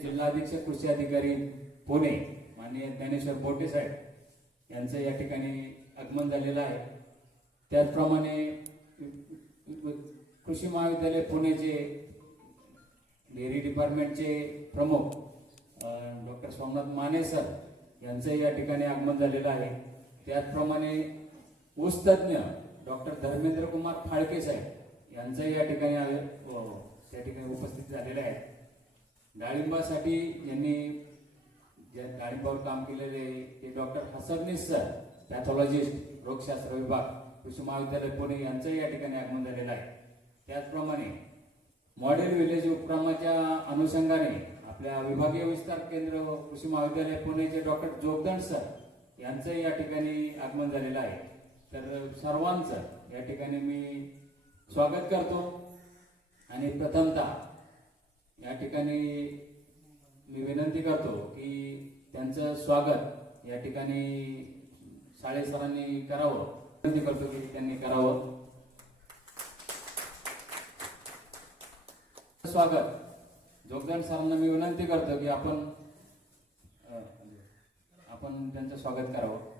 जिल्हा अधीक्षक कृषी अधिकारी पुणे माननीय ज्ञानेश्वर बोटे साहेब यांचं या ठिकाणी आगमन झालेलं आहे। त्याचप्रमाणे कृषी महाविद्यालय पुणेचे डेअरी डिपार्टमेंटचे प्रमुख डॉक्टर सोमनाथ माने सर यांचं या ठिकाणी आगमन झालेलं आहे। त्याचप्रमाणे ऊस तज्ञ डॉक्टर धर्मेंद्र कुमार फाळके साहेब यांचं या ठिकाणी त्या ठिकाणी उपस्थित झालेले आहे। डाळिंबासाठी यांनी ज्या डाळिंबावर काम केलेले ते डॉक्टर हसबनीस सर पॅथॉलॉजिस्ट रोगशास्त्र विभाग कृषी महाविद्यालय पुणे यांचं या ठिकाणी आगमन झालेलं आहे। त्याचप्रमाणे मॉडेल विलेज उपक्रमाच्या अनुषंगाने आपल्या विभागीय विस्तार केंद्र कृषी महाविद्यालय पुणेचे डॉक्टर जोगदंड सर यांचं या ठिकाणी आगमन झालेलं आहे। तर सर्वांचं या ठिकाणी मी स्वागत करतो आणि प्रथमतः या ठिकाणी मी विनंती करतो की त्यांचं स्वागत या ठिकाणी साळे सरांनी करावं, विनंती करतो की त्यांनी करावं। स्वागत जोगदंड सरांना मी विनंती करतो की आपण त्यांचं स्वागत करावं।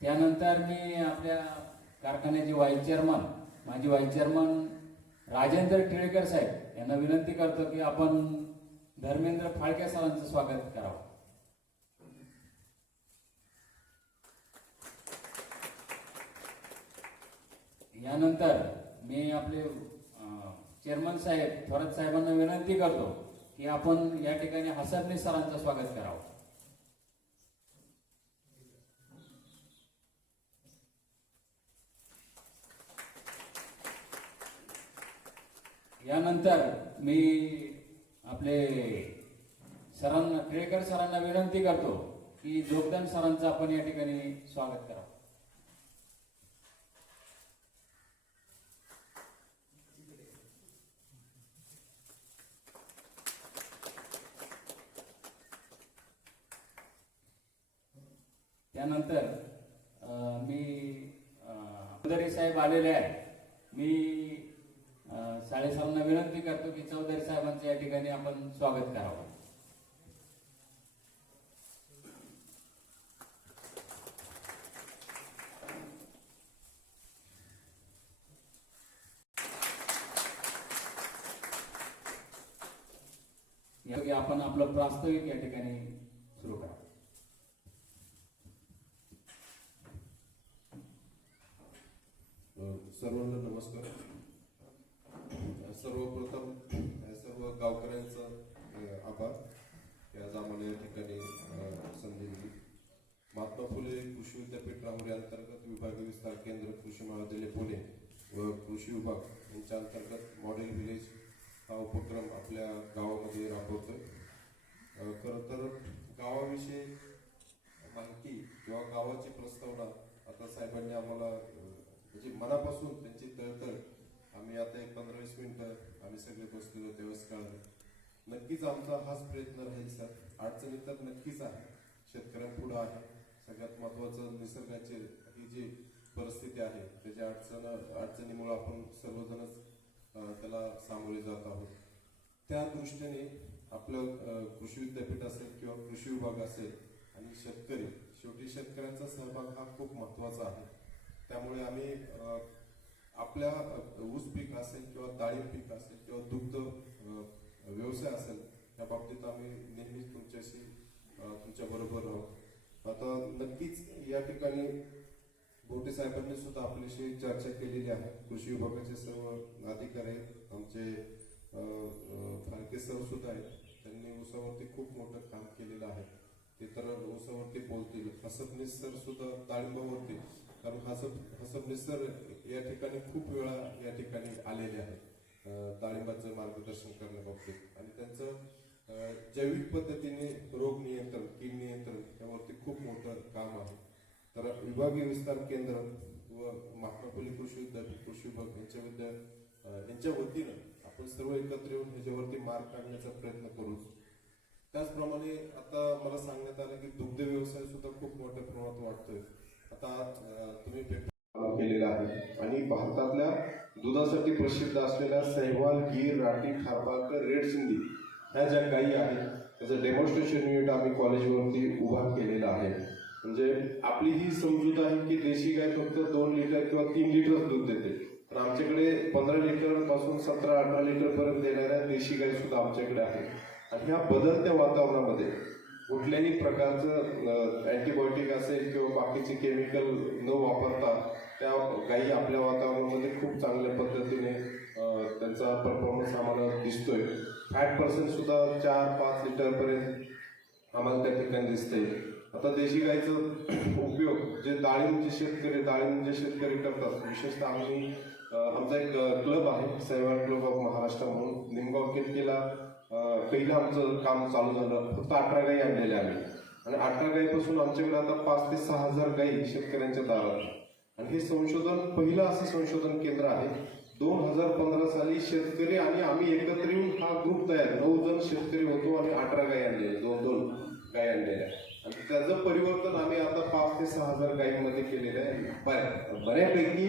त्यानंतर मी आपल्या कारखान्याचे व्हाईस चेअरमन माजी व्हाईस चेअरमन राजेंद्र टिळेकर साहेब यांना विनंती करतो की आपण धर्मेंद्र फाळके सरांचं स्वागत करावं। यानंतर मी आपले चेअरमन साहेब थोरात साहेबांना विनंती करतो की आपण या ठिकाणी हसबनीस सरांचं स्वागत करावं। यानंतर मी आपले सरांना टिळेकर सरांना विनंती करतो की जोगदंड सरांचं आपण या ठिकाणी स्वागत करावं। त्यानंतर मी चौधरी साहेब आलेले आहे। मी साळे सरांना विनंती करतो की चौधरी साहेबांचं या ठिकाणी आपण स्वागत करावं। आपण आपलं प्रास्ताविक या ठिकाणी सुरू करा। सर्वांना नमस्कार। सर्वप्रथम सर्व गावकऱ्यांचा आभार की आज आम्हाला या ठिकाणी संधी दिली। महात्मा फुले कृषी विद्यापीठ राहुरी अंतर्गत विभागीय विस्तार केंद्र कृषी महाविद्यालय पुणे व कृषी विभाग यांच्या अंतर्गत मॉडेल विलेज हा उपक्रम आपल्या गावामध्ये राबवतोय। खरं तर गावाविषयी माहिती किंवा गावाची प्रस्तावना आता साहेबांनी आम्हाला म्हणजे मनापासून त्यांची तळतळ आम्ही आता एक 15-20 मिनिटं आम्ही सगळे बसलेलो त्यावेळेस कळलं। नक्कीच आमचा हाच प्रयत्न राहील सर। अडचणी तर नक्कीच आहे, शेतकऱ्यांपुढे आहे। सगळ्यात महत्त्वाचं निसर्गाची ही जी परिस्थिती आहे त्याच्या अडचणीमुळे आपण सर्वजणच त्याला सामोरे जात आहोत। त्या दृष्टीने आपलं कृषी विद्यापीठ असेल किंवा कृषी विभाग असेल आणि शेतकरी, शेवटी शेतकऱ्यांचा सहभाग हा खूप महत्त्वाचा आहे। त्यामुळे आम्ही आपल्या ऊस पीक असेल किंवा डाळिंब पीक असेल किंवा दुग्ध व्यवसाय असेल त्या बाबतीत आम्ही नेहमीच तुमच्या बरोबर आहोत। आता नक्कीच या ठिकाणी बोटे साहेबांनी सुद्धा आपल्याशी चर्चा केलेली आहे। कृषी विभागाचे सर्व अधिकारी आमचे फाळके सर सुद्धा आहेत, त्यांनी ऊसावरती खूप मोठं काम केलेलं आहे। ते तर ऊसावरती बोलतील। हसबनीस सर सुद्धा डाळिंबावरती, कारण हसबनीस सर या ठिकाणी खूप वेळा या ठिकाणी आलेले आहेत डाळिंबाचं मार्गदर्शन करण्याबाबतीत आणि त्यांचं जैविक पद्धतीने रोग नियंत्रण, कीड नियंत्रण यावरती खूप मोठं काम आहे। तर विभागीय विस्तार केंद्र व महात्मा फुले कृषी विद्यापीठ कृषी विभाग यांच्या वतीनं आपण सर्व एकत्र येऊन ह्याच्यावरती मार्ग काढण्याचा प्रयत्न करू। त्याचप्रमाणे आता मला सांगण्यात आलं की दुग्ध व्यवसाय सुद्धा खूप मोठ्या प्रमाणात वाढतोय। आता तुम्ही केलेलं आहे आणि भारतातल्या दुधासाठी प्रसिद्ध असलेल्या सहवाल, गीर, राठी, थारपारकर, रेड सिंधी ह्या ज्या गायी आहेत त्याचं डेमॉन्स्ट्रेशन युनिट आम्ही कॉलेजवरती उभा केलेलं आहे. म्हणजे आपली ही समजूत आहे की देशी गाय फक्त 2 लिटर किंवा 3 लिटर दूध देते, पण आमच्याकडे 15 लिटर पासून 17-18 लिटर पर्यंत देणाऱ्या देशी गाय सुद्धा आमच्याकडे आहेत. आणि ह्या बदलत्या वातावरणामध्ये कुठल्याही प्रकारचं अँटीबायोटिक असेल किंवा बाकीचे केमिकल न वापरता त्या गायी आपल्या वातावरणामध्ये खूप चांगल्या पद्धतीने त्यांचा परफॉर्मन्स आम्हाला दिसतोय. फॅट पर्सेंट सुद्धा 4-5 लिटर पर्यंत आम्हाला त्या ठिकाणी दिसतंय. आता देशी गायचं उपयोग जे डाळिंबचे शेतकरी करतात, विशेषतः आम्ही आमचा एक क्लब आहे सहवाल क्लब ऑफ महाराष्ट्र म्हणून, निमगाव केतकीला पहिलं आमचं काम चालू झालं. फक्त 18 गायी आणलेल्या आम्ही आणि 18 गायीपासून आमच्याकडे आता 5,000 ते 6,000 गायी शेतकऱ्यांच्या दारात. आणि हे संशोधन पहिलं असं संशोधन केंद्र आहे. 2015 साली शेतकरी आणि आम्ही एकत्र येऊन हा ग्रुप तयार 9 जण शेतकरी होतो आणि 18 गायी आणलेल्या, 2-2 गायी आणलेल्या. आणि त्याचं परिवर्तन आम्ही आता 5,000 ते 6,000 गायींमध्ये केलेलं आहे. बऱ्यापैकी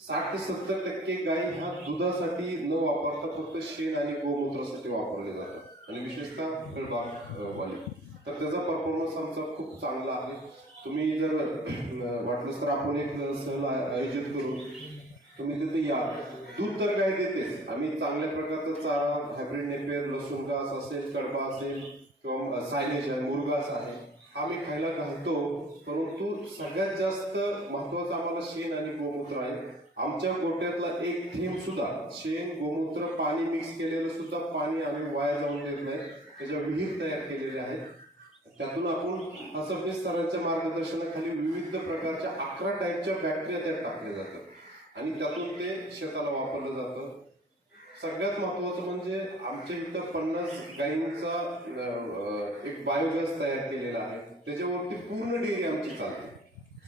60% ते 70% गायी ह्या दुधासाठी न वापरता फक्त शेण आणि गोमूत्रासाठी वापरले जातात आणि विशेषतः फळबागवाली. तर त्याचा परफॉर्मन्स आमचा खूप चांगला आहे. तुम्ही जर वाटलंच तर आपण एक सहल आयोजित करू, तुम्ही तिथे या. दूध तर गाय देतेच, आम्ही चांगल्या प्रकारचा चारा, हायब्रिड नेपियर, लसूण घास असेल, कडबा असेल किंवा सायलेज आहे, मुरघास आहे, आम्ही खायला घालतो. परंतु सगळ्यात जास्त महत्वाचं आम्हाला शेण आणि गोमूत्र आहे. आमच्या गोट्यातला एक थेंब सुद्धा शेण, गोमूत्र, पाणी मिक्स केलेलं सुद्धा पाणी आम्ही वाया जाऊन देत नाही. त्याच्या विहीर तयार केलेल्या आहेत. त्यातून आपण असं सरांच्या मार्गदर्शनाखाली विविध प्रकारच्या 11 टाईपच्या बॅक्टेरिया त्यात टाकले जातात आणि त्यातून ते शेताला वापरलं जातं. सगळ्यात महत्वाचं म्हणजे आमच्या इथं 50 गायींचा एक बायोगॅस तयार केलेला आहे. त्याच्यावरती पूर्ण डेअरी आमची चालते.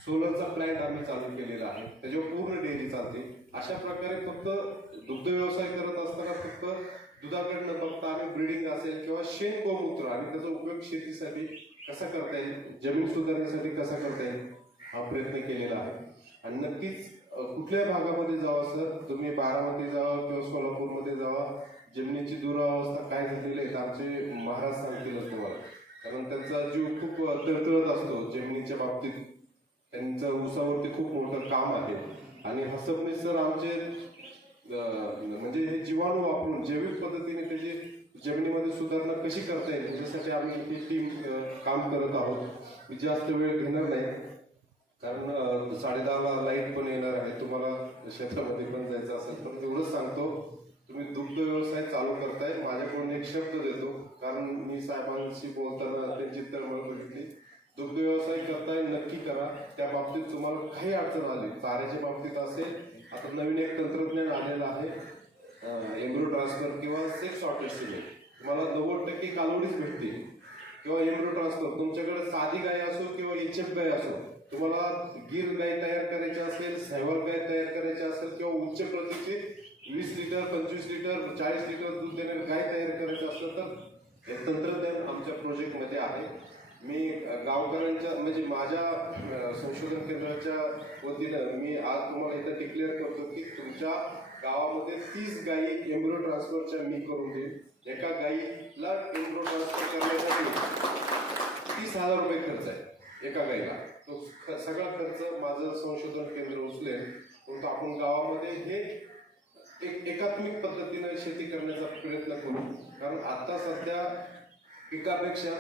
सोलरचा प्लॅन्ट आम्ही चालू केलेला आहे, त्याच्यावर पूर्ण डेअरी चालते. अशा प्रकारे फक्त दुग्ध व्यवसाय करत असताना फक्त दुधाकडे न बघता आम्ही ब्रीडिंग असेल किंवा शेण गोमूत्र आणि त्याचा उपयोग शेतीसाठी कसा करता येईल, जमीन सुधारण्यासाठी कसा करता येईल हा प्रयत्न केलेला आहे. आणि नक्कीच कुठल्या भागामध्ये जावा सर, तुम्ही बारामती जावा किंवा सोलापूरमध्ये जावा, जमिनीची दुरावस्था काय झालेली आहे आमचे महाराज सांगतीलच तुम्हाला. कारण त्यांचा जीव खूप तळतळत असतो जमिनीच्या बाबतीत. त्यांचं ऊसावरती खूप मोठं काम आहे. आणि हसबने सर आमचे म्हणजे हे जीवाणू वापरून जैविक पद्धतीने त्याची जमिनीमध्ये सुधारणा कशी करता येईल याच्यासाठी आम्ही ही टीम काम करत आहोत. मी जास्त वेळ घेणार नाही कारण 10:30ला लाईट पण येणार आहे. तुम्हाला शेतामध्ये पण जायचं असेल तर तेवढंच सांगतो, तुम्ही दुग्ध व्यवसाय चालू करताय, माझ्याकडून एक शब्द देतो कारण मी साहेबांशी बोलताना त्यांची तळमळ बघितली. दुग्ध व्यवसाय करताय नक्की करा. त्या बाबतीत तुम्हाला काही अडचण आली, चाऱ्याच्या बाबतीत असेल, आता नवीन एक तंत्रज्ञान आलेलं आहे एम्ब्रो ट्रान्सफर किंवा सेक्स शॉर्टेज सिमेंट, तुम्हाला 90% कालोडीज भेटते. किंवा एम्ब्रो ट्रान्सफर, तुमच्याकडे साधी गाय असो किंवा HF गाय असो, तुम्हाला गिर गाय तयार करायची असेल, सहवाल गाय तयार करायची असेल किंवा उच्च प्रतीचे 20 लिटर 25 लिटर 40 लिटर दूध देणारे गाय तयार करायचं असेल तर हे तंत्रज्ञान आमच्या प्रोजेक्टमध्ये आहे. मी गावकऱ्यांच्या म्हणजे माझ्या संशोधन केंद्राच्या वतीनं मी आज तुम्हाला इथं डिक्लेअर करतो की तुमच्या गावामध्ये 30 गायी एम्ब्रो ट्रान्सफरच्या मी करून देईन. एका गायीला एम्ब्रो ट्रान्सफर करण्यासाठी 30,000 रुपये खर्च आहे एका गायीला. तो सगळा खर्च माझं संशोधन केंद्र उचलेल. परंतु आपण गावामध्ये हे एक एकात्मिक पद्धतीने शेती करण्याचा प्रयत्न करू. कारण आता सध्या पिकापेक्षा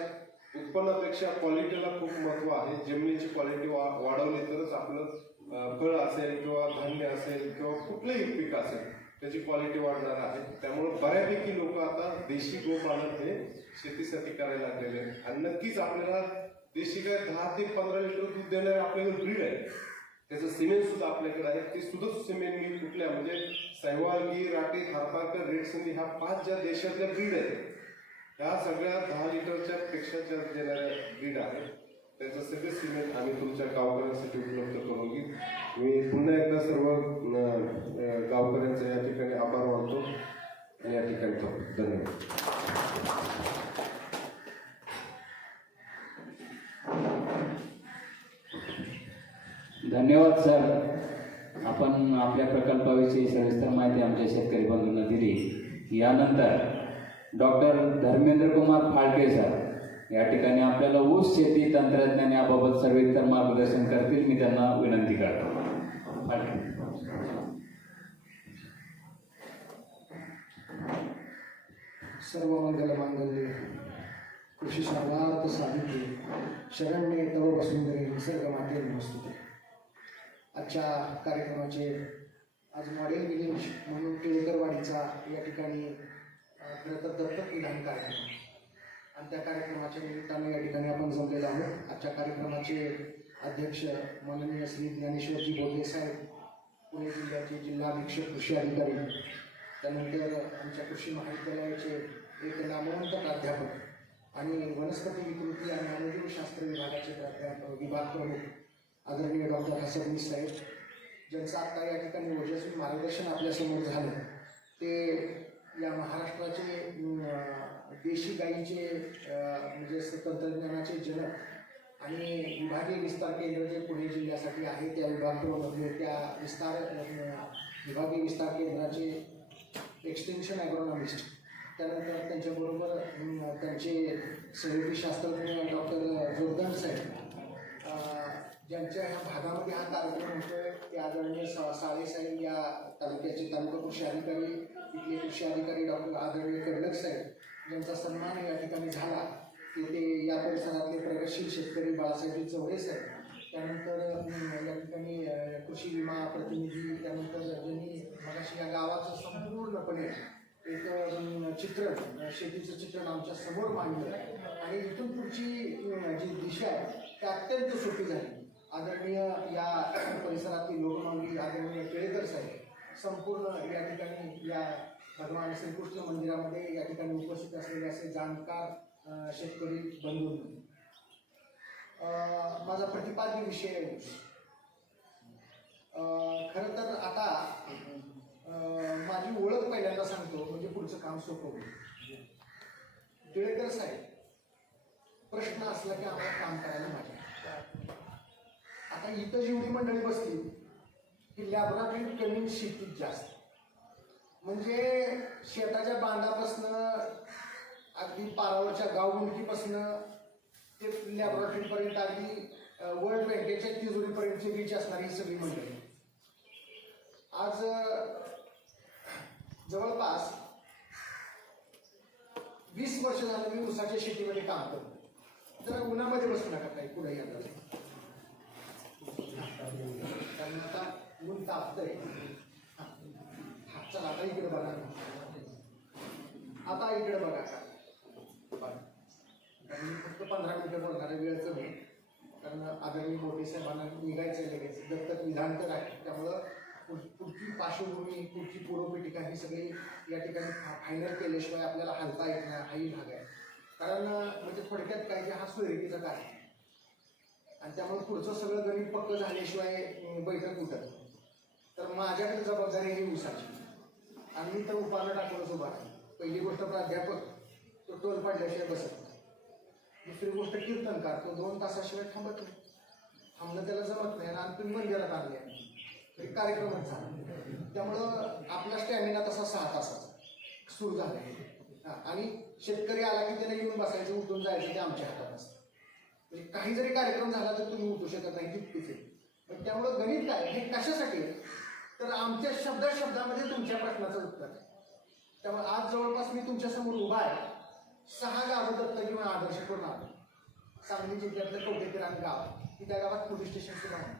उत्पन्नापेक्षा क्वालिटीला खूप महत्व आहे. जमिनीची क्वालिटी वाढवली तरच आपलं फळ असेल किंवा धान्य असेल किंवा कुठलंही पीक असेल त्याची क्वालिटी वाढणार आहे. त्यामुळे बऱ्यापैकी लोक आता देशी गोपालन हे शेतीसाठी करायला लागलेले आहेत. आणि नक्कीच आपल्याला देशी गाय 10 ते 15 लिटर दूध देणारे आपल्याकडे ब्रीड आहे. त्याचं सिमेंट सुद्धा आपल्याकडे आहे. ते सुद्धा सिमेंट मी कुठल्या म्हणजे सहवाल, गीर, राठी, थारपारकर, रेड सिंधी ह्या 5 ज्या देशातल्या ब्रीड आहेत ह्या सगळ्या 10 लिटरच्या पेक्षा जास्त देणाऱ्या ब्रीड आहेत. त्याचं सगळं सिमेंट आम्ही तुमच्या गावकऱ्यांसाठी उपलब्ध करून घेऊ. मी पुन्हा एकदा सर्व गावकऱ्यांचा या ठिकाणी आभार मानतो आणि या ठिकाणी थांबतो. धन्यवाद. धन्यवाद सर. आपण आपल्या प्रकल्पाविषयी सविस्तर माहिती आमच्या शेतकरी बंधूंना दिली. यानंतर डॉक्टर धर्मेंद्र कुमार फाळके सर या ठिकाणी आपल्याला ऊस शेती तंत्रज्ञान याबाबत सविस्तर मार्गदर्शन करतील. मी त्यांना विनंती करतो. फाळके. सर्व मंगल मांगल्ये कृषी सर्वार्थ साधिके शरण्ये तव वसुंधरे निसर्ग माते नमस्तुते. आजच्या कार्यक्रमाचे आज मॉडेल विलेज म्हणून टिळकरवाडीचा या ठिकाणी खरं तर दत्तक विधान कार्यक्रम आणि त्या कार्यक्रमाच्या निमित्ताने या ठिकाणी आपण जमलेलो आहोत. आजच्या कार्यक्रमाचे अध्यक्ष माननीय श्री ज्ञानेश्वरजी बोलगे साहेब, पुणे जिल्ह्याचे जिल्हा अधीक्षक कृषी अधिकारी, त्यानंतर आमच्या कृषी महाविद्यालयाचे एक नामवंत प्राध्यापक आणि वनस्पती विकृती आणि अणुजीवशास्त्र विभागाचे प्राध्यापक विभाग प्रमुख आदरणीय डॉक्टर हसन साहेब, ज्यांचं आता या ठिकाणी ओजस्वी मार्गदर्शन आपल्यासमोर झालं. ते या महाराष्ट्राचे देशी गायीचे म्हणजे तंत्रज्ञानाचे जनक आणि विभागीय विस्तार केंद्र जे पुणे जिल्ह्यासाठी आहे त्या विभागीय विस्तार केंद्राचे एक्सटेन्शन ॲग्रोनॉमिस्ट, त्यानंतर त्यांच्याबरोबर त्यांचे सहयोगी शास्त्रज्ञ डॉक्टर जोरदार साहेब, ज्यांच्या ह्या भागामध्ये हा कार्यक्रम होतोय ते आदरणीय साळेसाहेब या तालुक्याचे तालुका कृषी अधिकारी, इथले कृषी अधिकारी डॉक्टर आदरणीय कडलक साहेब, ज्यांचा सन्मान या ठिकाणी झाला. ते या परिसरातले प्रगतशील शेतकरी बाळासाहेब चौरे साहेब, त्यानंतर या ठिकाणी कृषी विमा प्रतिनिधी, त्यानंतर ज्यांनी मगाशी या गावाचं संपूर्णपणे एक चित्रण शेतीचं चित्रण आमच्या समोर मांडलं आणि इथून पुढची जी दिशा आहे ती अत्यंत सोपी झाली. आदरणीय या परिसरातील लोकमानवी आदरणीय टिळकर साहेब संपूर्ण या ठिकाणी या भगवान श्रीकृष्ण मंदिरामध्ये या ठिकाणी उपस्थित असलेले असे जाणकार शेतकरी बंधू. माझा प्रतिपाद्य विषय खरं तर आता माझी ओळख पहिल्यांदा सांगतो म्हणजे पुढचं काम सोपं होईल. टिळकर साहेब, प्रश्न असला की आम्हाला काम करायला मजा. आता इथं जेवढी मंडळी बसली की लॅबोरेटरी कमी शेतीत जास्त, म्हणजे शेताच्या बांधापासनं अगदी पारावरच्या गावमुंडकीपासनं ते लॅबोरेटरीपर्यंत अगदी वर्ल्ड बँकेच्या तिजोरीपर्यंतची रीच असणारी ही सगळी मंडळी. आज जवळपास 20 वर्ष झालं मी ऊसाच्या शेतीमध्ये काम करतो. जरा उन्हामध्ये बसू नका काही पुढे या कारण आता ऊन तापतंय. चला आता इकडे बघा, आता इकडे बघा कारण मी फक्त 15 मिनिटं बोलणार, वेळ कमी, कारण आदरणीय मोठे साहेबांना निघायचं लगेच दत्तक विधानकर आहे. त्यामुळं पुढची पार्श्वभूमी, पुढची पूर्वपीठिका ही सगळी या ठिकाणी फायनल केल्याशिवाय आपल्याला हालता येत नाही, हाही भाग आहे. कारण म्हणजे थोडक्यात काय की हा सोयरीकीचा काय आहे आणि त्यामुळे पुढचं सगळं गणित पक्क झाल्याशिवाय बैठक उठत. तर माझ्याकडे जबाबदारी ही ऊसाची आणि मी तर उपानं टाकूनच उभा आहे. पहिली गोष्ट प्राध्यापक, तो टोल पाडल्याशिवाय बसत नाही. दुसरी गोष्ट कीर्तनकार, तो 2 तासाशिवाय थांबत नाही. थांबणं त्याला जमत नाही आणि तुम्ही मंदिरात आणले तरी कार्यक्रमच झाला. त्यामुळं आपला स्टॅमिना तसा 6 तासाचा सुरू झाला आणि शेतकरी आला की त्याने येऊन बसायचं, उठून जायचं, ते आमच्या हातात असतं. म्हणजे काही जरी कार्यक्रम झाला तर तुम्ही उठू शकत नाही, तितकीच आहे. पण त्यामुळं गणित काय हे कशासाठी आहे तर आमच्या शब्दामध्ये तुमच्या प्रश्नाचं उत्तर आहे. त्यामुळे आज जवळपास मी तुमच्यासमोर उभा आहे. 6 गावं दत्तक किंवा आदर्श करून आलो. सांगली जिल्ह्यातलं कवटेकिराण गाव की त्या गावात पोलीस स्टेशन सुद्धा आहे.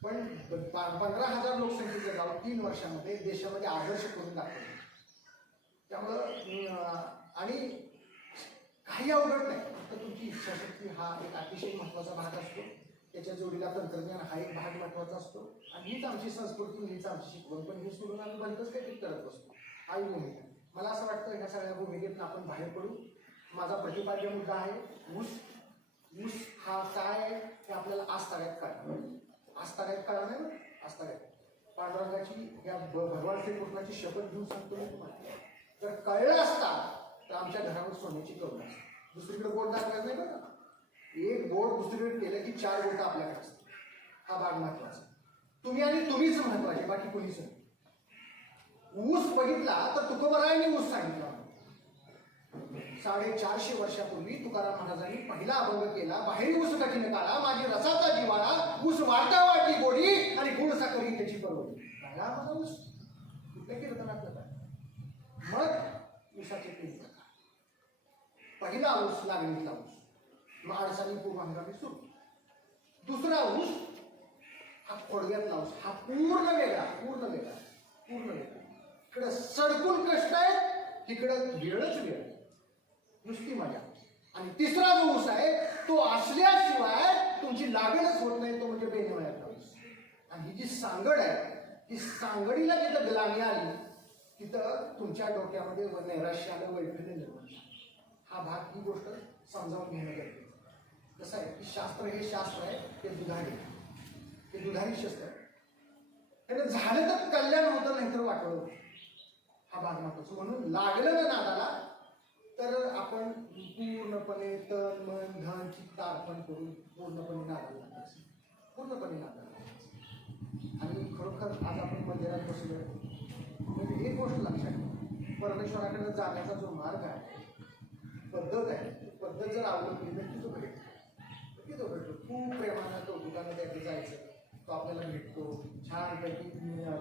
पण 15,000 लोकसंख्येचं गाव 3 वर्षामध्ये देशामध्ये आदर्श करून दाखवलं. त्यामुळं आणि काही अवघड नाही, फक्त तुमची इच्छाशक्ती हा एक अतिशय महत्त्वाचा भाग असतो. त्याच्या जोडीला तंत्रज्ञान हा एक भाग महत्त्वाचा असतो आणि हीच आमची संस्कृती, हीच आमची शिकवण. पण हे सोडून आम्ही भलतंच काही करत बसतो, हाही भूमिका. मला असं वाटतं ह्या सगळ्या भूमिकेतून आपण बाहेर पडू. माझा प्रतिपाद्य मुद्दा आहे ऊस. ऊस हा काय हे आपल्याला आजतागायत कळणार. आजतागायत कळणार नाही ना, आजतागायत पांडुरंगाची या भगवान श्रीकृष्णाची शपथ घेऊन सांगतो मी तुम्हाला. जर कळलं असता तर आमच्या घरावर सोन्याची करून असते. दुसरीकडे बोट दाखवायचं नाही बघा. एक बोट दुसरीकडे केलं की 4 बोट आपल्याकडे असते. हा भाग महत्वाचा. तुम्ही आणि तुम्हीच महत्वाचे, बाकी कोणीच नाही. ऊस बघितला तर तुकोबरायांनी ऊस सांगितला. 450 वर्षापूर्वी तुकाराम महाराजांनी पहिला अभंग केला. बाहेर ऊस कठीण काळा, माझी रसाचा जिवाळा, ऊस वाढता वाढली गोडी आणि गुळ साखरी त्याची परवडी. राहिला माझा ऊस. कुठल्या कीर्तनातलं काय? मग ऊसाचे 3 प्रकार. पहिला ऊस लागणीतला ऊस, मग अडचणी पूर्व हंगामी सुरू. दुसरा ऊस हा खोडव्यातला ऊस, हा पूर्ण वेगळा, पूर्ण वेगळा, पूर्ण वेगळा. इकडं सडकून कष्ट आहेत, तिकडं वेळच वेळ, नुसती मजा. आणि तिसरा जो ऊस आहे तो असल्याशिवाय तुमची लागणच होत नाही, तो म्हणजे बेनिवळ्यातला ऊस. आणि ही जी सांगड आहे, ती सांगडीला जिथं ग्लानी आली तिथं तुमच्या डोक्यामध्ये नैराश्य आलं, वैफल्य निर्माण झालं. हा भाग, ही गोष्ट समजावून घेणं गरजेचं. कसं आहे की शास्त्र हे शास्त्र आहे, ते दुधारी, ते दुधारी शस्त्र आहे. त्याने झालं तर कल्याण होतं, नाही तर वाटलं. हा भाग महत्वाचा. म्हणून लागलं ना नादाला तर आपण पूर्णपणे तन मन धन चित्त अर्पण करून पूर्णपणे नादाला लागायचं, पूर्णपणे नादाला लागायचं. आणि खरोखर आज आपण मंदिरात बसलो, म्हणजे एक गोष्ट लक्षात घ्या, परमेश्वराकडे जाण्याचा जो मार्ग आहे, पद्धत आहे, पद्धत जर आवडली तर तिथं भेटतो, खूप प्रेमानं कौतुकानं त्याकडे जायचं, तो आपल्याला भेटतो छानपैकी.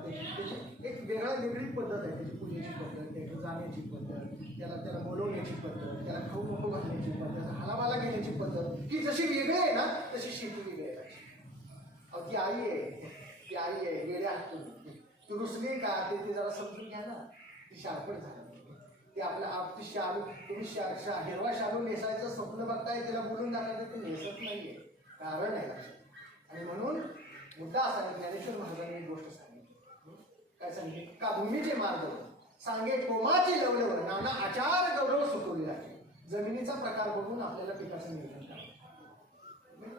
त्याची एक वेगळी पद्धत आहे, त्याची पूजेची पद्धत, त्याकडे जाण्याची पद्धत, त्याला बोलवण्याची पद्धत, त्याला खाऊ नको घालण्याची पद्धत, हलावाला घेण्याची पद्धत, ही जशी वेगळी आहे ना तशी शेती वेगळी आहे. अहो ती आई आहे, ती आई आहे, वेगळ्या हात तू रुसली का ते जरा समजून घ्या ना. ती शार्पट झाली, ते आपल्या आपली शालू, तुम्ही हिरवा शालू नेसायचं स्वप्न बघताय, त्याला बोलून दाखवायचं, ते नेसत नाहीये, कारण आहे लक्षात. आणि म्हणून मुद्दा असा आहे, ज्ञानेश्वर महाराजांनी एक गोष्ट सांगितली. काय सांगितली? का भूमीचे मार्ग सांगे कोमाची लवलव, नाना आचार गौरव सुटवली आहे. जमिनीचा प्रकार बघून आपल्याला पिकाचं नियोजन करावं.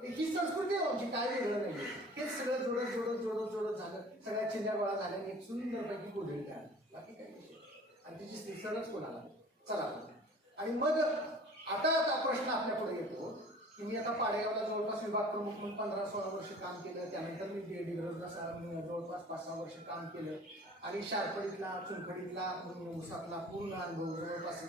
ही संस्कृती आहे आमची, काय वेगळं नाही. हेच सगळं जोडत झालं, सगळ्या चिंध्या गोळा झाल्याने एक सुंदरपैकी गोधडी तयार, बाकी काही नाही. आणि तिची स्त्रीसरच कोणाला चला. आणि मग आता प्रश्न आपल्या पुढे येतो की मी आता पाडेगावला जवळपास विभाग प्रमुख म्हणून 15-16 वर्ष काम केलं. त्यानंतर मी डिग्रजला जवळपास 5-6 वर्ष काम केलं. आणि शारपडीतला, चुनखडीतला, उसातला पूर्ण अनुभव, जवळपास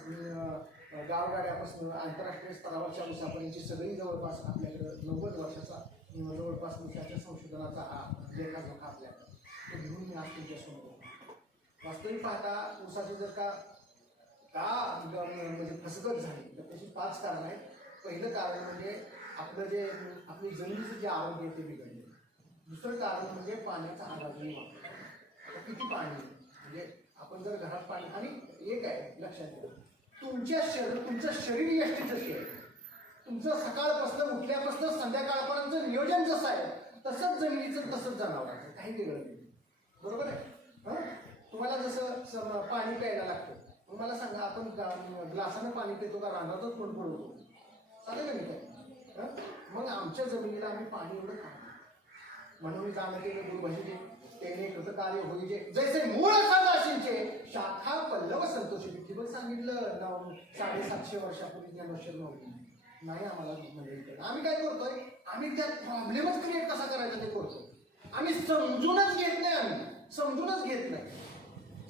गावगाड्यापासून आंतरराष्ट्रीय स्तरावरच्या उसापर्यंतची सगळी जवळपास आपल्याकडं 90 वर्षाचा जवळपास उसाच्या संशोधनाचा हा लेखाजोखा आपल्याकडं, तो घेऊन मी आज तुमच्यासमोर. वास्तविक पाहता उसाची जर का म्हणजे फसगत झाली तर त्याची 5 कारणं आहेत. पहिलं कारण म्हणजे आपली जमिनीचं जे आरोग्य आहे ते बिघडले. दुसरं कारण म्हणजे पाण्याचा आराखडा वापर. किती पाणी म्हणजे आपण जर घरात पाणी, आणि एक आहे लक्षात घ्या, तुमचं शरीर यष्टी जशी आहे, तुमचं सकाळपासून उठल्यापासून संध्याकाळपर्यंत नियोजन जसं आहे तसंच जमिनीचं, तसंच जनावरांचं, काही वेगळं नाही. बरोबर आहे? तुम्हाला जसं पाणी प्यायला लागतं, मग मला सांगा आपण ग्लासानं पाणी पितो का रांगातच कोण पडवतो? चालेल ना मी काय? मग आमच्या जमिनीला आम्ही पाणी एवढं खातो. म्हणून जाणं ते गुरुभाजी त्याने कृतकार्य होईजे जैसे मूळ सदाशिंचे शाखा पल्लव संतोषी. ठिबक सांगितलं 750 वर्षापूर्वी ज्ञानेश्वर नव्हती. नाही आम्हाला म्हणजे आम्ही काय करतोय, आम्ही त्यात प्रॉब्लेमच क्रिएट कसा करायचा ते करतो. आम्ही समजूनच घेत नाही,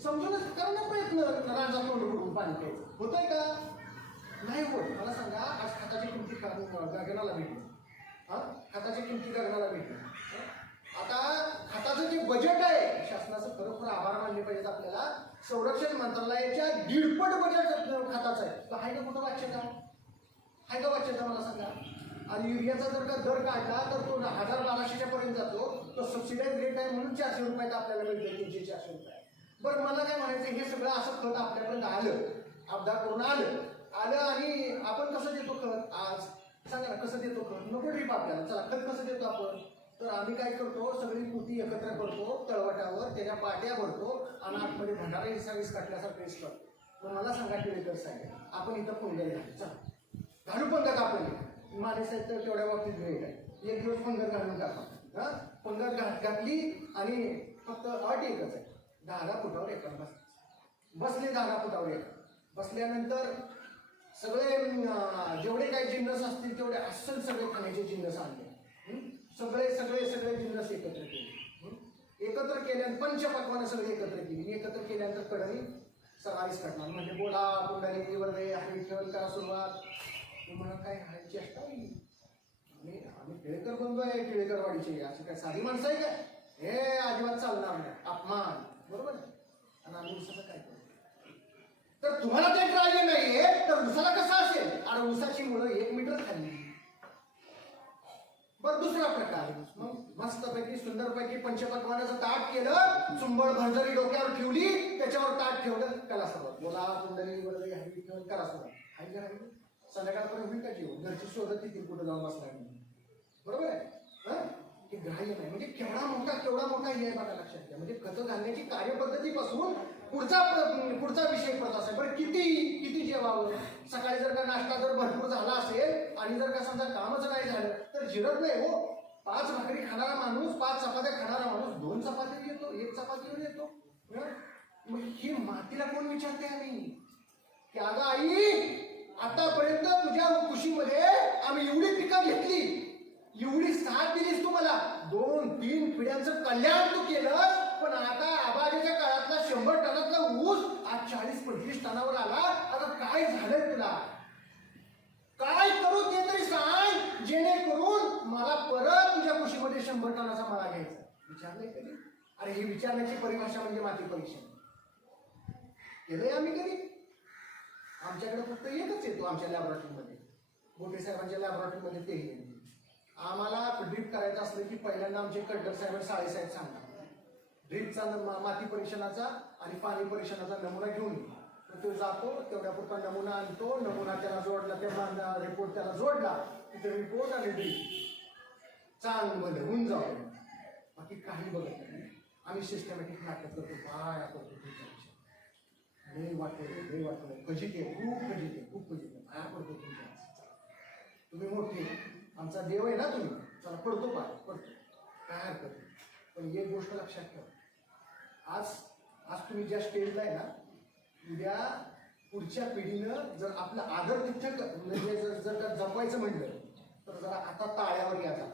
समजूनच करणं प्रयत्न, राजा तोंड उडून पाणी प्यायचं होतंय का? नाही होत. मला सांगा, आज खताची किमती गगनाला भेटली. खताची किमती गगनाला भेटली. आता खताचं जे बजेट आहे शासनाचं, खरोखर आभार मानले पाहिजेत आपल्याला. संरक्षण मंत्रालयाच्या 1.5 बजेट खताचं आहे. तर आहे का कुठं वाच्यता? आहे का वाच्यता मला सांगा? आणि युरियाचा जर का दर काढला तर तो 1000-1200च्या पर्यंत जातो. तो सबसिडाईज रेट आहे म्हणून 400 रुपयात आपल्याला मिळते, 300-400 रुपये. बरं मला काय म्हणायचं, हे सगळं असं खत आपल्यापर्यंत आलं, अपघात करून आलं आणि आपण कसं देतो खत? आज सांगा ना, कसं देतो खत? नको ड्रीप आपल्याला. चला खत कसं देतो आपण? तर आम्ही काय करतो, सगळी पोती एकत्र करतो तळवटावर, त्याच्या पाट्या भरतो आणि आतमध्ये भंडारा विस काटल्यासारखं वेस्ट करतो. मग मला सांगा टिळेकर साहेब, आपण इथं पंगत घालू, चला घालू पंगत. आपण माने साहेब तर तेवढ्या बाबतीत वेळ आहे, एक दिवस पंगत घालून टाका. पंगत घातली आणि फक्त अट एकच आहे, 10 फुटावर एका बसले. 10 फुटावर एका बसल्यानंतर सगळे जेवढे काही जिन्नस असतील तेवढे अस्सल सगळे खाण्याचे जिन्नस आणले. सगळे जिन्नस एकत्र केले. एकत्र केल्यानंतर पंचपक्वानं सगळे एकत्र केली. एकत्र केल्यानंतर कडणी सकाळीच कटणार म्हणजे बोला कुंडली वरदे हरी ठेवल करा सुरुवात. तुम्हाला काय हाय चेष्टा होईल. आम्ही टिळेकर बंधू आहे, टिळेकरवाडीचे, अशी काय साधी माणसं आहे काय? हे अजिबात चालणार नाही, अपमान. बरोबर आहे. आणि आम्ही उसाचं काय करू? तर तुम्हाला ते ट्रायल नाहीये तर उसाला कसं असेल? अरे उसाची मुळं 1 मीटर खाली. बरं दुसरा प्रकार मग मस्तपैकी सुंदरपैकी पंचपक्वानाचं ताट केलं, चुंबळ भंजरी डोक्यावर ठेवली, त्याच्यावर ताट ठेवलं, कला सुरुवात. बोला कुंडली वरदे हरी ठेवल करा सुरुवात. आई जरा संध्याकाळपर्यंत होईल का जेवण? घरची शोधत येतील कुठं जाऊन बसलाय म्हणून. बरोबर आहे. हे ग्राह्य नाही. म्हणजे केवढा मोठा हे आहे बघा, लक्षात घ्या. म्हणजे खतं घालण्याची कार्यपद्धतीपासून पुढचा विषय पडत असेल. बरं किती जेवावं? सकाळी जर का नाश्ता जर भरपूर झाला असेल आणि जर का समजा कामच नाही झालं तर जिरत नाही हो. 5 भाकरी खाणारा माणूस, 5 चपात्या खाणारा माणूस 2 चपाती येतो, 1 चपातीवर येतो. मग ही मातीला कोण विचारते? आम्ही की अगं आई आतापर्यंत तुझ्या कुशीमध्ये आम्ही एवढी पिकं घेतली, एवढी साथ दिलीस तुम्हाला, 2-3 पिढ्यांचं कल्याण तू केलं, पण आता आबाजीच्या काळातला 100 टनातला ऊस आज 40-35 टनावर आला. आता काय झालंय तुला? काय करू ते तरी सांग, जेणेकरून मला परत तुझ्या कुशीमध्ये 100 टनाचा मळा घ्यायचा. विचारलंय कधी? अरे ही विचारण्याची परिभाषा म्हणजे माती परीक्षण. केलंय आम्ही कधी? आमच्याकडे फक्त एकच येतो आमच्या लॅबोरेटरीमध्ये, मोठे साहेबांच्या लॅबोरेटरीमध्ये तेही येते. आम्हाला ड्रीप करायचं असलं की पहिल्यांदा आमचे कंडक्टर साहेब साहेब सांगतात ड्रीपचा माती परीक्षणाचा आणि पाणी परीक्षणाचा नमुना घेऊन येतो. तर तो जातो, तेवढ्या पुरता नमुना आणतो, नमुना त्याला जोडला, तेव्हा रिपोर्ट त्याला जोडला, तिथे रिपोर्ट आणि ड्रीप चांगलं होऊन जाऊ. बाकी काही बघत नाही. आम्ही सिस्टमॅटिक नाटक करतो, काय करतो लय वाटतो फजित आहे, खूप फजित आहे. काय पडतो तुमच्या? तुम्ही मोठी, आमचा देव आहे ना तुम्ही, चला पडतो पडतो, काय हरकत नाही. पण एक गोष्ट लक्षात ठेवा, आज तुम्ही ज्या स्टेजला आहे ना, उद्या पुढच्या पिढीनं जर आपला आदर तिथं म्हणजे जर का जपायचं म्हटलं तर जरा आता ताळ्यावर या. जरा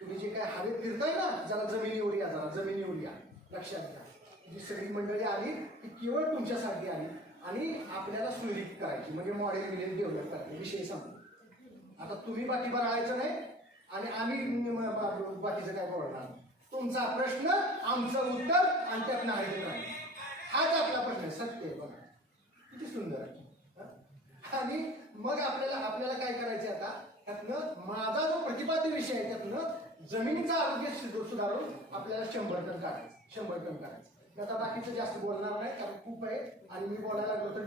तुम्ही जे काय हवेत फिरताय ना, जरा जमिनीवर या, जरा जमिनीवर या. लक्षात घ्या, जी सगळी मंडळी आली ती केवळ तुमच्यासाठी आली आणि आपल्याला सुरळीत करायची, म्हणजे मॉडेल मिलियन डेव्हलप करायचे. विषय संपला. आता तुम्ही बाकी बरायचं नाही आणि आम्ही बाकीचं काय बोलणार. तुमचा प्रश्न, आमचं उत्तर आणि त्यात नाही नाही, हाच आपला प्रश्न. सत्य आहे बघा, किती सुंदर आहे. आणि मग आपल्याला काय करायचं आता, त्यातनं माझा जो प्रतिपाद्य विषय आहे त्यातनं जमिनीचं आरोग्य सुधारून आपल्याला 100 टन काढायचं, 100 टन करायचं. आता बाकीचं जास्त बोलणार नाही कारण खूप आहे आणि मी बोलायला लागलो तर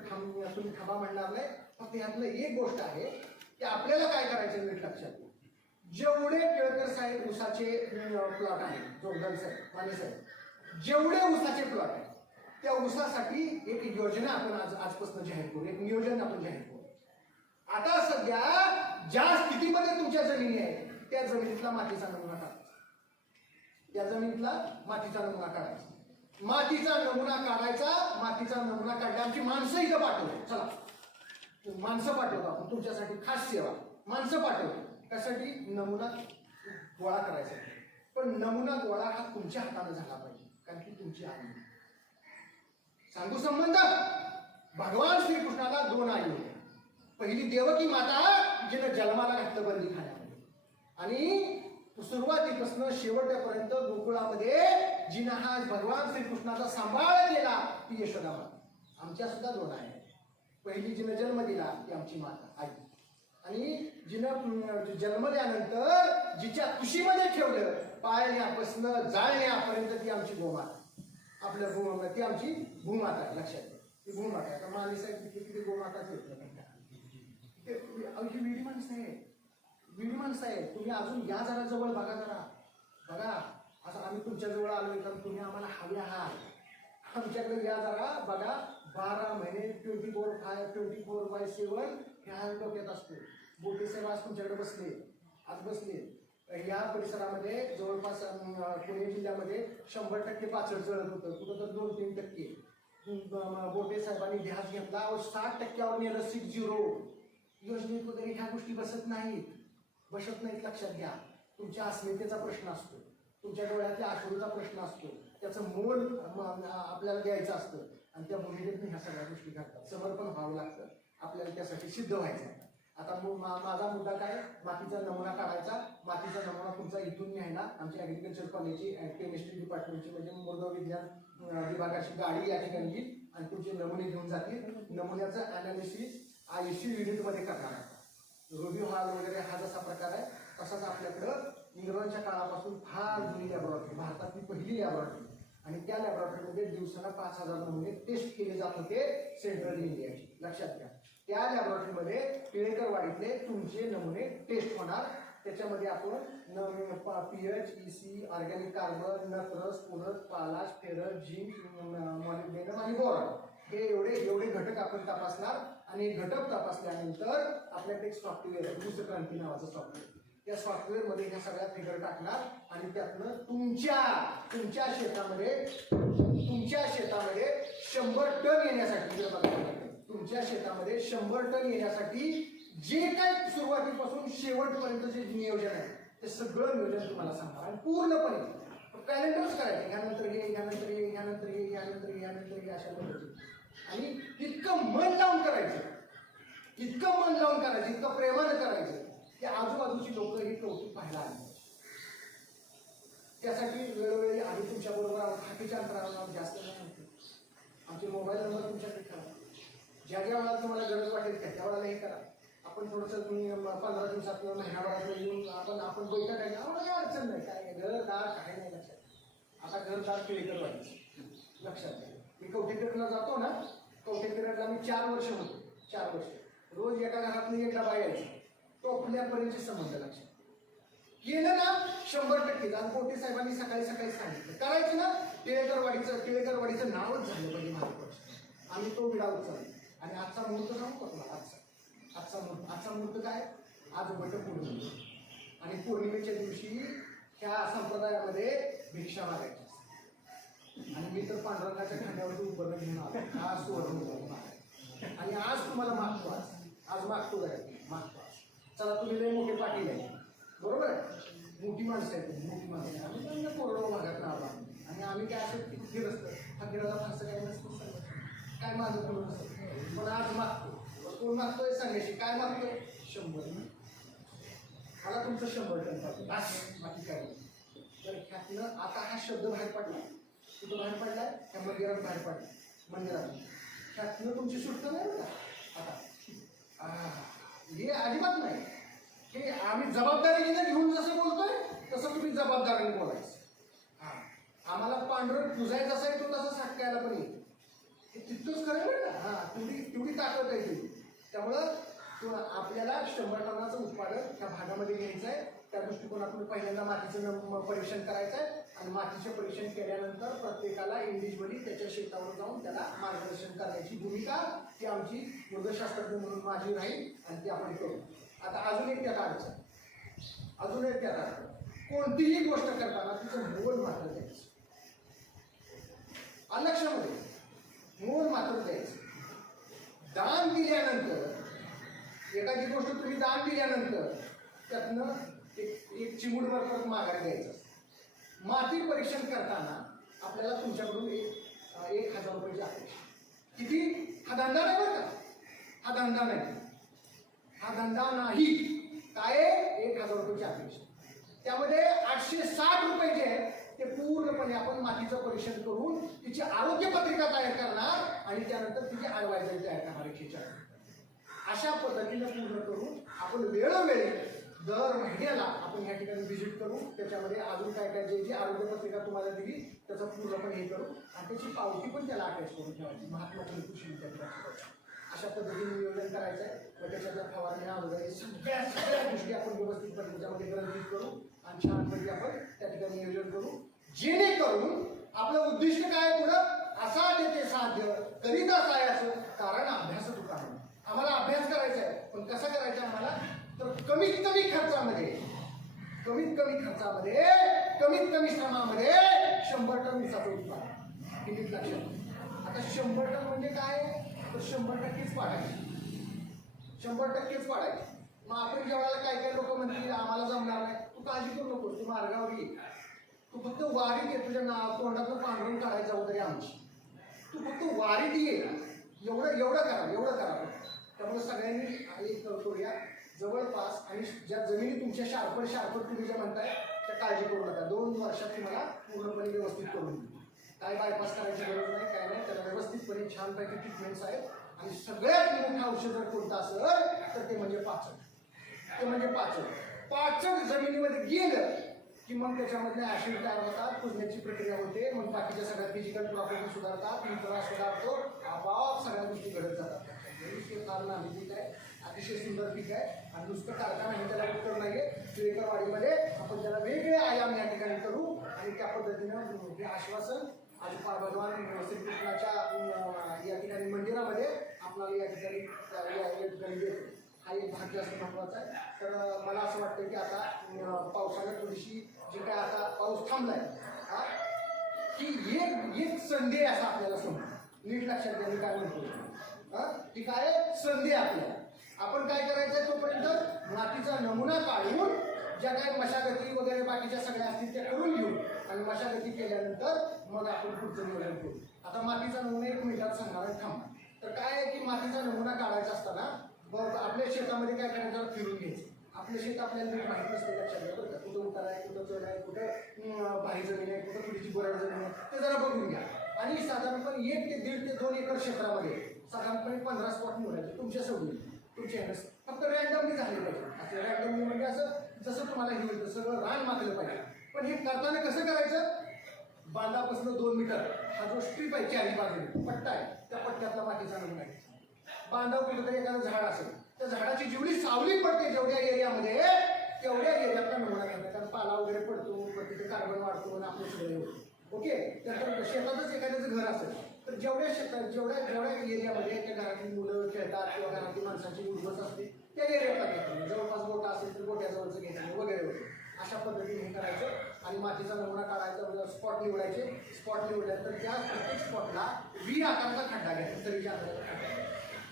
तुम्ही थांबा म्हणणार नाही. फक्त यातलं एक गोष्ट आहे की आपल्याला काय करायचं नीट लक्षात. जेवढे टिळकर साहेब उसाचे प्लॉट आहेत, जोगदल साहेब, माने साहेब, जेवढे उसाचे प्लॉट आहेत त्या उसासाठी एक योजना आपण आजपासून जाहीर करू, एक नियोजन आपण जाहीर करू. आता सध्या ज्या स्थितीमध्ये तुमच्या जमिनी आहेत त्या जमिनीतला मातीचा नमुना काढायचा, त्या जमिनीतला मातीचा नमुना काढायचा. मातीचा नमुना काढला. आमची माणसं इथं पाठवतो, चला माणसं पाठवतो आपण तुमच्यासाठी, खास सेवा. माणसं पाठवतो त्यासाठी नमुना गोळा करायचा. पण नमुना गोळा हा तुमच्या हाताने झाला पाहिजे, कारण की तुमची आई. सांगू संबंध, भगवान श्रीकृष्णाला 2 आई होत्या. पहिली देवकी माता जिनं जन्माला घातलं बंदी खाण्यामध्ये, आणि सुरुवातीपासून शेवटपर्यंत गोकुळामध्ये जिनं हा भगवान श्रीकृष्णाचा सांभाळ केला ती यशोदा माता. आमच्या सुद्धा 2 आहेत. पहिली जिनं जन्म दिला ती आमची माता आई, आणि जिनं जन्मल्यानंतर जिच्या खुशीमध्ये ठेवलं पाळण्यापासून जाळण्यापर्यंत ती आमची गोमाता. आपल्या भूमाता ती आमची भूमाता आहे, लक्षात घ्या. ती भूमाता. आता माने साहेब किती गोमाताच येत नाही. ही वेडी माणसं आहे, वेडी माणसं आहे. तुम्ही अजून या जरा जवळ बघा, जरा बघा. असं आम्ही तुमच्या जवळ आलोय तर तुम्ही आम्हाला हवे आहात. आमच्याकडे या जरा बघा. 12 महिने 24/7 ह्या डोक्यात असतो. बोटे साहेब आज तुमच्याकडे बसले, आज बसले. या परिसरामध्ये जवळपास पुणे जिल्ह्यामध्ये 100% पाचड जळत होतं, कुठं तर 2-3%. बोटे साहेबांनी ध्यास घेतला, 60% नेलं 60. योजनेत वगैरे ह्या गोष्टी बसत नाहीत, लक्षात घ्या. तुमच्या अस्मितेचा प्रश्न असतो, तुमच्या डोळ्यातल्या अश्रूचा प्रश्न असतो, त्याचं मोल आपल्याला द्यायचं असतं आणि त्या भूमिकेतून ह्या सगळ्या गोष्टी घडतात. समर्पण व्हावं लागतं, आपल्याला त्यासाठी सिद्ध व्हायचं. आता माझा मुद्दा काय, मातीचा नमुना काढायचा. मातीचा नमुना तुमचा इथून न्यायला आमची ॲग्रिकल्चर कॉलेजची केमिस्ट्री डिपार्टमेंटची म्हणजे मृद विज्ञान विभागाची गाडी या ठिकाणी येईल आणि तुमचे नमुने घेऊन जातील. नमुन्याचं अनालिसिस ICU युनिटमध्ये करणार आहे. रुबी हॉल वगैरे हा जसा प्रकार आहे तसाच आपल्याकडं इंग्रजांच्या काळापासून फार जुनी लॅबोरेटरी, भारतातली पहिली लॅबोरेटरी, आणि त्या लॅबोरेटरीमध्ये दिवसाला 5,000 नमुने टेस्ट केले जात होते सेंट्रल इंडियाची. लक्षात घ्या, त्या लॅबोरेटरीमध्ये टिळेकरवाडीतले तुमचे नमुने टेस्ट होणार. त्याच्यामध्ये आपण pH, EC, ऑर्गॅनिक कार्बन, नत्रस, पुरस, पालाश, फेरस, झिंक, मॉलिब्डेनम आणि बोरॉन हे एवढे घटक आपण तपासणार. आणि घटक तपासल्यानंतर आपल्याकडे एक सॉफ्टवेअर आहे, दूध क्रांती नावाचं सॉफ्टवेअर. त्या सॉफ्टवेअरमध्ये ह्या सगळ्या फिगर टाकणार आणि त्यातनं तुमच्या शेतामध्ये 100 टन येण्यासाठी, तुमच्या शेतामध्ये 100 टन येण्यासाठी जे काय सुरुवातीपासून शेवटपर्यंत जे नियोजन आहे ते सगळं नियोजन तुम्हाला सांगणार. आणि पूर्णपणे कॅलेंडरच करायचे, ह्यानंतर हे, ह्यानंतर हे, ह्यानंतर हे, ह्यानंतर हे, ह्यानंतर हे, अशा पद्धतीने. आणि इतकं मन लावून करायचं, इतकं प्रेमानं करायचं की आजूबाजूची लोक हे कौतुक पाहायला आले. त्यासाठी वेळोवेळी आम्ही तुमच्याबरोबर हातीच्या अंतरावर जास्त नाही म्हणतो. आमचे मोबाईल नंबर तुमच्याकडे ठेवा. ज्या वेळेला तुम्हाला गरज वाटेल त्या वेळेला हे करा. आपण थोडंसं 15 दिवसात किंवा महिनाभरात येऊन आपण बैठक आहे, आम्हाला काय अडचण नाही, काय घरदार काय नाही. लक्षात, आता घरदार टिळेकर व्हायचं. लक्षात घ्या, मी कवठेकरला जातो ना, कवठेकरला मी 4 वर्ष होतो. 4 वर्ष रोज एका घरातून एक डबा यायचा. टोपल्यापर्यंतचे संबंध लक्षात केलं ना 100%. आणि कोटे साहेबांनी सकाळी सांगितलं करायचं ना, टिळेकरवाडीचं नावच झालं पाहिजे महाराष्ट्रात. आम्ही तो विडा उचलला. आणि आजचा मुहूर्त सांगू का तुम्हाला? आजचा मुहूर्त काय, आज वटपौर्णिमा. आणि पौर्णिमेच्या दिवशी ह्या संप्रदायामध्ये भिक्षा मागायची. आणि मी तर पांडुरंगाच्या खांद्यावरती उपकरण घेऊन आलो, आज सुवर्ण. आणि आज तुम्हाला मागतो, आज मागतो मागतो. चला, तुम्ही लय मोठे पाटील आहे, बरोबर आहे, मोठी माणसं आहेत, मोठी माणसं. आम्ही त्यांना कोरडो भागात आला आणि आम्ही काय असं फिरसतं फकीराला फारसं काय नसतं, काय माझं कोण नसतं. पण आज मागतो. कोण मागतोय सांगायची, काय मागतोय? 100. मला तुमचं 100 टन पाहिजे, बाकी काय नाही. तर ह्यातनं आता हा शब्द बाहेर पडला, कुठं बाहेर पडलाय? त्या मंदिरात बाहेर पडला, मंदिरात. ह्यातनं तुमची सुटका नाही बघा. आता हे अजिबात नाही. हे आम्ही जबाबदारीने घेऊन जसं बोलतोय तसं तुम्ही जबाबदारीने बोलायचं. आम्हाला पांढरं पुजायचं असं आहे तो तसं साठकायला पण येईल. हे तितकंच करेल ना. तेवढी ताकद आहे ती. त्यामुळं आपल्याला 100 टनाचं उत्पादन त्या भागामध्ये घ्यायचं आहे. त्या दृष्टिकोनातून पहिल्यांदा मातीचं परीक्षण करायचं आहे. आणि मातीचं परीक्षण केल्यानंतर प्रत्येकाला इंडिव्हिज्युअली त्याच्या शेतावर जाऊन त्याला मार्गदर्शन करण्याची भूमिका ती आमची मृदशास्त्रज्ञ म्हणून माझी राहील आणि ती आपण करू. आता अजून एक त्यात अडचण, कोणतीही गोष्ट करताना तिचं मोल मात्र द्यायचं. लक्षामध्ये मोल मात्र द्यायचं. दान दिल्यानंतर, एखादी गोष्ट तुम्ही दान दिल्यानंतर त्यातनं एक चिमूटभर परत माघारी द्यायचं. माती परीक्षण करताना आपल्याला तुमच्याकडून 1,000 रुपयाची अपेक्षा. किती? हा धंदा नाही बरं का, हा धंदा नाही. काय? 1,000 रुपयाची अपेक्षा. त्यामध्ये 860 रुपये जे आहेत ते पूर्णपणे आपण मातीचं परीक्षण करून तिची आरोग्य पत्रिका तयार करणार आणि त्यानंतर तिची ॲडवायझरी तयार करणार 104. अशा पद्धतीने पूर्ण करून आपण वेळोवेळी दर महिन्याला आपण या ठिकाणी व्हिजिट करू. त्याच्यामध्ये अजून काय जे आरोग्य पत्रिका तुम्हाला दिली त्याचं पूर्णपणे हे करू आणि त्याची पावती पण त्याला अटॅच करून ठेवायची. महात्मा फुले कृषी विद्यापीठाची अशा पद्धतीने नियोजन करायचं आहे. व त्याच्यातल्या फवारण्या वगैरे सगळ्या गोष्टी आपण व्यवस्थितपणे त्याच्यामध्ये ग्रंथित करू आणि छानपैकी आपण त्या ठिकाणी नियोजन करू. जेणेकरून आपलं उद्दिष्ट काय पुढं असा ते साध्य करीत असायचं. कारण अभ्यास होता आम्हाला अभ्यास करायचा आहे. पण कसा करायचा आम्हाला? तर कमीत कमी खर्चामध्ये कमीत कमी श्रमामध्ये 100 टन ऊसाचं उत्पादन. किती लक्षात? आता 100 टन म्हणजे काय? तर 100%च वाढायची. 100%च वाढायची. मग आपण जेव्हा काय लोक म्हणतील आम्हाला जमणार नाही, तू काळजी करू नकोस, तू मार्गावर ये. तू फक्त वारीत ये, तुझ्या तोंडातून पांढरून काढायचा वगैरे आमची, तू फक्त वारीत ये, एवढं करा. त्यामुळे सगळ्यांनी एक करूया, जवळपास आणि ज्या जमिनी तुमच्या शारपट तुम्ही ज्या म्हणताय त्या काळजी करू नका. 2 वर्षात तुम्हाला पूर्णपणे व्यवस्थित करून देऊ. काय बायपास करायची गरज नाही, काय नाही, त्याला व्यवस्थितपणे छानपैकी ट्रीटमेंट्स आहेत. आणि सगळ्यात मोठं औषध जर कोणतं असेल तर ते म्हणजे पाचक जमिनीमध्ये गेलं की मग त्याच्यामधले ऍसिड तयार होतात, कुजण्याची प्रक्रिया होते, मग बाकीच्या सगळ्या फिजिकल प्रॉपर्टी सुधारतात, इंट्रा सुधारतो, आपोआप सगळ्या गोष्टी घडत जातात. फार नाभिक आहे, अतिशय सुंदर पीक आहे आणि नुसतं कारखाना हे त्याला उत्तर नाहीये. टिळेकरवाडीमध्ये आपण त्याला वेगळे आयाम या ठिकाणी करू आणि त्या पद्धतीनं हे आश्वासन आज भगवान श्रीकृष्णाच्या या ठिकाणी मंदिरामध्ये आपल्याला या ठिकाणी देतो. हा एक भाग जास्त महत्वाचा आहे. तर मला असं वाटतं की आता पावसानं थोडीशी जी काय आता पाऊस थांबलाय हा की एक संधी आहे असं आपल्याला समजतं. नीट लक्षात घ्या मी काय म्हणतो की काय संधी आपल्याला. आपण काय करायचंय तोपर्यंत मातीचा नमुना काढून ज्या काही मशागती वगैरे बाकीच्या सगळ्या असतील त्या करून घेऊ आणि मशागती केल्यानंतर मग आपण पुढचं नियोजन करू. आता मातीचा नमुना 1 मिनिटात सांगणार आहे, थांबा. तर काय आहे की मातीचा नमुना काढायचा असताना आपल्या शेतामध्ये काय करायचं, फिरून घ्यायचं. आपलं शेत आपल्याला नीट माहिती नसतं, लक्षात घ्या बरं का. कुठं उतार आहे, कुठं चढ आहे, कुठं भारी जमीन आहे, कुठं थोडीशी बोराड जमीन आहे, ते जरा बघून घ्या. आणि साधारणपणे 1 ते 1.5 ते 2 एकर क्षेत्रामध्ये साधारणपणे 15 स्पॉट मोडायचे तुमच्या सवयी, तुमच्या ह्यानं फक्त रँडमली झाले पाहिजे. असं रँडमली म्हणजे असं जसं तुम्हाला हे होईल सगळं रान मागलं पाहिजे. पण हे करताना कसं करायचं, बांधापासून 2 मीटर हा जो स्ट्रीप आहे चारी बाजूने पट्टा आहे त्या पट्ट्यातला मातीचा नमुना आहे. बांधाव कुठेतरी एखादं झाड असेल त्या झाडाची जेवढी सावली पडते जेवढ्या एरियामध्ये तेवढ्या एरियातला नमुना घ्यायचा. कारण पाला वगैरे पडतो, तिथे कार्बन वाढतो आणि आपलं सगळं होतं. ओके. त्यानंतर शेतातच एखाद्याचं घर असेल तर जेवढ्या शेतात जेवढ्या एरियामध्ये त्या घरातली मुलं खेळतात किंवा घरातली माणसाची उद्भस असते त्या एरियातला घ्यायचं. जवळपास गोटा असेल तर गोट्याजवळचं घ्यायचं वगैरे. अशा पद्धतीने हे करायचं आणि मातीचा नमुना काढायचा, स्पॉट निवडायचे. स्पॉट निवडल्यानंतर त्या प्रत्येक स्पॉटला व्ही आकाराचा खड्डा घ्यायचा. तरीच्या आकाराचा खड्डा,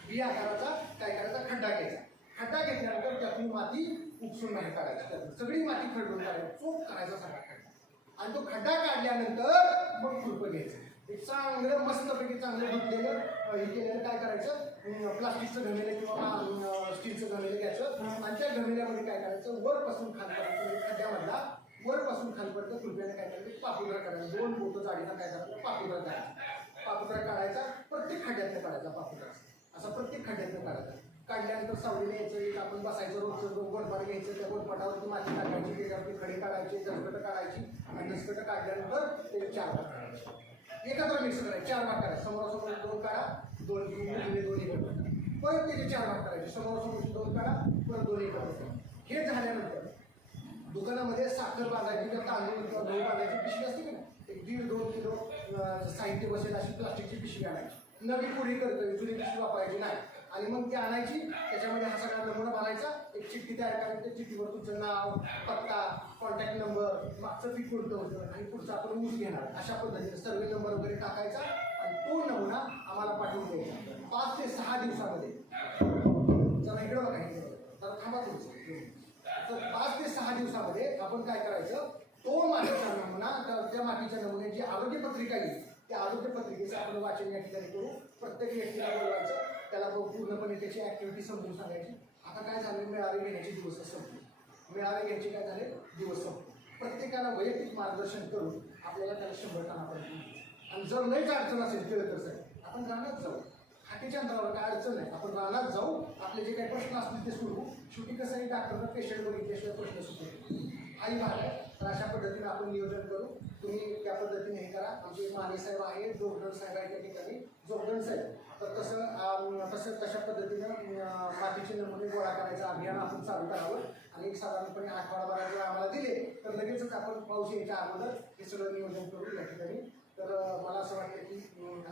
व्ही आकाराचा काय करायचा, खड्डा घ्यायचा. खड्डा घेतल्यानंतर त्यातून माती उपसून बाहेर काढायची. त्यातून सगळी माती खरडून काढायची, चोख करायचा सगळा खड्डा. आणि तो खड्डा काढल्यानंतर मग खुरपं घ्यायचं. एक चांगलं मस्तपैकी चांगलं धुतलेलं हे केलेलं काय करायचं, प्लास्टिकचं घमेलं किंवा स्टीलचं घमेलं घ्यायचं आणि त्या घमेल्यामध्ये काय करायचं, वरपासून खालपर्यंत खड्ड्यामधला वरपासून खालपर्यंत खुरप्याने काय करायचं, पापुद्रा काढायचा. 2 बोटं जाडीचा काय करायचं, पापुद्रा काढायचा. पापुद्रा काढायचा, प्रत्येक खड्ड्यातनं काढायचा पापुद्रा, असा प्रत्येक खड्ड्यातनं काढायचा. काढल्यानंतर सावलीने यायचं, आपण बसायचं, रोजचं गोडपाट घ्यायचं, त्या गोडपाटावरती माती टाकायची, त्याच्यावरती खडे काढायचे, दसकटं काढायची आणि दसकटं काढल्यानंतर ते 4 भाग काढायचे. एकत्र मिक्स करायचे, 4 भाग करायचे. समोरासमोर 2 काढा, 2 एकत्र करा. परत त्याचे 4 भाग करायचे, समोरासमोर 2 काढा, परत 2 एकत्र करा. हे झाल्यानंतर दुकानामध्ये साखर बांधायची किंवा तांदूळ किंवा गहू बांधायची पिशवी असते की ना, 1.5-2 किलो साहित्य बसेल अशी प्लास्टिकची पिशवी आणायची. नवी पुढी करतोय, जुनी पिशवी वापरायची नाही. आणि मग ती आणायची, त्याच्यामध्ये हा सगळा नमुना भरायचा, एक चिठ्ठी तयार करायची. त्या चिठ्ठीवर तुमचं नाव, पत्ता, कॉन्टॅक्ट नंबर, मागचं पीक कोणतं होतं आणि पुढचं आपण ऊस घेणार, अशा पद्धतीने सर्वे नंबर वगैरे टाकायचा आणि तो नमुना आम्हाला पाठवून द्यायचा 5 ते 6 दिवसामध्ये. जरा इकडं बघा, जरा थांबा तुमचं. तर 5 ते 6 दिवसामध्ये आपण काय करायचं, तो मातीचा नमुना, त्या मातीच्या नमुन्याची आरोग्य पत्रिका येईल, त्या आरोग्य पत्रिकेचं आपण वाचन या ठिकाणी करू. प्रत्येक व्यक्तीला बोलवायचं, त्याला पूर्णपणे त्याची ऍक्टिव्हिटी समजून सांगायची. आता काय झालं, मेळावे घेण्याचे दिवस संपले, मेळावे घ्यायचे काय झाले दिवस संपले. प्रत्येकाला वैयक्तिक मार्गदर्शन करून आपल्याला त्याला 100 टनापर्यंत. आणि जर लईच अडचण असेल केलं तर आपण रानात जाऊ, हातीच्या अंतरावर काय अडचण नाही, आपण रानात जाऊ, आपले जे काही प्रश्न असतील ते सोडवू. शेवटी कसं आहे, डॉक्टरला पेशंट बघितल्याशिवाय प्रश्न सुटतो, हाही भाग आहे. तर अशा पद्धतीने आपण नियोजन करू. तुम्ही त्या पद्धतीने हे करा. आमचे माने साहेब आहे, जोगदंड साहेब आहे त्या ठिकाणी, जोगदंड साहेब. तर तशा पद्धतीनं मातीचे नमुने गोळा करायचं अभियान आपण चालू करावं आणि एक साधारणपणे आठवडाभरात जर आम्हाला दिले तर लगेचच आपण पाऊस यायच्या अगोदर हे सगळं नियोजन करू या ठिकाणी. तर मला असं वाटतं की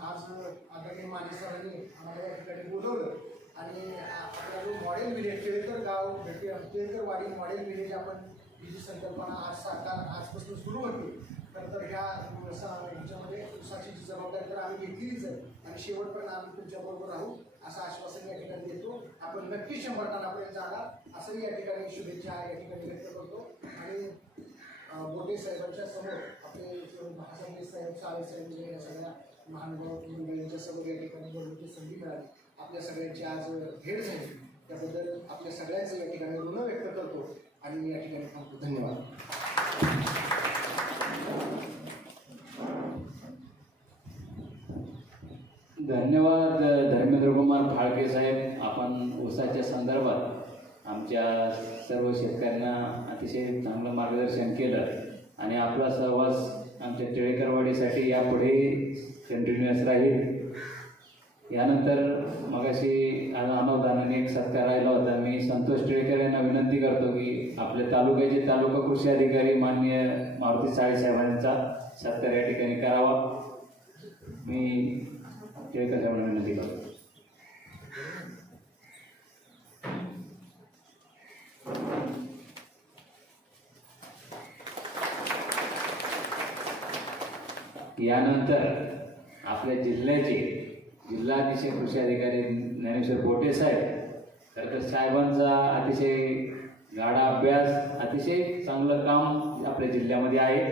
आज आदरणीय माने सरांनी आम्हाला या ठिकाणी बोलवलं आणि आपला जो मॉडेल विलेज केळकर गाव केळकरवाडी मॉडेल विलेज आपण ही जी संकल्पना आजपासून सुरू होती. तर ह्या ह्याच्यामध्ये ऊसाची जी जबाबदारी तर आम्ही घेतलीच आहे आणि शेवटपर्यंत आम्ही तुमच्याबरोबर राहू असं आश्वासन या ठिकाणी देतो. आपण नक्की 100 टनापर्यंत जाणार असंही या ठिकाणी शुभेच्छा या ठिकाणी व्यक्त करतो आणि बोटे साहेबांच्या समोर ते महासंघ साहेब साळे साहेब या सगळ्या महानुभाव मंडळींच्या समोर या ठिकाणी बोलण्याची संधी मिळाली. आपल्या सगळ्यांची आज भेट झाली, त्याबद्दल आपल्या सगळ्यांचं या ठिकाणी ऋण व्यक्त करतो आणि मी या ठिकाणी थांबतो. धन्यवाद. धन्यवाद धर्मेंद्र कुमार फाळके साहेब. आपण ऊसाच्या संदर्भात आमच्या सर्व शेतकऱ्यांना अतिशय चांगलं मार्गदर्शन केलं आणि आपला सहवास आमच्या टिळेकरवाडीसाठी यापुढे कंटिन्युअस राहील. यानंतर मगाशी अनुदानाने एक सत्कार राहिला होता. मी संतोष टिळेकर यांना विनंती करतो की आपल्या तालुक्याचे तालुका कृषी अधिकारी माननीय मारुती साळे साहेबांचा सत्कार या ठिकाणी करावा. मी टिळेकर साहेबांना विनंती करतो. यानंतर आपल्या जिल्ह्याचे जिल्हाधीश कृषी अधिकारी ज्ञानेश्वर बोटे साहेब, खरं तर साहेबांचा अतिशय गाढा अभ्यास, अतिशय चांगलं काम आपल्या जिल्ह्यामध्ये आहे.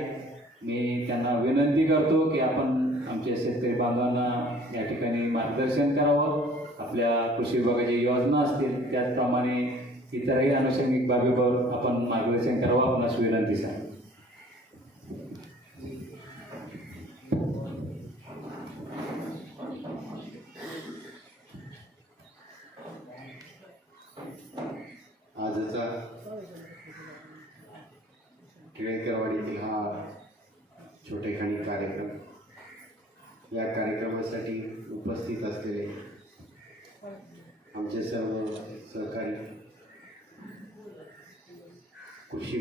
मी त्यांना विनंती करतो की आपण आमच्या शेतकरी बांधवांना या ठिकाणी मार्गदर्शन करावं. आपल्या कृषी विभागाच्या योजना असतील त्याचप्रमाणे इतरही अनुषंगिक बाबीवर आपण मार्गदर्शन करावं. आपणास विनंती सांग. आजचा टिळेकरवाडीतील हा छोटेखानी कार्यक्रम, या कार्यक्रमासाठी उपस्थित असलेले आमचे सर्व सहकारी, कृषी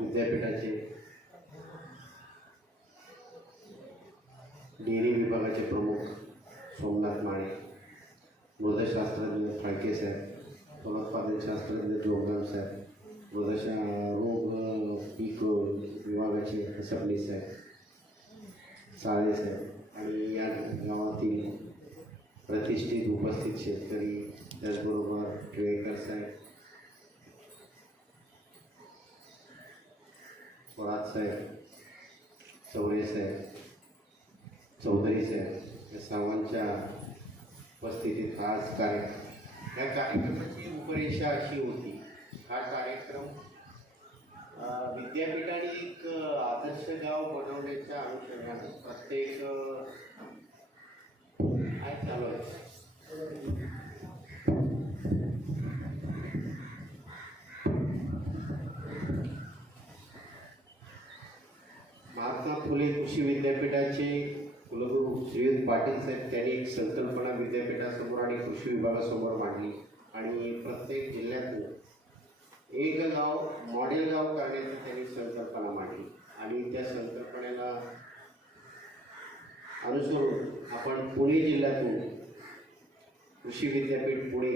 विद्यापीठाचे डेअरी विभागाचे प्रमुख सोमनाथ माने, मृदशास्त्रज्ञ फाळके साहेब, फलोत्पादनशास्त्रज्ञ जोगदाम साहेब, रोग पीक विभागाचे हसपणे साहेब, साळे साहेब आणि या गावातील प्रतिष्ठित उपस्थित शेतकरी, त्याचबरोबर टिळेकर साहेब, स्वराज साहेब, चौरे साहेब, चौधरी साहेब या सर्वांच्या उपस्थितीत आज या कार्यक्रमाची रूपरेषा अशी होती. हा कार्यक्रम विद्यापीठाने एक आदर्श गाव बनवण्याच्या अनुषंगाने प्रत्येक काय चालू आहे महात्मा फुले कृषी विद्यापीठाचे कुलगुरू श्रीयुत पाटील साहेब त्यांनी एक संकल्पना विद्यापीठासमोर आणि कृषी विभागासमोर मांडली आणि प्रत्येक जिल्ह्यातून एक गाव मॉडेल गाव करण्याची त्यांनी संकल्पना मांडली आणि त्या संकल्पनेला अनुसरून आपण पुणे जिल्ह्यातून कृषी विद्यापीठ पुणे,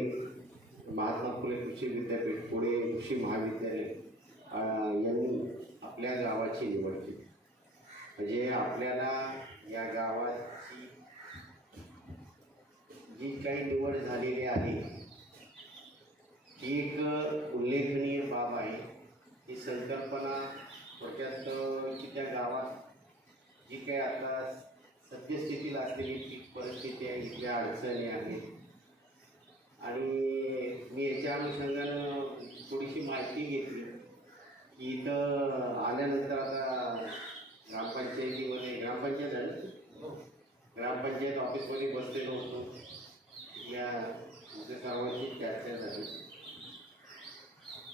महात्मा फुले कृषी विद्यापीठ पुणे कृषी महाविद्यालय यांनी आपल्या गावाची निवड केली. म्हणजे आपल्याला या गावाची जी काही निवड झालेली आहे ही एक उल्लेखनीय बाब आहे. ही संकल्पना थोडक्यात की त्या गावात जी काही आता सद्यस्थितीला असलेली पीक परिस्थिती आहे, इथल्या अडचणी आहेत आणि मी याच्या अनुषंगानं थोडीशी माहिती घेतली की इथं आल्यानंतर आता ग्रामपंचायत ऑफिसमध्ये बसलेलो होतो. या सर्वांची चर्चा झाली.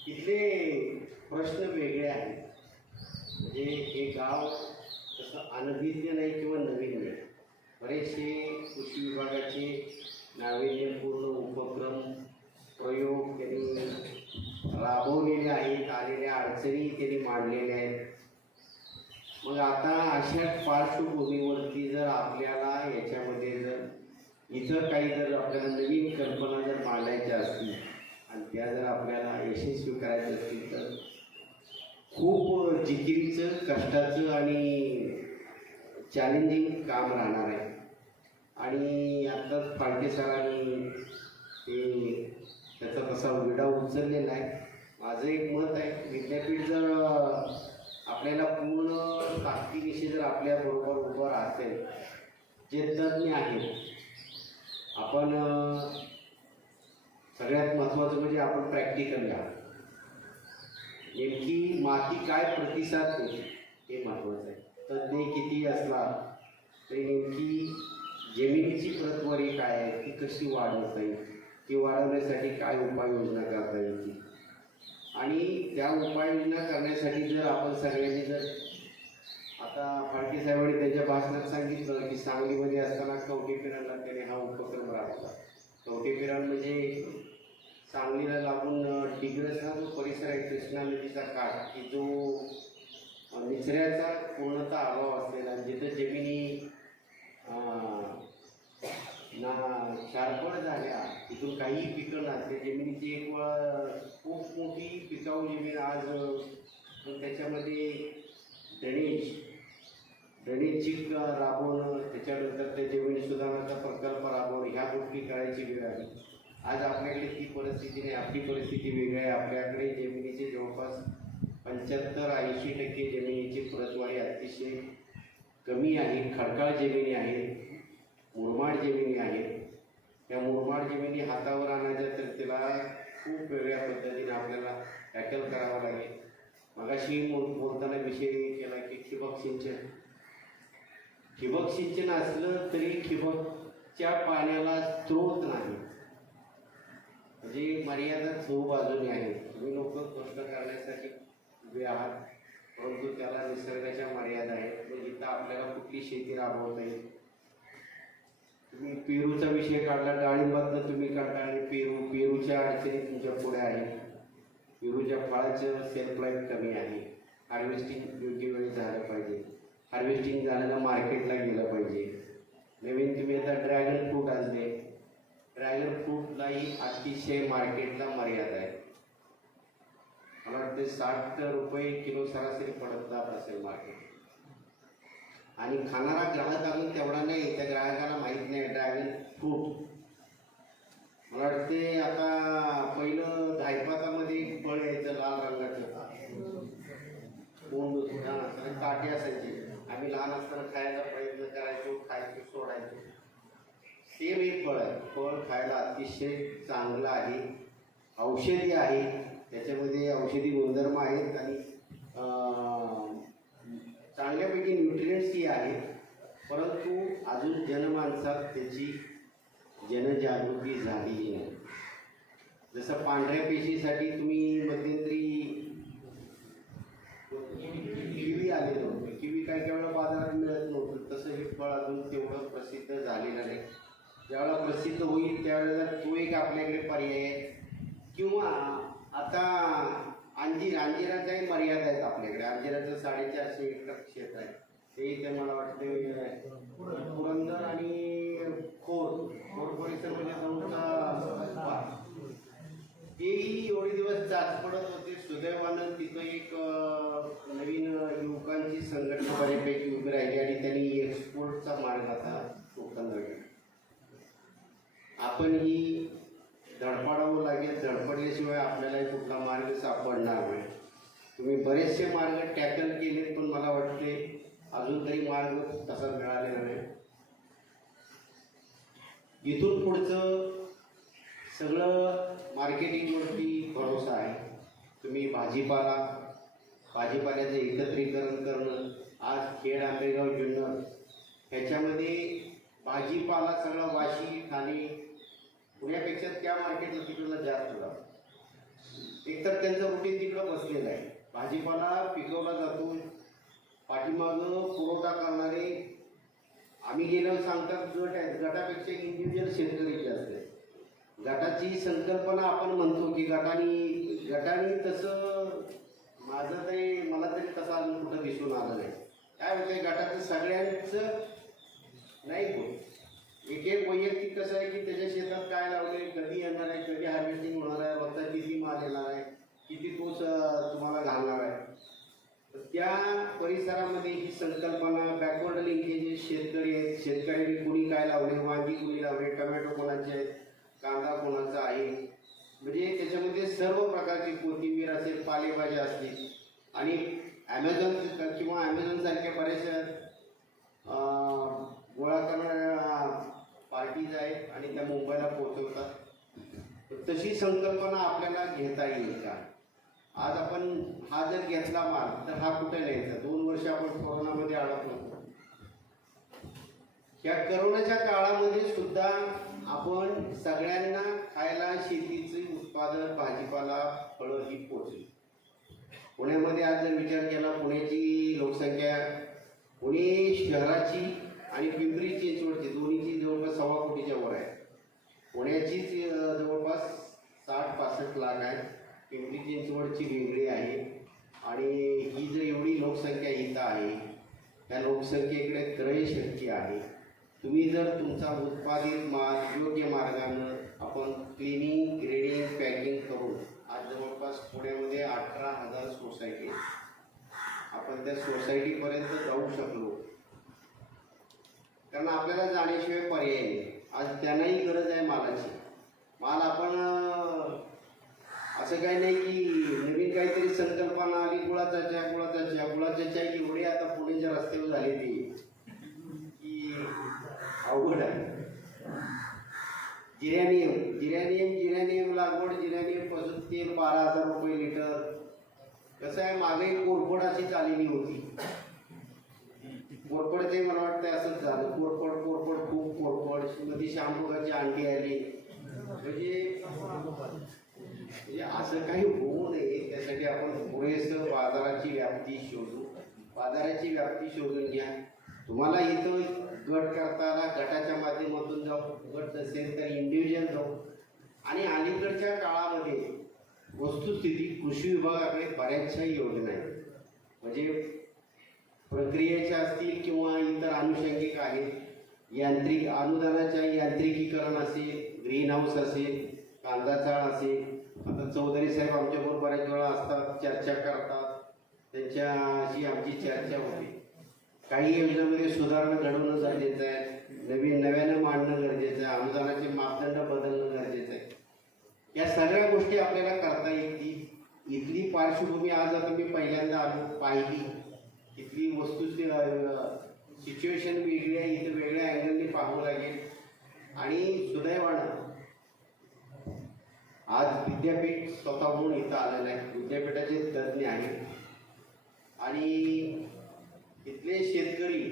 इथले प्रश्न वेगळे आहेत. म्हणजे हे गाव तसं अनभिज्ञ नाही किंवा नवीन नाही. बरेचसे कृषी विभागाचे नाविन्यपूर्ण उपक्रम प्रयोग त्यांनी राबवलेले आहेत, आलेल्या अडचणी त्यांनी मांडलेल्या आहेत. मग आता अशा पार्श्वभूमीवरती जर आपल्याला याच्यामध्ये जर इथं काही जर आपल्याला नवीन कल्पना जर मांडायच्या असतील आणि त्या जर आपल्याला यशस्वी करायच्या असतील तर खूप जिकिरीचं, कष्टाचं आणि चॅलेंजिंग काम राहणार आहे. आणि आत्ताच फाळके सरांनी ते त्याचा तसा विडा उचललेला आहे. माझं एक मत आहे, विद्यापीठ जर आपल्याला पूर्ण ताकदीनिशी जर आपल्या बरोबर उभं राहते जे तज्ज्ञ आहेत. आपण सगळ्यात महत्त्वाचं म्हणजे आपण प्रॅक्टिकल घ्या. नेमकी माती काय प्रतिसाद देते हे महत्त्वाचं आहे. तज्ज्ञ किती असला तरी नेमकी जमिनीची प्रतवारी काय आहे, ती कशी वाढवता येईल, ती वाढवण्यासाठी काय उपाययोजना करता येईल. आणि त्या उपाययोजना करण्यासाठी जर आपण सगळ्यांनी जर आता फाळके साहेबांनी त्यांच्या भाषणात सांगितलं की सांगलीमध्ये असताना कवठे पिरांना त्याने हा उपक्रम राबवला. कवठे पिराण म्हणजे सांगलीला लागून डिग्रसचा जो परिसर आहे, कृष्णा नदीचा काठ की जो निचऱ्याचा पूर्णतः अभाव असलेला, जिथं जमिनी ना क्षारफळ झाल्या, तिथून काही पिकं नसते, जमिनीची एक खूप मोठी पिकाऊ जमीन आज त्याच्यामध्ये ड्रेनेजची राबवणं, त्याच्यानंतर त्या जमिनी सुधारण्याचा प्रकल्प राबवणं, ह्या गोष्टी करायची वेळ आली. आज आपल्याकडे ती परिस्थिती नाही. आपली परिस्थिती वेगळी आहे. आपल्याकडे जमिनीचे जवळपास 75-80% जमिनीची प्रतवारी अतिशय कमी आहे. खडकाळ जमिनी आहेत, मुरमाड जमिनी आहेत. त्या मुरमाड जमिनी हातावर आणायच्या तर त्याला खूप वेगळ्या पद्धतीने आपल्याला टॅकल करावं लागेल. मगाशी बोलताना विषय केला की ठिबक सिंचन. ठिबक सिंचन असलं तरी ठिबकच्या पाण्याला स्रोत नाही, म्हणजे मर्यादा चहू बाजूने आहे. तुम्ही लोक कष्ट करण्यासाठी उभे आहात, परंतु त्याला निसर्गाच्या मर्यादा आहेत. मग इथं आपल्याला कुठली शेती राबवता येईल. तुम्ही पेरूचा विषय काढला, डाळिंबातनं तुम्ही काढता आणि पेरूच्या अडचणी तुमच्या पुढे आहेत. पेरूच्या फळाचं सेल्फ लाईफ कमी आहे. हार्वेस्टिंग योग्य वेळी झालं पाहिजे. हार्वेस्टिंग झाल्यानं मार्केटला गेलं पाहिजे. नवीन तुम्ही आता ड्रॅगन फ्रूट आणले, ड्रॅगन फ्रूटलाही अतिशय मार्केटला मर्यादा आहे. मला वाटतं 60 रुपये किलो सरासरी पडत जात असेल मार्केट. आणि खाणारा ग्राहक अजून तेवढा नाही, त्या ग्राहकाला माहीत नाही ड्रॅगन फ्रूट. मला वाटते आता पहिलं धायपातामध्ये एक फळ यायचं लाल रंगाचं, काठी असायची. आम्ही लहान असताना खायचा प्रयत्न करायचो, खायचो, सोडायचो. सेम एक फळ आहे. फळ खायला अतिशय चांगलं आहे, औषधी आहे, त्याच्यामध्ये औषधी गुणधर्म आहेत आणि चांगल्यापैकी न्यूट्रिएंट्सही आहेत. परंतु अजून जनमानसात त्याची जनजागृती झालेली नाही. जसं पांढऱ्या पेशीसाठी तुम्ही मध्यंतरी किवी आलेलं होतं, किवी काही वेळा बाजारात मिळत नव्हतं, तसं हे फळ अजून तेवढं प्रसिद्ध झालेलं नाही. ज्यावेळेला प्रसिद्ध होईल त्यावेळेला तो एक आपल्याकडे पर्याय आहे. किंवा आता अंजिराच्याही मर्यादा आहेत आपल्याकडे. अंजिराचं 450 एकर क्षेत्र आहे. ते इथे मला वाटतं पुरंदर आणि खोर परिसर म्हणजे जवळचा तेही एवढे दिवस जात पडत होते. सुदैवानं तिथं एक नवीन युवकांची संघटना बऱ्यापैकी उभी राहिली आणि त्यांनी एक्सपोर्टचा मार्ग आता लोकांना घेतला. आपण ही धडपडावं लागेल. धडपडल्याशिवाय आपल्याला कुठला मार्ग सापडणार नाही. तुम्ही बरेचसे मार्ग टॅकल केलेत, पण मला वाटते अजून तरी मार्ग तसा मिळालेला नाही. इथून पुढचं सगळं मार्केटिंगवरती भरोसा आहे. तुम्ही भाजीपाल्याचं एकत्रीकरण करणं, आज खेड, आंबेगाव, जुन्नर ह्याच्यामध्ये भाजीपाला सगळा वाशी, ठाणे, पुण्यापेक्षा त्या मार्केटला तिकडला जास्त जातो. एकतर त्यांचं रुटीन तिकडं बसलेलं आहे. भाजीपाला पिकवला जातो, पाठीमागं पुरवठा करणारे आम्ही गेल्यावर सांगतात गट आहेत. गटापेक्षा इंडिव्हिज्युअल शेतकरी जास्त आहे. गटाची संकल्पना आपण म्हणतो की गटाने तसं माझं तरी मला तरी तसं अजून कुठं दिसून आलं नाही. काय होतंय गटाचं सगळ्यांचं नाही होत. एक वैयक्तिक कसं आहे की त्याच्या शेतात काय लावले, कधी येणार आहे, कधी हार्वेस्टिंग होणार आहे, रोजचा किती माल येणार आहे, किती तोच तुम्हाला घालणार आहे. त्या परिसरामध्ये ही संकल्पना बॅकवर्ड लिंकेजेस शेतकरी आहेत. शेतकऱ्यांनी कुणी काय लावले, वांगी कुणी लावले, टोमॅटो कोणाचे आहेत, कांदा कोणाचा आहे, म्हणजे त्याच्यामध्ये सर्व प्रकारची कोथिंबीर असेल, पालेभाज्या असतील आणि ॲमेझॉन किंवा ॲमेझॉनसारख्या बऱ्याचशा गोळा करणाऱ्या पार्टीज आहेत आणि त्या मुंबईला पोहोचवतात. तशी संकल्पना आपल्याला घेता येईल का? आज आपण हा जर घेतला माल तर हा कुठे न्यायचा? 2 वर्ष आपण कोरोनामध्ये अडकलो. या करोनाच्या काळामध्ये सुद्धा आपण सगळ्यांना खायला शेतीचे उत्पादन, भाजीपाला, फळं ही पोचली. पुण्यामध्ये आज जर विचार केला, पुण्याची लोकसंख्या पुणे शहराची आणि पिंपरी चिंचवडची दोन्हीची जवळपास 1.25 कोटीच्या वर आहे. पुण्याचीच जवळपास 60-65 लाख आहे. पिंपरी चिंचवडची वेगळी आहे. आणि ही जर एवढी लोकसंख्या इथं आहे, त्या लोकसंख्येकडे क्रयशक्ती आहे. तुम्ही जर तुमचा उत्पादित माल योग्य मार्गानं आपण क्लिनिंग, ग्रेडिंग, पॅकिंग करून आज जवळपास पुण्यामध्ये 18,000 सोसायटी आपण त्या सोसायटीपर्यंत जाऊ शकलो. कारण आपल्याला जाण्याशिवाय पर्याय नाही. आज त्यांनाही गरज आहे मालाची. माल आपण असं काही नाही की नवीन काहीतरी संकल्पना आली, गुळाचा चहा एवढी आता पुण्याच्या रस्त्यावर झाली ती की अवघड आहे. जिऱ्यानियम लागवड, जिऱ्यानियम तेल 12,000 रुपये लिटर. कसं आहे, मागे कोरफड अशी चाललेली होती. कोरफडचे मला वाटतं असंच झालं. कोरफड खूप कोरफड मध्ये शांभोगाची अंडी आली. म्हणजे असं काही होऊ नये त्यासाठी आपण पुरेसं बाजाराची व्याप्ती शोधून घ्या. तुम्हाला इथं गट करताना गटाच्या माध्यमातून जाऊ, गट नसेल तर इंडिव्हिज्युअल जाऊ. आणि अलीकडच्या काळामध्ये वस्तुस्थिती कृषी विभागाकडे बऱ्याचशा योजना आहेत. म्हणजे प्रक्रियेच्या असतील किंवा इतर अनुषंगिक आहेत. यांत्रिक अनुदानाच्या यांत्रिकीकरण असेल, ग्रीन हाऊस असेल, कांदा चाळ असेल. आता चौधरी साहेब आमच्याबरोबर बऱ्याच वेळा असतात, चर्चा करतात. त्यांच्याशी आमची चर्चा होते. काही योजनांमध्ये सुधारणा घडवणं गरजेचं आहे, नव्यानं मांडणं गरजेचं आहे, अनुदानाचे मापदंड बदलणं गरजेचं आहे. या सगळ्या गोष्टी आपल्याला करता येतील. इथली पार्श्वभूमी आज आता मी पहिल्यांदा आलो पाहिली. इथली सिच्युएशन वेगळी आहे. इथं वेगळ्या अँगलने पाहावं लागेल. आणि सुदैवानं आज विद्यापीठ स्वतःहून इथं आलेलं आहे. विद्यापीठाचे तज्ज्ञ आहेत आणि इथले शेतकरी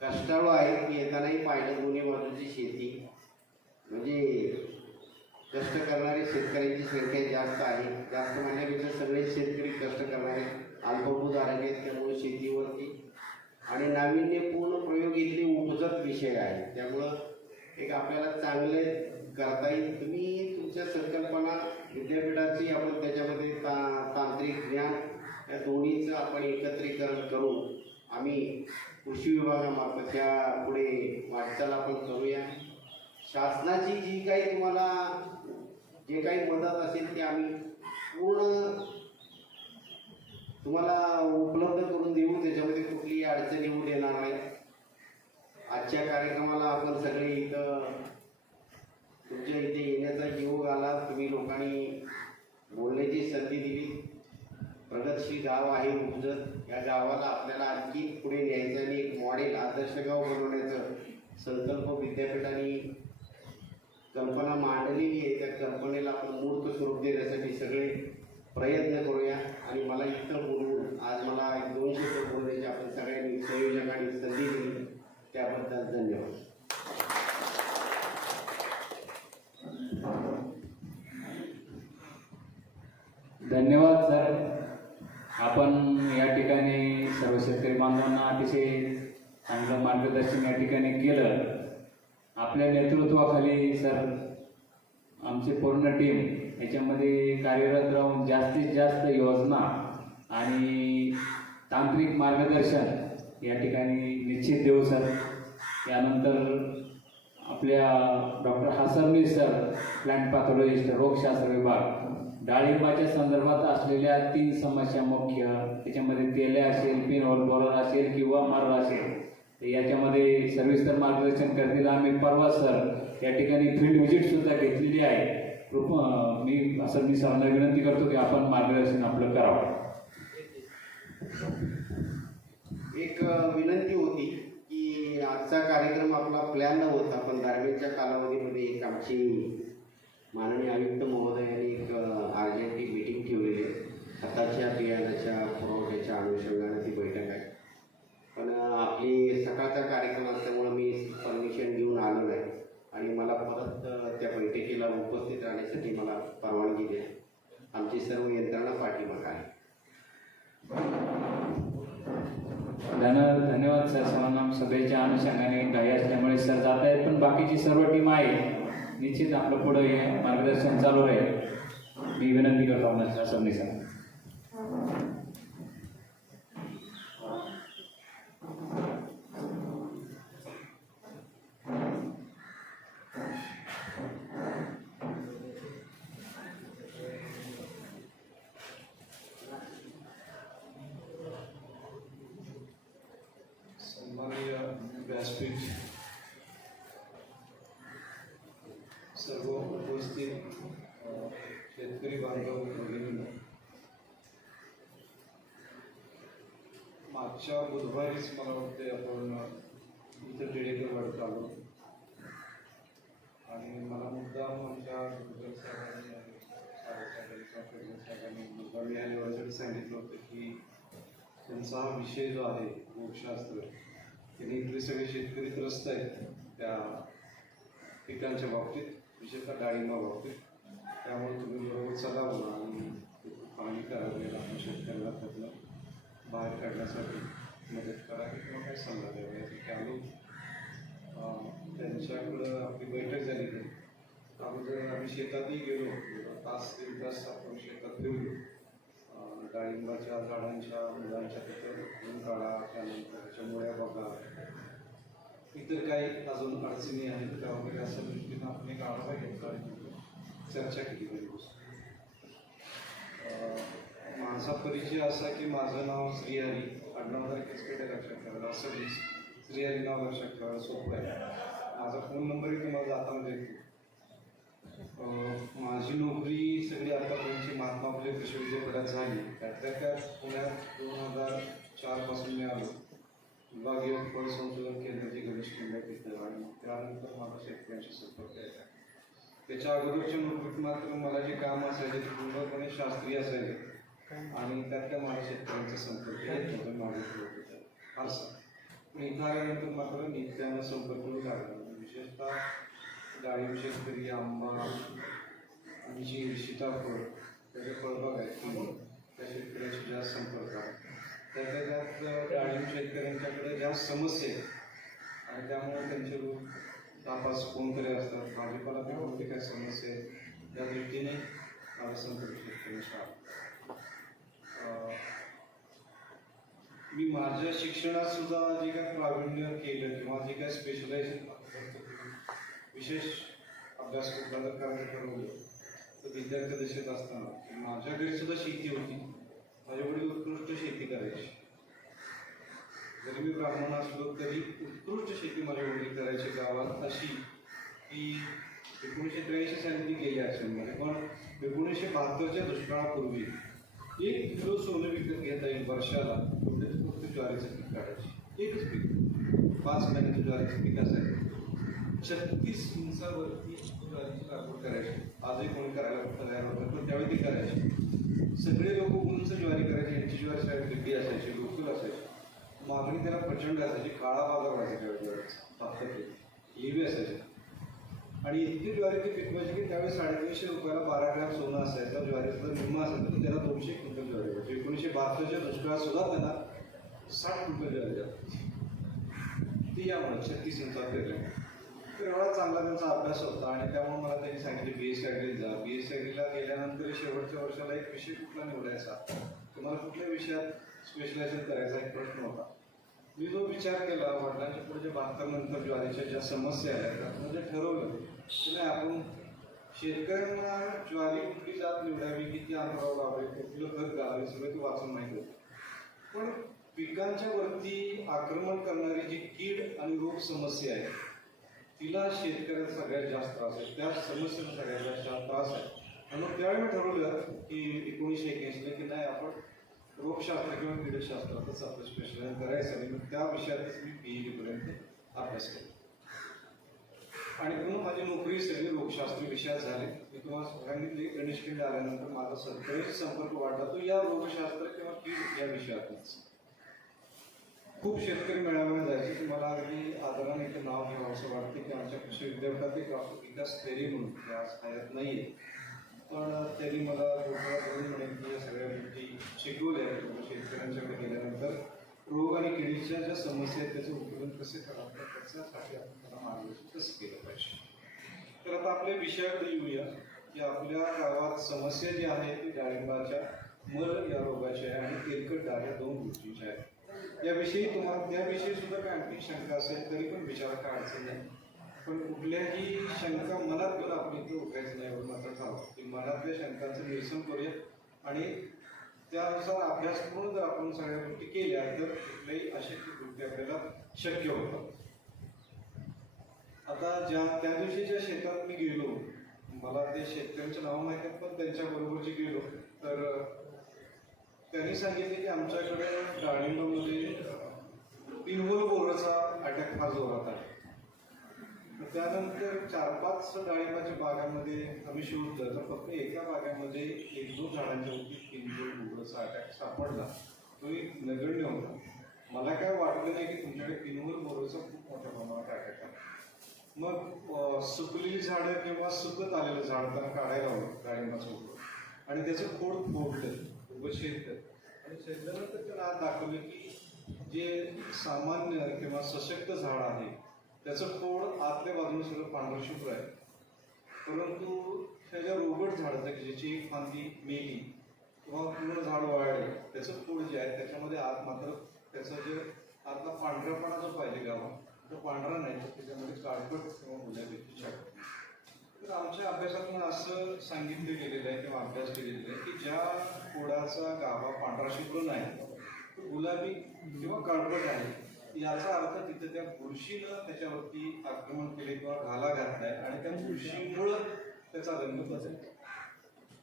कष्टाळू आहेत. मी येतानाही पाहिलं दोन्ही बाजूची शेती. म्हणजे कष्ट करणारे शेतकऱ्यांची संख्या जास्त आहे. जास्त म्हणण्यापेक्षा सगळे शेतकरी कष्ट करणारे अल्पभूत आलेले आहेत. त्यामुळे शेतीवरती आणि नाविन्यपूर्ण प्रयोग इथले उपजत विषय आहे. त्यामुळं एक आपल्याला चांगले करता येईल. तुम्ही तुमच्या संकल्पना विद्यापीठाची आपण त्याच्यामध्ये तांत्रिक ज्ञान या दोन्हीचं आपण एकत्रीकरण करून आम्ही कृषी विभागामार्फत त्या पुढे वाटचाल आपण करूया. शासनाची जी काही तुम्हाला जे काही मदत असेल ती आम्ही पूर्ण तुम्हाला उपलब्ध करून देऊ. त्याच्यामध्ये कुठलीही अडचण येऊ देणार नाही. आजच्या कार्यक्रमाला आपण सगळे इथं तुमच्या इथे येण्याचा योग आला. तुम्ही लोकांनी बोलण्याची संधी दिली. प्रगतशील गाव आहे उपजत. या गावाला आपल्याला आणखी पुढे न्यायचं आणि एक मॉडेल आदर्श गाव बनवण्याचं संकल्प विद्यापीठाने कल्पना मांडलेली आहे. त्या कल्पनेला आपण मूर्त स्वरूप देण्यासाठी सगळे प्रयत्न करूया. आणि मला इथं बोलून आज मला 2 शब्द बोलण्याची आपण सगळ्यांनी संयोजकांनी संधी दिली त्याबद्दल धन्यवाद. धन्यवाद सर. आपण या ठिकाणी सर्व शेतकरी बांधवांना अतिशय चांगलं मार्गदर्शन या ठिकाणी केलं. आपल्या नेतृत्वाखाली सर आमची पूर्ण टीम याच्यामध्ये कार्यरत राहून जास्तीत जास्त योजना आणि तांत्रिक मार्गदर्शन या ठिकाणी निश्चित देऊ सर. यानंतर आपल्या डॉक्टर हासरनी सर प्लांट पॅथॉलॉजिस्ट रोगशास्त्र विभाग डाळिंबाच्या संदर्भात असलेल्या 3 समस्या मुख्य त्याच्यामध्ये तेले असेल, पिनहोल बोरर असेल किंवा मर असेल तर याच्यामध्ये सविस्तर मार्गदर्शन करतील. आम्ही परवा सर या ठिकाणी फील्ड व्हिजिट सुद्धा घेतलेली आहे. मी सरांना विनंती करतो की आपण मार्गदर्शन आपलं करावं. एक विनंती होती की आजचा कार्यक्रम आपला प्लॅन नव्हता, पण दरम्यानच्या कालावधीमध्ये एक आमची माननीय आयुक्त महोदयांनी एक अर्जंट मीटिंग ठेवलेली आहे. खताच्या बियाण्याच्या पुरवठ्याच्या अनुषंगाने ती बैठक आहे. पण आपली सकाळचा कार्यक्रम असल्यामुळं मी परमिशन घेऊन आलो नाही आणि मला परत त्या बैठकीला उपस्थित राहण्यासाठी मला परवानगी द्या. आमची सर्व यंत्रणा पाठीमागे आहे. धन्यवाद सर. सर्वांना सभेच्या अनुषंगाने घाई असल्यामुळे सर जात आहेत, पण बाकीची सर्व टीम आहे. निश्चित आपलं पुढे हे मार्गदर्शन चालू राहील. मी विनंती करतो आपल्या सभेचा. सन्माननीय व्यासपीठ, सर्व उपस्थित शेतकरी बांधव भगिनींनो, मागच्या बुधवारीच मला वाटते आपण इथं टिळेकर वाढत आलो आणि मला मुद्दाम आमच्या साहेबांनी मुद्दाम या लेवलसाठी सांगितलं होतं की त्यांचा हा विषय जो आहे भूशास्त्र, त्यांनी इथले सगळे शेतकरी त्रस्त आहेत त्या पिकांच्या बाबतीत, विशेषतः डाळिंबा बाबतीत. त्यामुळे तुम्ही बरोबर चलावं आणि पाणी करावे, आपण शेतकऱ्याला त्यातलं बाहेर काढण्यासाठी मदत करावी किंवा काय सल्ला द्यावा यासाठी आलो. त्यांच्याकडं आपली बैठक झालेली. अगोदर आम्ही शेतातही गेलो, तास 3 तास आपण शेतात फिरलो. डाळिंबाच्या झाडांच्या मुलांच्या तिथं ऊन काढा, त्यानंतर त्याच्या मुळ्या बघा, इतर काही अजून अडचणी आहेत का वगैरे अशा दृष्टीनं आपण एक आढावा घेतला आणि चर्चा केली पाहिजे. माझा परिचय असा की माझं नाव श्रीहरी, आडनाव केसपेटे लक्षात ठेवा, असं श्रीहरी नाव लक्षात ठेवा, सोपं आहे. माझा फोन नंबरही तुम्हाला जाताना देतो. माझी नोकरी सगळी आतापर्यंतची महात्मा फुले कृषी विद्यापीठात झाली. त्यातल्या त्यात पुण्यात 2004 पासून मी आलो. विभागीय फळ संशोधन केंद्राची गणेश केंद्र तिथं आणि त्यानंतर मला शेतकऱ्यांशी संपर्क यायचा. त्याच्या अगोदरच्या नोकरीत मात्र मला जे काम असायचे ते पूर्णपणे शास्त्रीय असायचे आणि त्यातल्या मला शेतकऱ्यांचा संपर्क येत होतं, मागितलं होतं फारसा. पण इथं आल्यानंतर मात्र नित्यानं संपर्क लागला. विशेषतः डाळिंब शेतकरी, आंबा आणि जी सीताफळ त्याचे फळबाग आहेत त्या शेतकऱ्यांशी जास्त संपर्क आहे. त्यातल्या त्यात डाळिंब शेतकऱ्यांच्याकडे जास्त समस्या आहेत आणि त्यामुळे त्यांचे रोग तापास कोणतरी असतात. भाजीपाला पिकामध्ये काय समस्या आहेत त्या दृष्टीने माझा संपर्क शेतकऱ्यांशी आहे. मी माझ्या शिक्षणात सुद्धा जे काय प्रावीण्य केलं किंवा जे काय स्पेशलायझेशन विशेष अभ्यास कुठला जर करायचं ठरवलं तर विद्यार्थी दशेत असताना माझ्याकडे सुद्धा शेती होती. माझे वडील उत्कृष्ट शेती करायची. जरी मी ब्राह्मण असलो तरी उत्कृष्ट शेती माझ्या वडील करायचे गावात, अशी की 1983 साली ती गेली असेल. पण 1972च्या दुष्काळापूर्वी 1 किलो सोनं विकत घेता येईल वर्षाला, एवढेच फक्त ज्वारीचं पीक काढायचे. एकच पीक, 5 महिन्याचं ज्वारीचं पीक असायचं. 36 इंचावरती ज्वारीची लागवड करायची. आजही कोणी करायला तयार होतं, पण त्यावेळी ती करायची. सगळे लोक उंच ज्वारी करायचे. यांची ज्वारी साहेब गड्डी असायची, लोकल असायची. मागणी त्याला प्रचंड असायची. काळा बाजार व्हायचा त्यावेळी ज्वारीचा, हेवी असायचे. आणि इतकी ज्वारी ती पिकवायची की त्यावेळी 350 रुपयाला 12 ग्रॅम सोनं असायचं. ज्वारीचं निम्मा असायचं तर त्याला 200 क्विंटल ज्वारी होती. 1972च्या दुष्काळात सुद्धा त्यांना 60 क्विंटल ज्वारी जाते. ती यामुळे 36 इंचात पेरल्या. तर एवढा चांगला त्यांचा अभ्यास होता आणि त्यामुळे मला त्यांनी सांगितले BS ॲग्रीला जा. BS ॲग्रीला गेल्यानंतर शेवटच्या वर्षाला एक विषय कुठला निवडायचा, तुम्हाला कुठल्या विषयात स्पेशलायझेशन करायचा एक प्रश्न होता. मी जो विचार केला, वडिलांच्या पुढे 72 नंतर ज्वारीच्या ज्या समस्या आहेत त्यामध्ये ठरवलं की नाही, आपण शेतकऱ्यांना ज्वारी कुठली जात निवडावी, किती अंतराव लावावे, कुठलं खत घालावे, सगळं ते वाचून माहिती होतं. पण पिकांच्या वरती आक्रमण करणारी जी कीड आणि रोग समस्या आहे तिला शेतकऱ्याला सगळ्यात जास्त त्रास आहे. त्या समस्येला सगळ्यात जास्त त्रास आहे. आणि त्यावेळी मी ठरवलं की 1981 की नाही, आपण रोगशास्त्र किंवा कीटकशास्त्रातच आपलं स्पेशलाइज करायचं आणि मग त्या विषयातच मी PhD पर्यंत अभ्यास केला. आणि म्हणून माझी नोकरी सगळी रोगशास्त्र विषयात झाली. मी तुम्हाला सांगितले गणेशखिंड आल्यानंतर माझा सगळेच संपर्क वाढला तो या रोगशास्त्र किंवा कीड या विषयातच. खूप शेतकरी मेळाव्याला जायचे की मला अगदी आदराने इथं नाव घ्यावं असं वाटतं की आमच्या कृषी विद्यापीठात एक डॉक्टर विकास थेरी म्हणून ते आज हयात नाही आहे, पण त्यांनी मला डोक्याला धरून म्हणेल की या सगळ्या गोष्टी शिकवल्या शेतकऱ्यांच्याकडे गेल्यानंतर रोग आणि किडीच्या ज्या समस्या आहेत त्याचं उत्पादन कसे करावं त्याच्यासाठी आपण त्याला मार्गदर्शन कसं केलं पाहिजे. तर आता आपल्या विषयाकडे येऊया की आपल्या गावात समस्या जी आहे ती डाळिंबाच्या मल या रोगाची आहे आणि तेलकट डाळ या 2 गोष्टींच्या आहेत. याविषयी तुम्हाला त्याविषयी सुद्धा काय आणखी शंका असेल तरी पण विचारा काय अडचण नाही, पण कुठल्याही शंका मनात घेऊन आपण इथे उठायचं नाही एवढं मात्र ठरवा की मनातल्या शंकांचं निरसन करूया आणि त्यानुसार अभ्यास करून जर आपण सगळ्या गोष्टी केल्या तर कुठल्याही अशक्य गोष्टी आपल्याला शक्य होतात. आता त्या दिवशी ज्या शेतात मी गेलो, मला ते शेतकऱ्यांचं नाव माहिती आहे पण त्यांच्या बरोबर जे गेलो तर त्यांनी सांगितले की आमच्याकडे डाळिंबामध्ये पिनवल बोराचा अटॅक फार जोरात आहे. त्यानंतर 4-5 डाळिंबाच्या बागांमध्ये आम्ही शोधलं तर फक्त एका बागामध्ये 1-2 झाडांच्यावरती पिनवल बोराचा अटॅक सापडला. तोही नगण्य होता. मला काय वाटलं नाही की तुमच्याकडे पिनवल बोराचा खूप मोठ्या प्रमाणात अटॅक आहे. मग सुकलेली झाडं किंवा सुकत आलेलं झाड त्यांना काढायला हवं डाळिंबाचं उभं आणि त्याचं खोड फोडलं उभं शेतलं आणि शेतल्यानंतर त्यांना आज दाखवलं की जे सामान्य किंवा सशक्त झाड आहे त्याचं खोड आतल्या बाजूने सगळं पांढरशुभ्र आहे, परंतु त्याच्या रोगट झाडाचं ज्याची एक फांदी मेली किंवा पूर्ण झाड वाळले त्याचं खोड जे आहे त्याच्यामध्ये आत मात्र त्याचं जे आतला पांढरापणा जो पाहिजे गावा तो पांढरा नाही तर त्याच्यामध्ये काळपट किंवा गुलाबीची छाप. तर आमच्या अभ्यासातून असं सांगितलं गेलेलं आहे किंवा अभ्यास केलेला आहे की ज्या खोडाचा गाभा पांढरा शुभ्र नाही तो गुलाबी किंवा काळपट आहे याचा अर्थ तिथे त्या बुरशीनं त्याच्यावरती आक्रमण केले किंवा घाला घातलाय आणि त्या बुरशीमुळं त्याचा रंग बदलतो.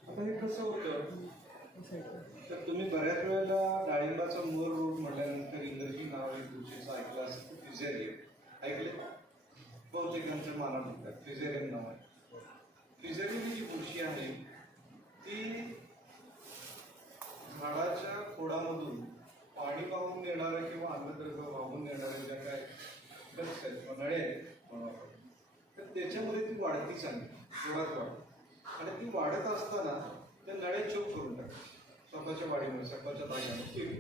आता हे कसं होतं तर तुम्ही बऱ्याच वेळेला डाळिंबाचा मोर रोग म्हटल्यानंतर इंग्रजी नाव एक बुरशीचं ऐकलं असेल तर फ्युझेरियम ऐकले बहुतेकांच्या मानात म्हणतात फ्युझेरियम नाव आहे. फ्युझेरियम ही जी बुरशी आहे ती झाडाच्या खोडामधून पाणी वाहून नेणाऱ्या किंवा अन्नद्रव्य वाहून नेणाऱ्या ज्या काय डक्स आहेत किंवा नळे आहेत तर त्याच्यामध्ये ती वाढती चांगली जोरात वाढते आणि ती वाढत असताना त्या नळ्या चोक करून टाकतात स्वतःच्या वाढीमुळे स्वतःच्या धाग्याने केली.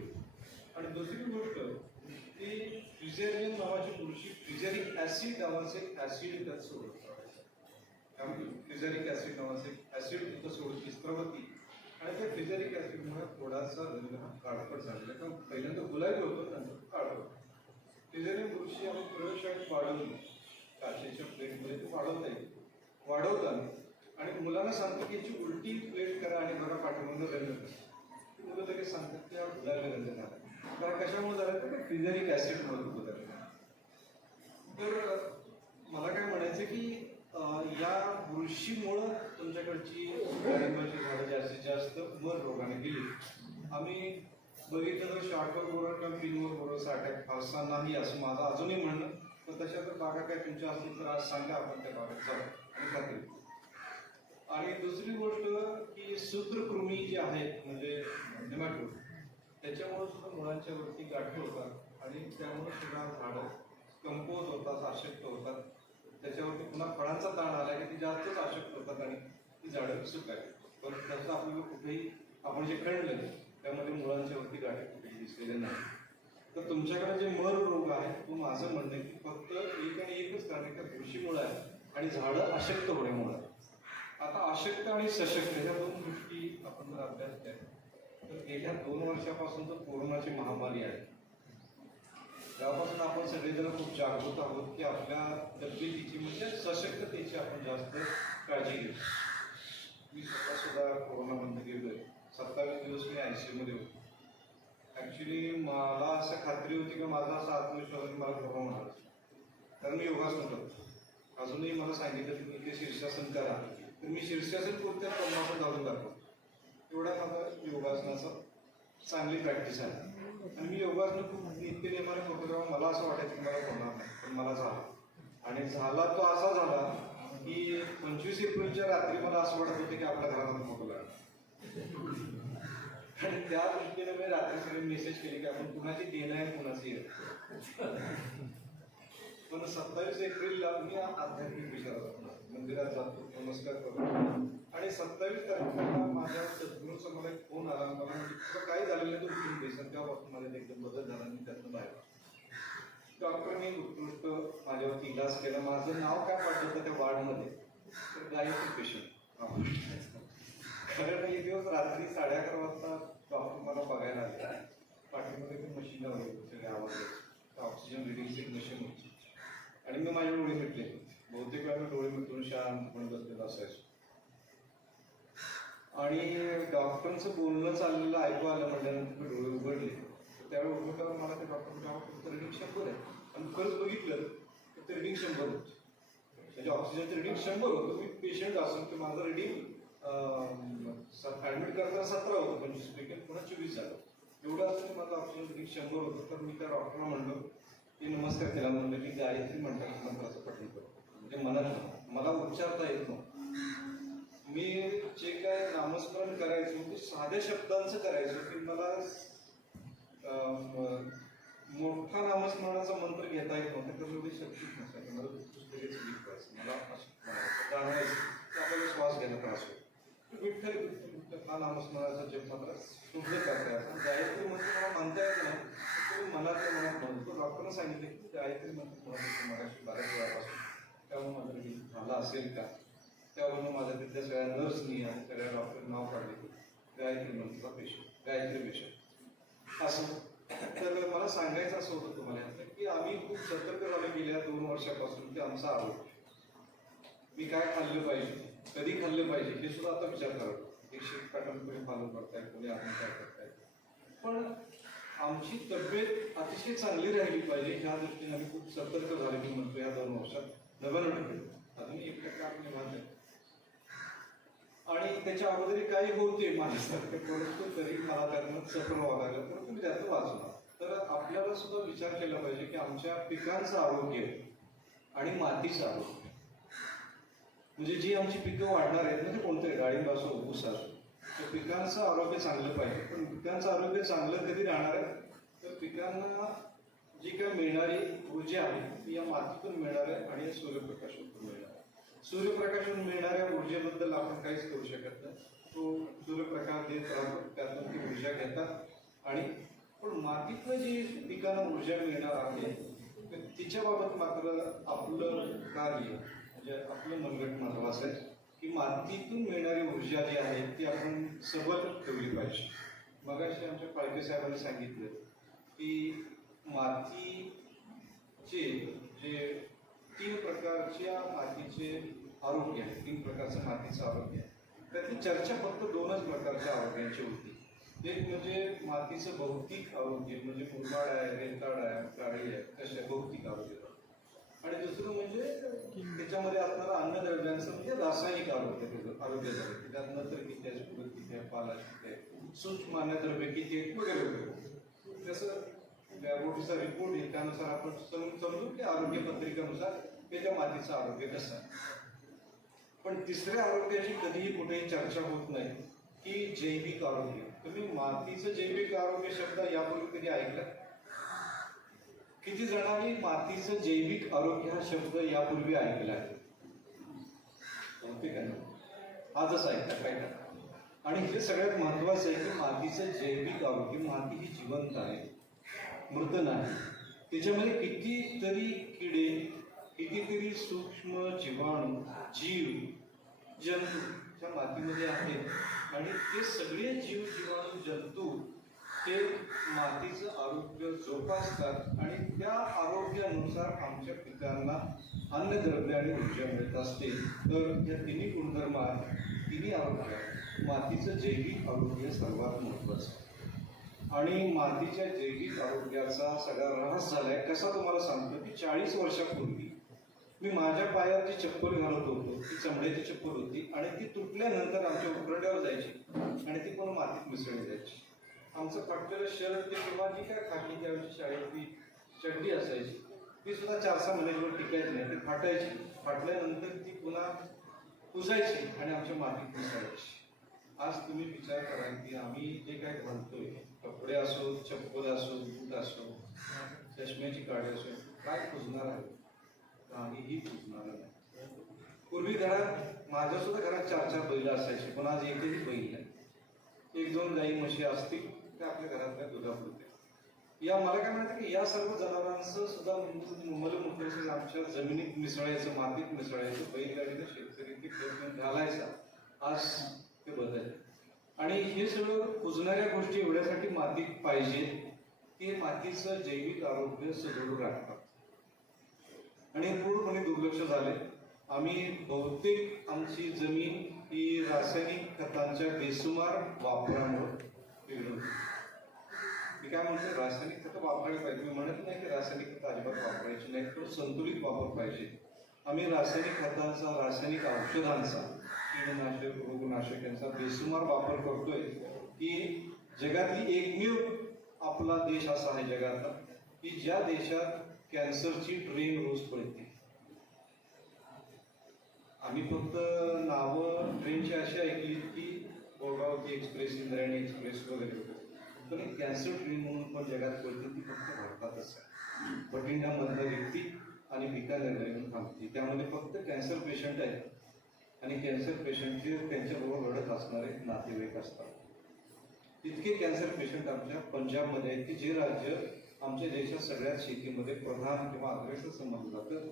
आणि दुसरी गोष्ट ती फ्युझेरियम नावाची बुरशी फ्युझेरिक ऍसिड नावाचे ऍसिड त्यात सोडत त्यामुळे फ्युझेरिक ऍसिड नावाचे ऍसिड तिथं सोडत स्त्रवती आणि त्या फ्युझेरिक ऍसिडमुळे थोडासा रंग काळपट झालेला कारण पहिल्यांदा गुलाबी होतो नंतर काळपट. फ्युझेरियम बुरशी आपण प्रयोगशाळेत वाढवली काचेच्या प्लेटमध्ये ती वाढवता येईल वाढवताना आणि मुलांना सांगतो की याची उलटी प्लेट करा आणि बघा पाठीमधून रंग करा. मुलं लगेच सांगतात की हा गुलाबी रंग झाला कारण कशामुळे झालं तर फ्युझेरिक ऍसिडमुळे गुलाबी. तर मला काय म्हणायचं की या बुरशीमुळं तुमच्याकडची डाळिंबाची झाडं जास्तीत जास्त मर रोगाने गेली. आम्ही बघितलं तर शॉर्टवर बोरर किंवा पिनवर बोररचा अटॅक फारसा नाही असं माझं अजूनही म्हणणं, पण तशा तर बागा काय तुमच्या असतील तर आज सांगा आपण त्या बागात जाऊ आणि खात्री. आणि दुसरी गोष्ट की सूत्रकृमी जी आहेत म्हणजे नेमॅटोड त्याच्यामुळे सुद्धा मुळांच्या वरती गाठी होतात आणि त्यामुळे सुद्धा झाडं कमकुवत होतात अशक्त होतात. त्याच्यावरती पुन्हा फळांचा ताण आला की ती जास्तच अशक्त होतात आणि ती झाडं सुकायला. पण त्याचं आपल्याला कुठेही आपण जे खणलं त्यामध्ये मुळांच्या वरती गाठी कुठेही दिसलेले नाही. तर तुमच्याकडे जे मर रोग आहे तो माझं म्हणणं की फक्त एक आणि एकच कारण का बुरशीमुळे आहे आणि झाडं अशक्त होण्यामुळे. आता अशक्त आणि सशक्त ह्या 2 गोष्टी आपण जर अभ्यास केला तर गेल्या 2 वर्षापासून तर कोरोनाची महामारी आहे. तेव्हापासून आपण सगळेजण खूप जागृत आहोत की आपल्या तब्येतीची म्हणजे सशक्ततेची आपण जास्त काळजी घेऊ. मी स्वतः सुद्धा कोरोनामध्ये गेलोय. 27 दिवस मी ICU मध्ये होतो. ऍक्च्युली मला असं खात्री होती की माझा असा आत्मविश्वास की मला कोरोना होणार कारण मी योगासन करतो. अजूनही मला सांगितलं की ते शीर्षासन करा तर मी शीर्षासन पुरत्या कोरोनाचं घालून दाखवतो. एवढा माझा योगासनाचा चांगली प्रॅक्टिस आहे. आणि मी योगासनं खूप नित्यनेमाने करतो तेव्हा मला असं वाटायचं की मला होणार नाही, पण मला झाला. आणि झाला तो असा झाला की 25 एप्रिलच्या रात्री मला असं वाटत होतं की आपल्या घरात फोटो लागला. आणि त्या दृष्टीने मी रात्री सगळे मेसेज केले की आपण कुणाची देणं आहे कुणाची आहे. पण 27 एप्रिलला मी आध्यात्मिक विचारात मंदिरात जातो, नमस्कार करतो. आणि 27 तारखेला माझ्या सद्गुरूचा मला एक फोन आला. मला म्हणजे तुला काय झालेलं नाही, तो 3 दिवसात तेव्हापासून माझ्यात एकदम बदल झाला आणि त्यातनं बाहेर. डॉक्टरने उत्कृष्ट माझ्यावरती इलाज केला. माझं नाव काय पाठवलं होतं त्या वार्डमध्ये, तर गायत्री पेशंट. खरं एक दिवस रात्री 11:30 वाजता डॉक्टर मला बघायला आले. पाठीमध्ये ते मशीन लावले सगळे आवाज, ऑक्सिजन रिडिंगची मशीन होती. आणि मी माझे डोळे मिटले. बहुतेक वेळा मी डोळे मिटून शांतपणे बसलेलो असायचो. आणि डॉक्टरांचं बोलणं चाललेलं ऐकू आलं म्हटल्यानंतर मी डोळे उघडले. त्यावेळी उभं करून मला ते डॉक्टर रिडिंग 100 आहे. आणि खरंच बघितलं तर ते रिडिंग 100 होतं. म्हणजे ऑक्सिजनचं रिडिंग 100 होतं. मी पेशंट असून की माझं रिडिंग ऍडमिट करताना 17 होतं, 25 पुन्हा 24 झालं. एवढं असं की माझं ऑक्सिजन रिडिंग 100 होतं. तर मी त्या डॉक्टरला म्हणलो की नमस्कार केला. म्हणलं की गायत्री म्हणतात मंत्राचं पठण करतो. म्हणजे म्हणत मला उच्चारता येत नव्हतं. मी जे काय नामस्मरण करायचो ते साध्या शब्दांचं करायचो की मला मोठा नामस्मरणाचा मंत्र घेता येत नव्हता, तर एवढी शक्तीच नसायची. मला पुस्तकेच लिहायचं, मला जाणवायचं की आपल्याला श्वास घ्यायला त्रास होतो. विठ्ठल विठ्ठल हा नामस्मरणाचा जप मात्र शुद्ध करता येतो. गायत्री मंत्र मला म्हणता येत नाही, तरी मला ते म्हणत म्हणतो. डॉक्टरने सांगितले की गायत्री मंत्र म्हणत मगाशी बऱ्याच वेळापासून, त्यामुळे माझं हे झालं असेल का. त्यावरून माझ्या तिथल्या सगळ्या नर्सनी आणि सगळ्या डॉक्टरने नाव काढले की गायत्री मंत्राचा पेशंट, गायत्री पेशंट असं. तर मला सांगायचं असं होतं तुम्हाला की आम्ही खूप सतर्क झाले गेल्या 2 वर्षापासून की आमचं आरोग्य, मी काय खाल्लं पाहिजे, कधी खाल्लं पाहिजे हे सुद्धा आता विचार करावं. एक शिफ्ट पॅटर्न कोणी फॉलो करताय, कोणी आपण काय करताय. पण आमची तब्येत अतिशय चांगली राहिली पाहिजे ह्या दृष्टीने आम्ही खूप सतर्क झाले. मी म्हणतो या 2 वर्षात 99% अजून 1% आपण निवांत. आणि त्याच्या अगोदर काही होते माझ्यासारखं, परंतु तरी मला त्यातनं सफल व्हावं लागलं. परंतु मी त्यातून वाचलो. तर आपल्याला सुद्धा विचार केला पाहिजे की आमच्या पिकांचं आरोग्य आणि मातीचं आरोग्य, म्हणजे जी आमची पिकं वाढणार आहेत म्हणजे कोणते डाळिंब असो, ऊस असो, तर पिकांचं आरोग्य चांगलं पाहिजे. पण पिकांचं आरोग्य चांगलं कधी राहणार आहे, तर पिकांना जी काय मिळणारी ऊर्जा आहे ती या मातीतून मिळणार आहे आणि या सूर्यप्रकाशातून मिळणार आहे. सूर्यप्रकाशातून मिळणाऱ्या ऊर्जेबद्दल आपण काहीच करू शकत नाही. तो सूर्यप्रकाश देत राहतो, त्यातून ती ऊर्जा घेतात. आणि पण मातीतनं जी पिकांना ऊर्जा मिळणार आहे तिच्याबाबत मात्र आपलं कार्य म्हणजे आपलं मनगट महत्वाचं आहे की मातीतून मिळणारी ऊर्जा जी आहे ती आपण सबल ठेवली पाहिजे. मगाशी आमच्या पालके साहेबांनी सांगितलं की मातीचे जे 3 प्रकारच्या मातीचे आरोग्य आहे, 3 प्रकारचं मातीचं आरोग्य आहे. त्यातली चर्चा फक्त 2च प्रकारच्या आरोग्यांची होती. एक म्हणजे मातीचं भौतिक आरोग्य, म्हणजे मुरमाड आहे, रेताड आहे, काळी आहे, तशा भौतिक आरोग्य. आणि दुसरं म्हणजे त्याच्यामध्ये असणारं अन्नद्रव्यांचं म्हणजे रासायनिक आरोग्य, आरोग्य झालं. त्यात नत्र किती आहे, स्फुरद किती आहे, पालाश किती आहे, सूक्ष्म अन्नद्रव्य किती आहेत वगैरे वगैरे. जसं लॅबोरेटरीचा रिपोर्ट येईल त्यानुसार आपण समजू की आरोग्य पत्रिकेनुसार त्याच्या मातीचं आरोग्य कसं आहे. पण तिसऱ्या आरोग्याची कधीही कुठेही चर्चा होत नाही की जैविक आरोग्य. तुम्ही मातीचं जैविक आरोग्य शब्द यापूर्वी कधी ऐकला? किती जणांनी मातीचं जैविक आरोग्य हा शब्द यापूर्वी ऐकला आहे? आजच ऐकता काय का? आणि हे सगळ्यात महत्वाचं आहे की मातीचं जैविक आरोग्य, माती ही जिवंत आहे, मृत नाही. त्याच्यामध्ये कितीतरी किडे, कितीतरी सूक्ष्म जीवाणू, जीव जंतू त्या मातीमध्ये आहेत. आणि ते सगळे जीव जीवाणू जंतू ते मातीचं आरोग्य जोपासतात आणि त्या आरोग्यानुसार आमच्या पिकांना अन्नद्रव्य आणि ऊर्जा मिळत असते. तर या 3 गुणधर्मात 3 आरोग्यात मातीचं जैविक आरोग्य सर्वात महत्वाचं. आणि मातीच्या जैविक आरोग्याचा सगळा ऱ्हास झालाय कसा तुम्हाला सांगतो की 40 वर्षापूर्वी मी माझ्या पायावर जी चप्पल घालत होतो ती चमड्याची चप्पल होती आणि ती तुटल्यानंतर आमच्या उकरड्यावर जायची आणि ती पण मातीत मिसळली जायची. आमचं फाटलेलं शर्ट ते किंवा जी काय खाकी त्यावेळी शाळेतली चड्डी असायची ती सुद्धा 4-6 महिन्यावर टिकायची नाही, ती फाटायची. फाटल्यानंतर ती पुन्हा पुसायची आणि आमच्या मातीत मिसळायची. आज तुम्ही विचार करा की आम्ही जे काय घालतोय, कपडे असो, चप्पल असो, बूट असो, चष्म्याची काडी असो, काय पुजणार आहे? काहीही पुजणार नाही. पूर्वी घरात, माझ्या सुद्धा घरात 4-4 बैल असायचे, पण आज एकही बैल नाही. 1-2 गाई म्हशी असतील त्या आपल्या घरातल्या दुधापुरते. या मला काय म्हणतात की या सर्व जनावरांचं सुद्धा मलमूत्र आमच्या जमिनीत मिसळायचं, मातीत मिसळायचं, बैलगाडीनं शेतकरी ते घेऊन घालायचा. आज ते बदल. आणि हे सगळं पुजणाऱ्या गोष्टी एवढ्यासाठी मातीत पाहिजे की मातीचं जैविक आरोग्य सुदृढ राखतात. आणि पूर्णपणे दुर्लक्ष झाले. आम्ही बहुतेक आमची जमीन ही रासायनिक खतांच्या बेसुमार वापरामुळे बिघडून. मी काय म्हणतो, रासायनिक खतं वापरायला पाहिजे. मी म्हणत नाही की रासायनिक खतं अजिबात वापरायची नाही, पण संतुलित वापर पाहिजे. आम्ही रासायनिक खतांचा, रासायनिक औषधांचा, कीटकनाशक, रोगनाशक यांचा बेसुमार वापर करतोय की जगातली एकमेव आपला देश असा आहे जगातला की ज्या देशात कॅन्सरची ट्रेन रोज पळते. आम्ही फक्त नावं ट्रेनची अशी ऐकली की गोगावती एक्सप्रेस, इंद्रायणी एक्सप्रेस वगैरे, पण कॅन्सर ट्रेन म्हणून पण जगात पळते ती फक्त भारतातच आहे. बठिंडामधल्या व्यक्ती आणि बिकानेर येऊन थांबते. त्यामध्ये फक्त कॅन्सर पेशंट आहेत आणि कॅन्सर पेशंटचे त्यांच्याबरोबर लढत असणारे नातेवाईक असतात. इतके कॅन्सर पेशंट आमच्या पंजाबमध्ये आहेत की जे राज्य आमच्या देशात सगळ्यात शेतीमध्ये प्रधान किंवा अग्रेसर समजलं जातं.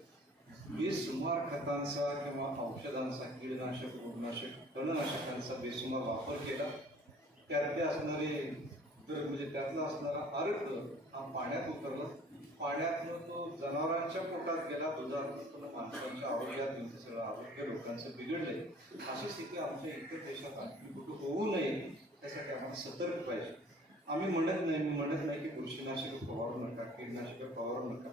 बेसुमार खतांचा किंवा औषधांचा, कीटकनाशक, रोगनाशक, तणनाशकांचा बेसुमार वापर केला. त्यातले असणारे म्हणजे त्यातला असणारा अर्क हा पाण्यात उतरला. पाण्यातनं तो जनावरांच्या पोटात गेला, दुधात माणसांच्या आरोग्यात, त्यांचं सगळं आरोग्य लोकांचं बिघडले. अशी स्थिती आमच्या इतर देशात आणखी कुठं होऊ नये त्यासाठी आम्हाला सतर्क पाहिजे. आम्ही म्हणत नाही की बुरशीनाशक फवारू नका, कीटकनाशक फवारू नका,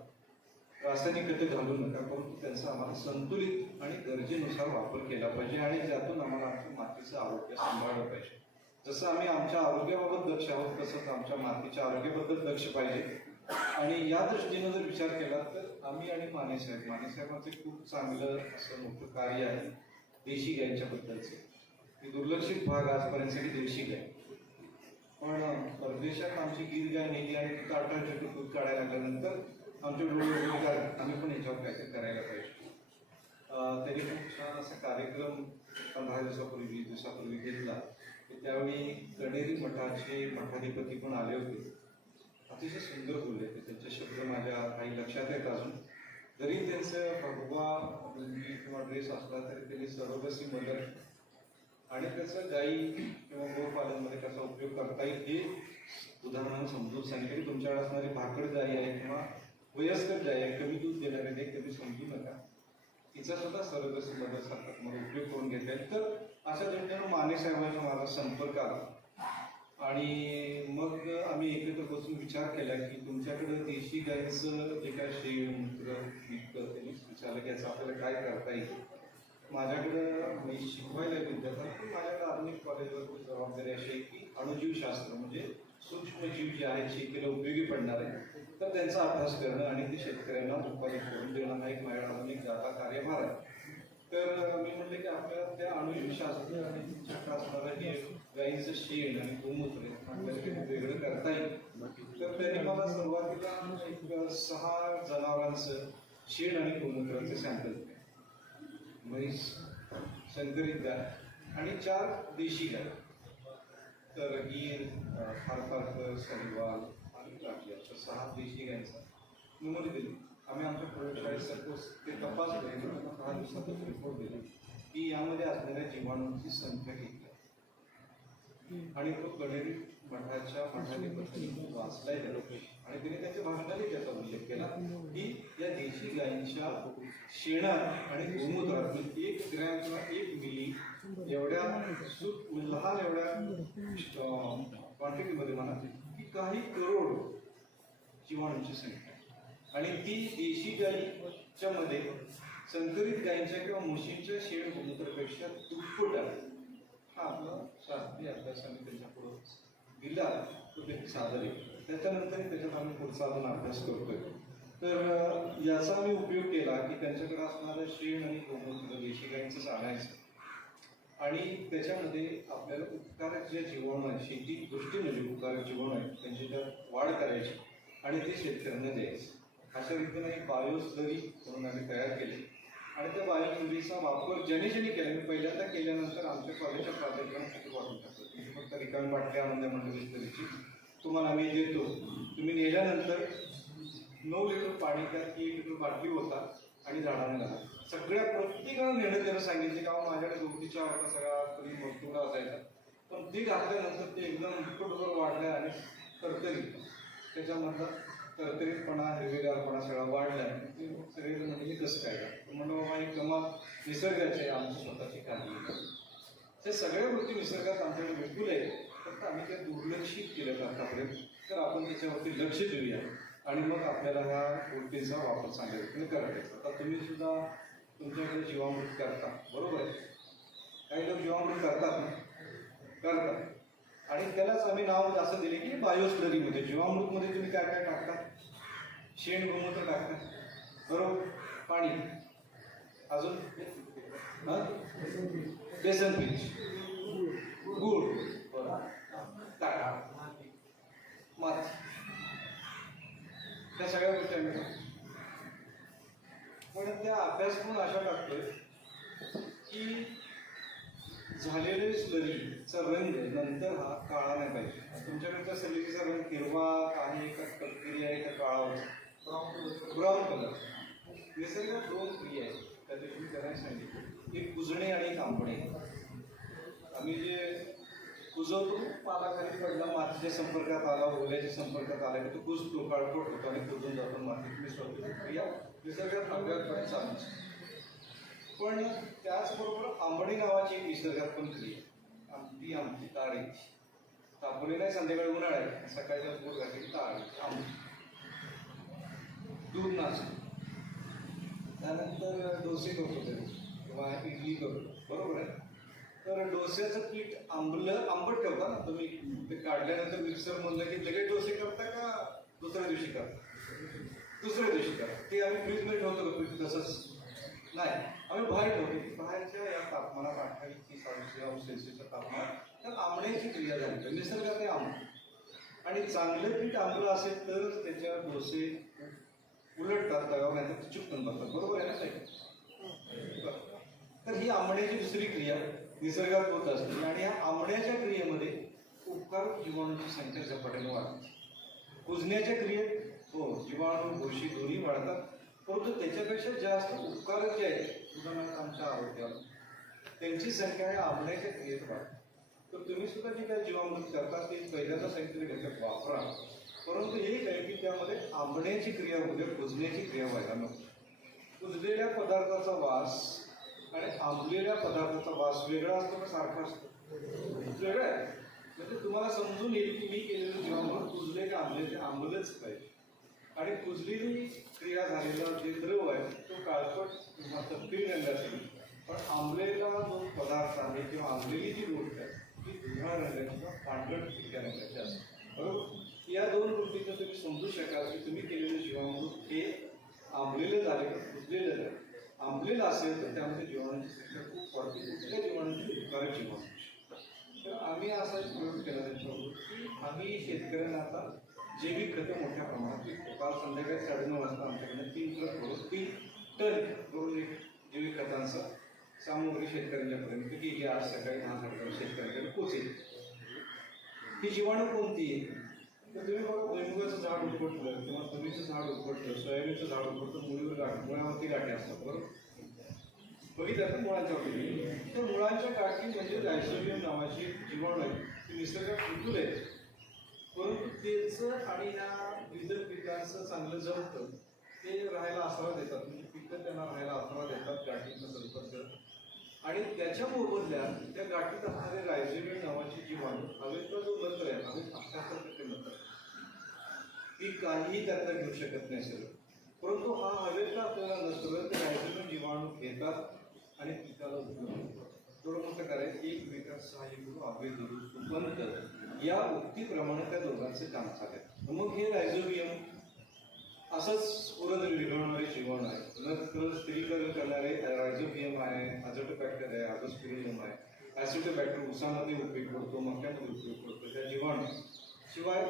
रासायनिक खते घालू नका, परंतु त्यांचा आम्हाला संतुलित आणि गरजेनुसार वापर केला पाहिजे आणि त्यातून आम्हाला आमच्या मातीचं आरोग्य सांभाळलं पाहिजे. जसं आम्ही आमच्या आरोग्याबाबत दक्ष आहोत तसंच आमच्या मातीच्या आरोग्याबद्दल दक्ष पाहिजे. आणि या दृष्टीनं जर विचार केला तर आम्ही आणि मानेसाहेबांचे खूप चांगलं असं मोठं कार्य आहे देशी गायींच्या बद्दलचे. ही दुर्लक्षित भाग आजपर्यंतसाठी देशी गाय, पण परदेशात आमची गीर गाय नेली आणि ती 8 लिटर दूध काढायला लागल्यानंतर आमचे डोळे काढ आम्ही पण याच्यावर काहीतरी करायला पाहिजे. त्यांनी खूप छान असा कार्यक्रम 15 दिवसापूर्वी घेतला. त्यावेळी कणेरी मठाचे मठाधिपती पण आले होते. अतिशय सुंदर बोलले ते. त्यांचे शब्द माझ्या काही लक्षात आहेत अजून. जरी त्यांचं भगवा लुंगी किंवा ड्रेस असला तरी त्यांनी सरोगसी मदर आणि त्याचं गाई किंवा गोपालनमध्ये कसा उपयोग करता येईल हे उदाहरणानं समजून सांगितले. तुमच्याकडे असणारी भाकड गाई आहे किंवा वयस्कर गाय आहे, कमी दूध देणारे ते कधी समजू नका, तिचा सुद्धा सरोगसी मदर सारखा तुम्हाला उपयोग करून घेता येईल. तर अशा दृष्टीनं मानेसाहेबांचा माझा संपर्क आला आणि मग आम्ही एकत्र बसून विचार केला की तुमच्याकडे देशी गायीचं जे काय शेणमूत्र विकतं त्यांनी विचारलं की याचं आपल्याला काय करता येईल. माझ्याकडं मी शिकवायला विद्यार्थ्यांना पण माझ्याकडे आधुनिक कॉलेजवर जबाबदारी अशी आहे की अणुजीवशास्त्र म्हणजे सूक्ष्मजीव जे आहेत शेतीला उपयोगी पडणार आहे तर त्यांचा अभ्यास करणं आणि ते शेतकऱ्यांना उत्पादित करून देणं हा एक माझ्या आधुनिक जाता कार्यभार आहे. तर मी म्हटले की आपल्याला त्या अणुजीवशास्त्र आणि तुमच्याकडे असणारं हे गाईचं शेण आणि गोमूत्र आपल्याला वेगळं करता येईल. तर त्यांनी मला सुरुवातीला एक 6 जनावरांचं शेण आणि गोमूत्राचे सॅम्पल दिले. म्हैस, संकरित गाय आणि 4 देशी गाय. तर गीर, फारफारकर, साहिवाल आणि राठी अशा 6 देशी गायींचा नमुने दिले. आम्ही आमच्या प्रयोगशाळेत सपोज ते तपासले आणि 6 दिवसातच रिपोर्ट दिले की यामध्ये असलेल्या जीवाणूंची संख्या किती आणि तो कणेरी मठाच्या मठाधिपती वाचलाय गेला आणि तिने त्याच्या भाषणाने त्याचा उल्लेख केला की या देशी गायींच्या शेणात आणि गोमूत्रातून 1 ग्रॅम किंवा 1 मिली एवढ्या लहान एवढ्या क्वांटिटीमध्ये म्हणा की काही करोड जीवाणूंची संख्या आणि ती देशी गायीच्या मध्ये संकरित गायींच्या किंवा म्हशींच्या शेण गोमूत्रापेक्षा दुप्पट आहे. हा आपला शास्त्रीय अभ्यासाने त्यांच्या पुढे दिला तो व्यक्ती सादर आहे. त्याच्यानंतर त्याच्यात आम्ही पुढचा अजून अभ्यास करतोय. तर याचा आम्ही उपयोग केला की त्यांच्याकडे असणारं शेण आणि गोमूत्र देशी गाईंचं आणायचं आणि त्याच्यामध्ये आपल्याला उपकारक जे जीवाणू आहे, शेती दृष्टीने जे उपकारक जीवाणू आहे त्यांची त्यात वाढ करायची आणि ते शेतकऱ्यांना द्यायचं. अशा रीतीने एक बायोस्लरी म्हणून आम्ही तयार केली आणि त्या बायोस्लरीचा वापर ज्याने केला. मी पहिल्यांदा केल्यानंतर आमच्या कॉलेजच्या प्राध्यापकांसाठी वाटून टाकलं. तुम्ही फक्त रिकामी बाटल्या आणल्या म्हणजे बिस्लरीची तुम्हाला आम्ही देतो, तुम्ही नेल्यानंतर 9 लिटर पाणी त्यात 1 लिटर बाटली होता आणि झाडाने घाला. सगळ्या प्रत्येकानं नेणं त्यानं सांगितले का माझ्याकडे गवतीच्या होता सगळा कधी मजतुरा असायचा, पण ते घातल्यानंतर ते एकदम इतकं वाढलं आणि तरतरीत त्याच्यामधला तरतरीतपणा हिरवेगारपणा सगळा वाढला. ते सगळे म्हणजे कसं काय का म्हणून बाबा एक कमाल निसर्गाचे आमची स्वतःची काळजी. त्या सगळ्या गोष्टी निसर्गात आमच्याकडे बिलकुल आहे, फक्त आम्ही त्या दुर्लक्षित केल्या आतापर्यंत. तर आपण त्याच्यावरती लक्ष देऊया आणि मग आपल्याला ह्या गोष्टींचा वापर चांगल्या रीतीने करायचा. आता तुम्ही सुद्धा तुमच्याकडे जीवामृत करता, बरोबर आहे? काही लोक जीवामृत करतात ना, करतात आणि त्यालाच आम्ही नाव असं दिले की बायोस्लरीमध्ये. जीवामृतमध्ये तुम्ही काय काय टाकता? शेण गोमूत्र टाकता, बरोबर, पाणी, अजून बेसन पीठ, गुळ, टाका, माती, त्या सगळ्या गोष्टी आम्ही टाकतो. पण त्या अभ्यास म्हणून अशा टाकतोय की झालेले स्लरीचा रंग नंतर हा काळा नाही पाहिजे. तुमच्याकडच्या स्लरीचा रंग हिरवा आहे का तपकिरी आहे का काळा होता? Brown colour. निसर्गात 2 क्रिया आहेत त्या दिवशी मी करायला सांगितलं, एक कुजणे आणि एक आंबणे. आम्ही जे कुजवतो, पाला खाली पडला, मातीच्या संपर्कात आला, ओल्याच्या संपर्कात आला की तो कुजतो, काळपट होतो आणि कुजून जातो, मातीत मिसळतो. क्रिया निसर्गात अव्याहतपणे चालूच. पण त्याचबरोबर आंबणी नावाची एक निसर्गात पण क्रिया, आमटी ताळीची. तापवली नाही संध्याकाळी उन्हाळ्यात, सकाळच्या दूध घातली ताळीची आमटी, दूध नाचतो. त्यानंतर डोसे करतो तरी किंवा इडली करतो, बरोबर आहे? तर डोस्याचं पीठ आंबट ठेवता ना तुम्ही. ते काढल्यानंतर मिक्सर मधलं की लगेच डोसे करता का दुसऱ्या दिवशी करता? दुसऱ्या दिवशी करा. ते आम्ही फ्रीजमध्ये ठेवतो का पीठ? तसंच नाही, आम्ही बाहेर ठेवतो की बाहेरच्या या तापमानात 28-30 तापमानात तर आंबण्याची क्रिया झाली. निसर्गात आंबट आणि चांगलं पीठ आंबलं असेल तरच त्याच्यावर डोसे उलटतात, तव्यावर चिपकून बसतात, बरोबर आहे ना साहेब? तर ही आंबण्याची दुसरी क्रिया निसर्गात होत असते आणि या आंबण्याच्या क्रियेमध्ये उपकारक जीवाणूंची संख्या झपाट्याने वाढते. कुजण्याच्या क्रियेत जीवाणू बुरशी दोन्ही वाढतात, परंतु त्याच्यापेक्षा जास्त उपकारक जे आहेत उदाहरणार्थ आमच्या आरोग्याला त्यांची संख्या या आंबण्याच्या क्रियेत वाढते. तर तुम्ही सुद्धा जे काही जीवामृत करता ते पहिल्यांदा सांगितलेले घटक वापरा, परंतु एक आहे की त्यामध्ये आंबण्याची क्रिया होते, कुजण्याची क्रिया व्हायला नको. कुजलेल्या पदार्थाचा वास आणि आंबलेल्या पदार्थाचा वास वेगळा असतो का सारखा असतो? वेगळा आहे. म्हणजे तुम्हाला समजून येईल की मी केलेलं जीवामृत कुजले का आंबले, ते आंबलेच पाहिजे. आणि कुजलेली क्रिया झालेला जे द्रव आहे तो काळपट किंवा तपकिरी रंगाचा, पण आंबलेला जो पदार्थ आहे किंवा आंबलेली जी गोष्ट आहे ती दुधाळ रंगाची किंवा पांढरट फिक्या रंगाची असते, बरोबर? या 2 गोष्टीचं तुम्ही समजू शकाल की तुम्ही केलेलं जीवामृत हे आंबलेलं झाले का कुजलेलं झाले. आंबलेलं असेल तर त्यामध्ये जीवाणूंची संख्या खूप वाढते, कुठल्या जीवाणूंची उपकारक जीवाणू. तर आम्ही असा एक प्रयोग केला त्याच्यावर की आम्ही शेतकऱ्यांना आता जैविक खतं मोठ्या प्रमाणात विकतो. काल संध्याकाळी 9:30 वाजता आमच्याकडे 3 ट्रक करून 3 टन करून एक जैविक खतांचं सामुग्री शेतकऱ्यांच्यापर्यंत गेली. आज सकाळी 10:30 शेतकऱ्यांकडे पोहोचेल. ही जीवाणू कोणती आहे? तर तुम्ही बघा, भुईमुगाचं झाड उपटलं किंवा तुरीचं झाड उपटलं, सोयाबीनचं झाड उपटलं, मुळावरती गाठी असतात, बरोबर? बघितलं तर मुळांच्यावरती. तर मुळांच्या गाठी म्हणजे रायझोबियम नावाची जीवाणू आहे, ती निसर्गात बिलकुल आहे. परंतु त्याचं आणि या विविध पिकांचं चांगलं जमतं, ते राहायला आसरा देतात, म्हणजे पिकं त्यांना राहायला आसरा देतात गाठींचा संपर्क. आणि त्याच्या मोबदल्यात त्या गाठीत असणारे रायझोबियम नावाची जीवाणू, हवेतला जो नत्र आहे, हवेत 78% नत्र, ती काहीही त्यातला घेऊ शकत नाही सर. परंतु हा हवेतला आपल्याला नसतं, ते रायझोबियम जीवाणू घेतात आणि पिकाला उपयोग होतो. थोडं मोठं करायचं, एक विकास सहाय्य करू आम्ही दुरुस्त पंत या उक्तीप्रमाणे त्या दोघांचं काम चालेल. मग हे रायझोबियम असंच पुरत विरघळणारे जीवन आहे. नत्र स्त्रीकरण करणारे रायझोबियम आहे, अझोटोबॅक्टर आहे, अझोस्पिरिलम आहे. ॲसिडोबॅक्टर उसामध्ये उपयोग पडतो, मक्यामध्ये उपयोग पडतो. त्या जीवाणू शिवाय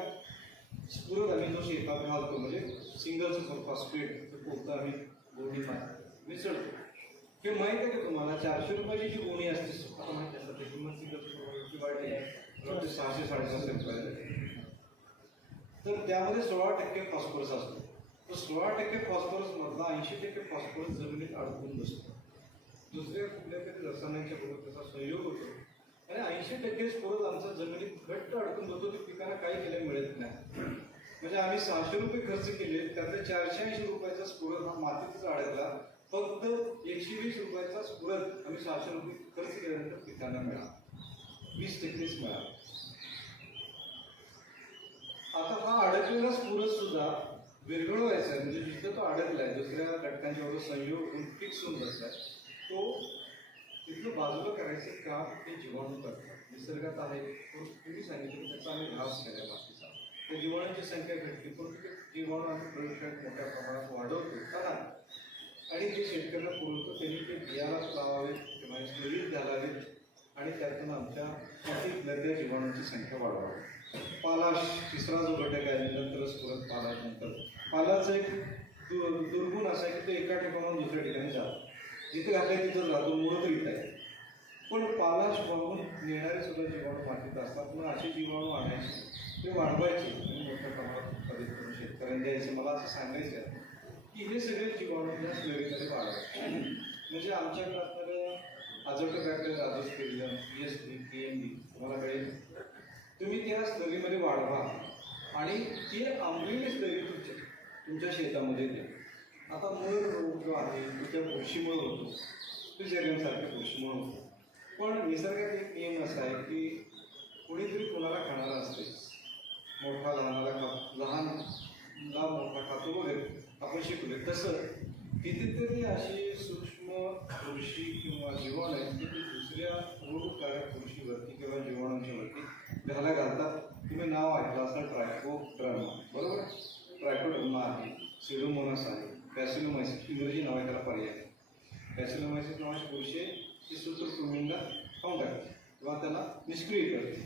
स्फुरद आम्ही जो शेतात घालतो म्हणजे सिंगल सुपर फॉस्फेट पोतं आम्ही गोणी मिसळतो. हे माहीत आहे का तुम्हाला? 400 रुपयाची जी गोणी असते आता माहिती असतात त्याची किंमत सिंगल सुपर वाढली 600-650 रुपये. तर त्यामध्ये 16% फॉस्फरस असतो. तो 16% फॉस्फरस मधला 80% फॉस्फरस जमिनीत अडकून बसतो. दुसऱ्या कुठल्या तरी रसायनांच्या बरोबर त्याचा संयोग होतो आणि 80% स्फोरस आमचा जमिनीत घट्ट अडकून बसतो. ते पिकांना काही केल्या मिळत नाही. म्हणजे आम्ही 600 रुपये खर्च केले, त्यातल्या 480 रुपयाचा स्फोरस हा मातीतच अडकला. फक्त 120 रुपयाचा स्फोरस आम्ही 600 रुपये खर्च केल्यानंतर पिकांना मिळाला, 20%च मिळाला. आता हा अडकलेला स्फोरस सुद्धा विरघळवायचा आहे, म्हणजे जिथं तो अडकलाय दुसऱ्या घटकांच्या बरोबर संयोग होऊन फिक्स होऊन बसलाय, तो तिथलं बाजूला करायचं काम ते जीवाणू करतात. निसर्गात आहे तुम्ही सांगितलं त्याचा आम्ही ऱ्हास केला मातीचा. त्या जीवाणूंची संख्या घटली, पण ते जीवाणू आम्ही प्रयोगशाळेत मोठ्या प्रमाणात वाढवतो का आणि ते शेतकऱ्यांना पुरवतो. त्यांनी ते बियाला लावावेत किंवा स्लरीत घालावेत आणि त्यातून आमच्या मातीतल्या त्या जीवाणूंची संख्या वाढवावी. पालाश तिसरा जो घटक आहे, नंतर स्फुरद पालाश. नंतर पालाचं एक दुर्गुण असा आहे की तो एका ठिकाणाहून दुसऱ्या ठिकाणी जातो, जिथे घातलाय तिथं जातो, मुळं तर इथं आहे. पण पालाश वाहून नेणारे सुद्धा जीवाणू मातीत असतात. मग असे जीवाणू आणायचे, ते वाढवायचे आणि मोठ्या प्रमाणात उत्पादित करून शेतकऱ्यांना द्यायचं. मला असं सांगायचं आहे की हे सगळे जीवाणू या स्लरीमध्ये वाढवायचे. म्हणजे आमच्याकडे असणारं अझोटोबॅक्टर, अझोस्पिरिलम, ESP, KMB तुम्हाला कळेल. तुम्ही त्या स्लरीमध्ये वाढवा आणि ती आंबलेली स्लरी तुमच्या शेतामध्ये द्या. आता मूळ रोग जो आहे तो त्या बुरशीमुळे होतो, तो जगण्यासारख्या बुरशीमुळे होतो. पण निसर्गात एक नियम असा आहे की कोणीतरी कोणाला खाणारा असते. मोठा लहानला मोठा खातो वगैरे आपण शिकलोय. तसं कितीतरी अशी सूक्ष्म बुरशी किंवा जीवाणू आहेत की ते दुसऱ्या रोगकारक बुरशीवरती किंवा जीवाणूंच्या वरती घाला घालतात. तुम्ही नाव ऐकलं असं ट्रायकोड्रामा, बरोबर? ट्रायकोड्रामा आहे, सिडोमोनास आहे, बॅसिलोमायसिस, इंग्रजी नाव आहे त्याला पर्याय. बॅसिलोमायसिस नावाची बुरशी ती सूत्रकृमींना खाऊन टाकते किंवा त्याला निष्क्रिय करते.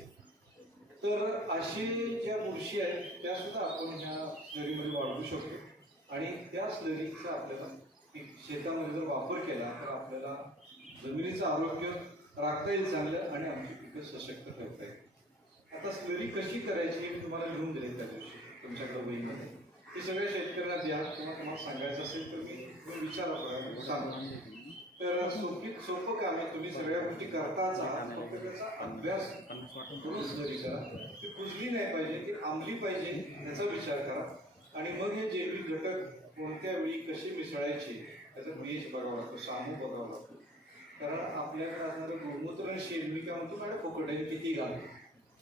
तर अशी ज्या बुरशी आहेत त्या सुद्धा आपण ह्या स्लरीमध्ये वाढवू शकतो आणि त्या स्लरीचा आपल्याला शेतामध्ये जर वापर केला तर आपल्याला जमिनीचं आरोग्य राखता येईल चांगलं आणि आमची पिकं सशक्त ठेवता येईल. आता स्लरी कशी करायची हे मी तुम्हाला लिहून दिले त्या दिवशी तुमच्याकडे वहीमध्ये. ती सगळ्या शेतकऱ्यांना द्या किंवा तुम्हाला सांगायचं असेल तर मी विचारा सांगू. तर सोपं काम आहे. तुम्ही सगळ्या गोष्टी करताच आहात, फक्त त्याचा अभ्यास करून स्लरी करा. ती कुजली नाही पाहिजे, ती आंबली पाहिजे याचा विचार करा. आणि मग हे जैविक घटक कोणत्या वेळी कसे मिसळायचे त्याचा पीएच बघावं लागतो, सामू बघावं लागतो. कारण आपल्याकडे असणारं गोमूत्र आणि शेण मी काय म्हणतो काय फुकटाने किती घालतो,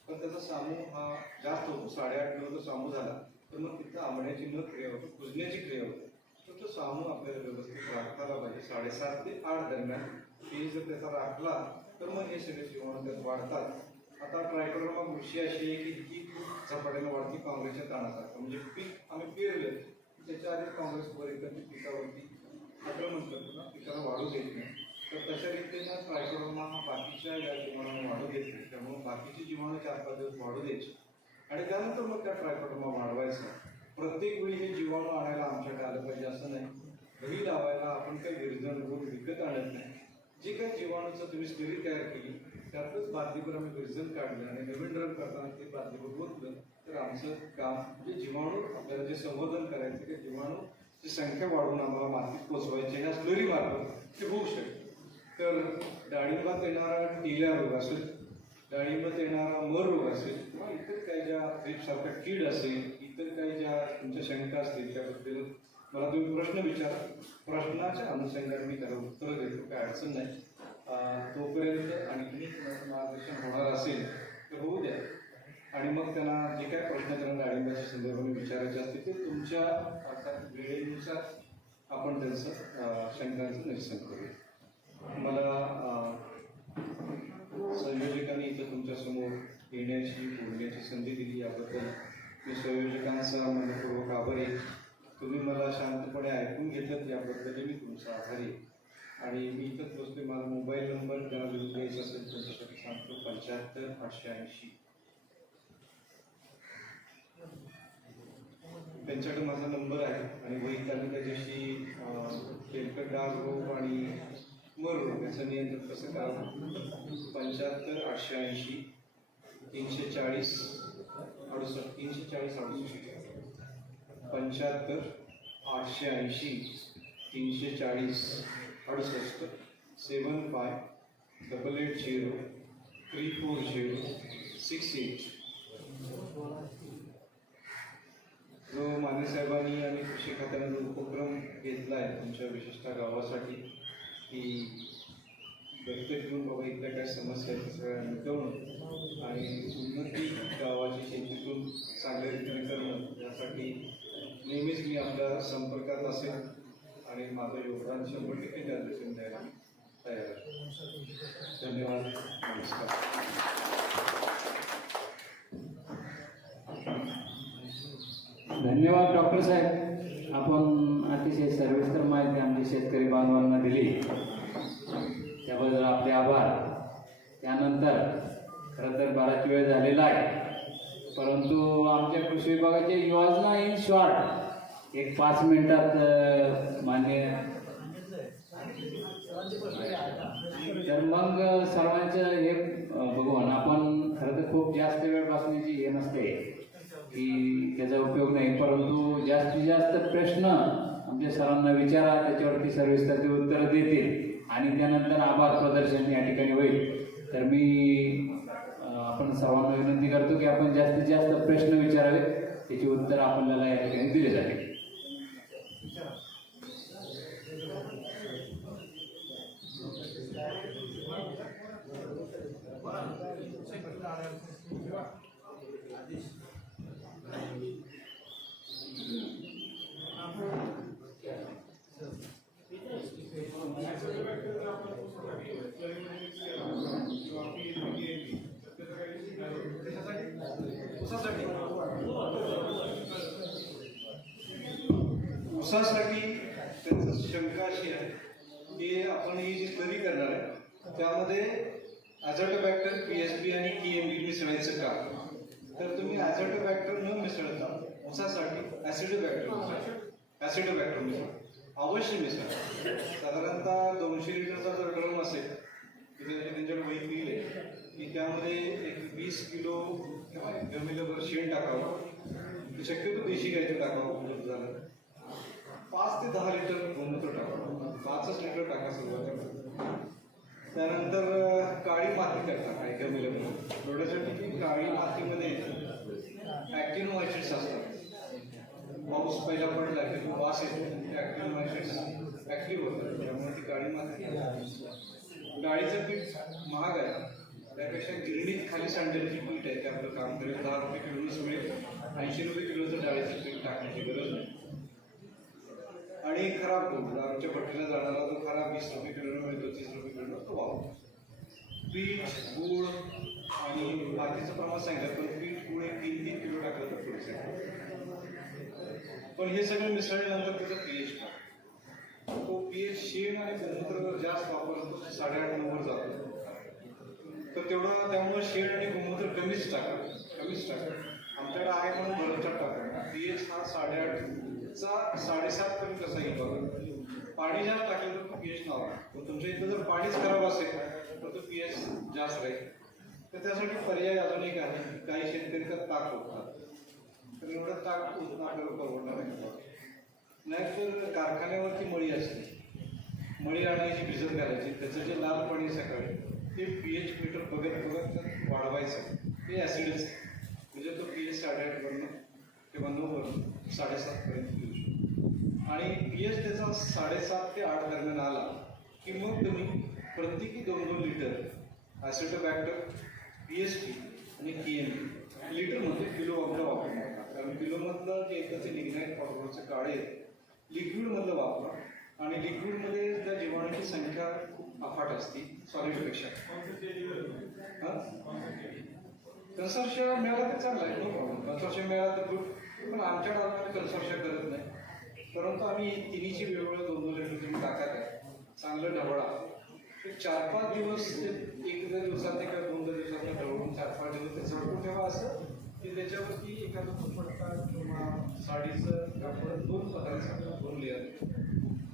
पण त्याचा सामू हा जास्त होतो. 8.5 किलो जर सामू झाला तर मग तिथं आंबण्याची न क्रिया होतो, कुजण्याची क्रिया होते. तर तो सामू आपल्याला व्यवस्थित राखायला पाहिजे 7.5 ते 8 दरम्यान. हे जर त्याचा राखला तर मग हे सगळे जीवाणू त्यात वाढतात. आता ट्रायकोड्रामा बुरशी अशी आहे की ती खूप झपाट्याने वाढती काँग्रेसच्या ताणासारखं. म्हणजे पीक आम्ही पेरलं त्याच्या आधी काँग्रेस एखादी पिकावरती आक्रमण करतो ना, पिकाला वाढू देत नाही. तर तशा रीतीनं ट्रायकोड्रामा हा बाकीच्या या जीवाणूंना वाढू देत नाही. त्यामुळे बाकीचे जीवाणू 4-5 दिवस वाढू द्यायचे आणि त्यानंतर मग त्या ट्रायकोड्रामा वाढवायचा. प्रत्येक वेळी हे जीवाणू आणायला आमच्याकडे आलं पाहिजे असं नाही. घरी लावायला आपण काही विरजण रोग विकत आणत नाही. जे काही जीवाणूचं तुम्ही स्लरी तयार केली त्यातच बादलीवर आम्ही विरजण काढलं आणि नवीन ड्रम करताना ते बादलीवर ओतलं तर आमचं काम म्हणजे जीवाणू आपल्याला जे संवर्धन करायचं ते जीवाणूची संख्या वाढवून आम्हाला मातीत पोचवायची या स्लरी मार्फत ते होऊ शकते. तर डाळिंबात येणारा टिल्या रोग असेल, डाळिंबात येणारा मर रोग असेल किंवा इतर काही ज्या थ्रिप्ससारखा कीड असेल, इतर काही ज्या तुमच्या शंका असतील त्याबद्दल मला तुम्ही प्रश्न विचारा. प्रश्नाच्या अनुषंगाने मी त्याला उत्तर देतो, काय अडचण नाही. तोपर्यंत आणखी कुणाचं मार्गदर्शन होणार असेल तर होऊ द्या. आणि मग त्यांना जे काय प्रश्न त्यांना डाळिंबाच्या संदर्भाने विचारायचे असतील ते तुमच्या अर्थात वेळेनुसार आपण त्यांचं शंकांचं निरसन करूया. मला येण्याची बोलण्याची संधी दिली याबद्दल मी संयोजकांचा मनपूर्वक आभारी आहे. तुम्ही मला शांतपणे ऐकून घेतलं याबद्दल मी तुमचा आभारी आहे. आणि मी इथंच बसतोय, माझा मोबाईल नंबर ज्यांना लिहून द्यायचा असेल त्यांच्यासाठी सांगतो 75 880. त्यांच्याकडे माझा नंबर आहे आणि वही तालुका जशी तेलकट डाग रोग आणि मर रोग याचं नियंत्रण कसं करावं 75 880 340 68 340 68 75 880 340 68 75 880 340 68. जो माने साहेबांनी आणि कृषी खात्याने जो उपक्रम घेतला आहे तुमच्या विशिष्ट गावासाठी की दत्तक घेऊन बाबा इथल्या काय समस्या आहेत सगळ्या मिटवणं आणि उन्नती गावाची शेतीतून चांगल्या रीतीने करणं यासाठी नेहमीच मी आपल्या संपर्कात असेल आणि माझं योगदान 100% त्या दिशेने द्यायला तयार आहे. धन्यवाद. नमस्कार. धन्यवाद डॉक्टर साहेब. आपण अतिशय सविस्तर माहिती आमच्या शेतकरी बांधवांना दिली त्याबद्दल आपले आभार. त्यानंतर खरं तर बराच वेळ झालेला आहे परंतु आमच्या कृषी विभागाची योजना इन शॉर्ट एक 5 मिनिटात मान्य तर मग सर्वांचं हे बघून आपण खरं तर खूप जास्त वेळ बसण्याची हे नसते की त्याचा उपयोग नाही परंतु जास्तीत जास्त प्रश्न आमच्या सरांना विचारा त्याच्यावरती सविस्तर ते उत्तरं देतील आणि त्यानंतर आभार प्रदर्शन या ठिकाणी होईल. तर मी आपण सर्वांना विनंती करतो की आपण जास्तीत जास्त प्रश्न विचारावे त्याची उत्तर आपल्याला या ठिकाणी दिले जातील. ऊसासाठी त्यांचं शंका अशी आहे की आपण ही जी तरी करणार आहे त्यामध्ये ॲझोटोबॅक्टर PSB आणि KMB मिसळायचं का. तर तुम्ही ॲझोटोबॅक्टर न मिसळता ऊसासाठी ॲसिडोबॅक्टर मिसळा, अवश्य मिसळा. साधारणतः 200 लिटरचा जर ड्रम असेल तर त्यांच्याकडे वही लिहिले की त्यामध्ये एक 20 किलो किंवा 1 मिलीभर शेण टाकावं. शक्यतो देशी गायचं टाकावं झालं. 5 ते 10 लिटर गोमूत्र टाकावं. 5 लिटर टाका सुरुवातीला. त्यानंतर काळी माती करता काय मिलीभर थोड्यासाठी की काळी मातीमध्ये ॲक्टिनो ॲसिड्स असतात. पाऊस पहिला पडला की तो वास येतो, ॲक्टिनो ॲसिड्स ॲक्टिव्ह होतात त्यामुळे ती काळी माती. डाळीचं पीठ महाग आहे त्यापेक्षा गिरणीत खाली सांडलेली पीठ आहे ते आपलं काम करेल. 10 रुपये किलोच मिळेल. 80 रुपये किलोचं डाळीचं पीठ टाकण्याची गरज नाही. आणि खराब दूध आमच्या भट्टीला जाणारा जो खराब 20 रुपये किलोनं मिळतो 30 रुपये किलो तो वापरतो. पीठ गूळ आणि मातीचं प्रमाण सांगितलं पण पीठ गुळ 3-3 किलो टाकलं तर थोडंसं. पण हे सगळं मिसळल्यानंतर त्याचा pH टाक. तो pH शेण आणि गोमूत्र जास्त वापरतो 8.5-9 वर जातो. तर तेवढं त्यामुळे शेण आणि गोमूत्र कमीच टाका. आमच्याकडे आहे म्हणून भरमसाठ टाका. pH हा 8.5चा 7.5 पर्यंत कसा येईल बघा. पाणी जास्त टाकलं तर तो pH नावा. तुमच्या इथं जर पाणीच खराब असेल तर तो pH जास्त राहील. तर त्यासाठी पर्याय अजून एक आहे. काही शेतकरी तर ताक होतात. तर एवढं ताक आपल्याला परवडणार आहे. नाहीतर कारखान्यावरती मळी असते, मळी आणायची भिजत घालायची, त्याचं जे लाल पाणी सकाळी ते pH मीटर बघत वाढवायचं. ते ॲसिडच म्हणजे तो pH 8.5 वरून किंवा 9 वरून 7.5 पर्यंत येऊ शकतो. आणि pH त्याचा 7.5 ते 8 दरम्यान आला की मग तुम्ही प्रत्येकी 2-2 लिटर ॲसिडोबॅक्टर PSB आणि KMB लिटरमध्ये किलोमधलं वापरू नका. कारण किलोमधलं जे येतं ते लिग्नाईट पावडरचं काळे लिक्विडमधलं वापरा. आणि लिक्विडमध्ये त्या जीवाणूची संख्या खूप अफाट असते सॉलिडपेक्षा. कन्सोर्शियम मिळाला तर चांगला आहे, नो प्रॉब्लेम. कन्सोर्शियम मिळाला तर गुड. पण आमच्या डावामध्ये कन्सोर्शियम करत नाही. परंतु आम्ही तिन्हीची वेगवेगळ्या 2-2 लिटर टाकत आहे. चांगलं ढवळा. एक 4-5 दिवस, एक दिवसात किंवा 2 दिवसात ढवळून 4-5 दिवस ते झाकून ठेवा असं की त्याच्यावरती एखादं दुपट्टा किंवा साडीचं कापड 2 पदार्थ 2 लेअर.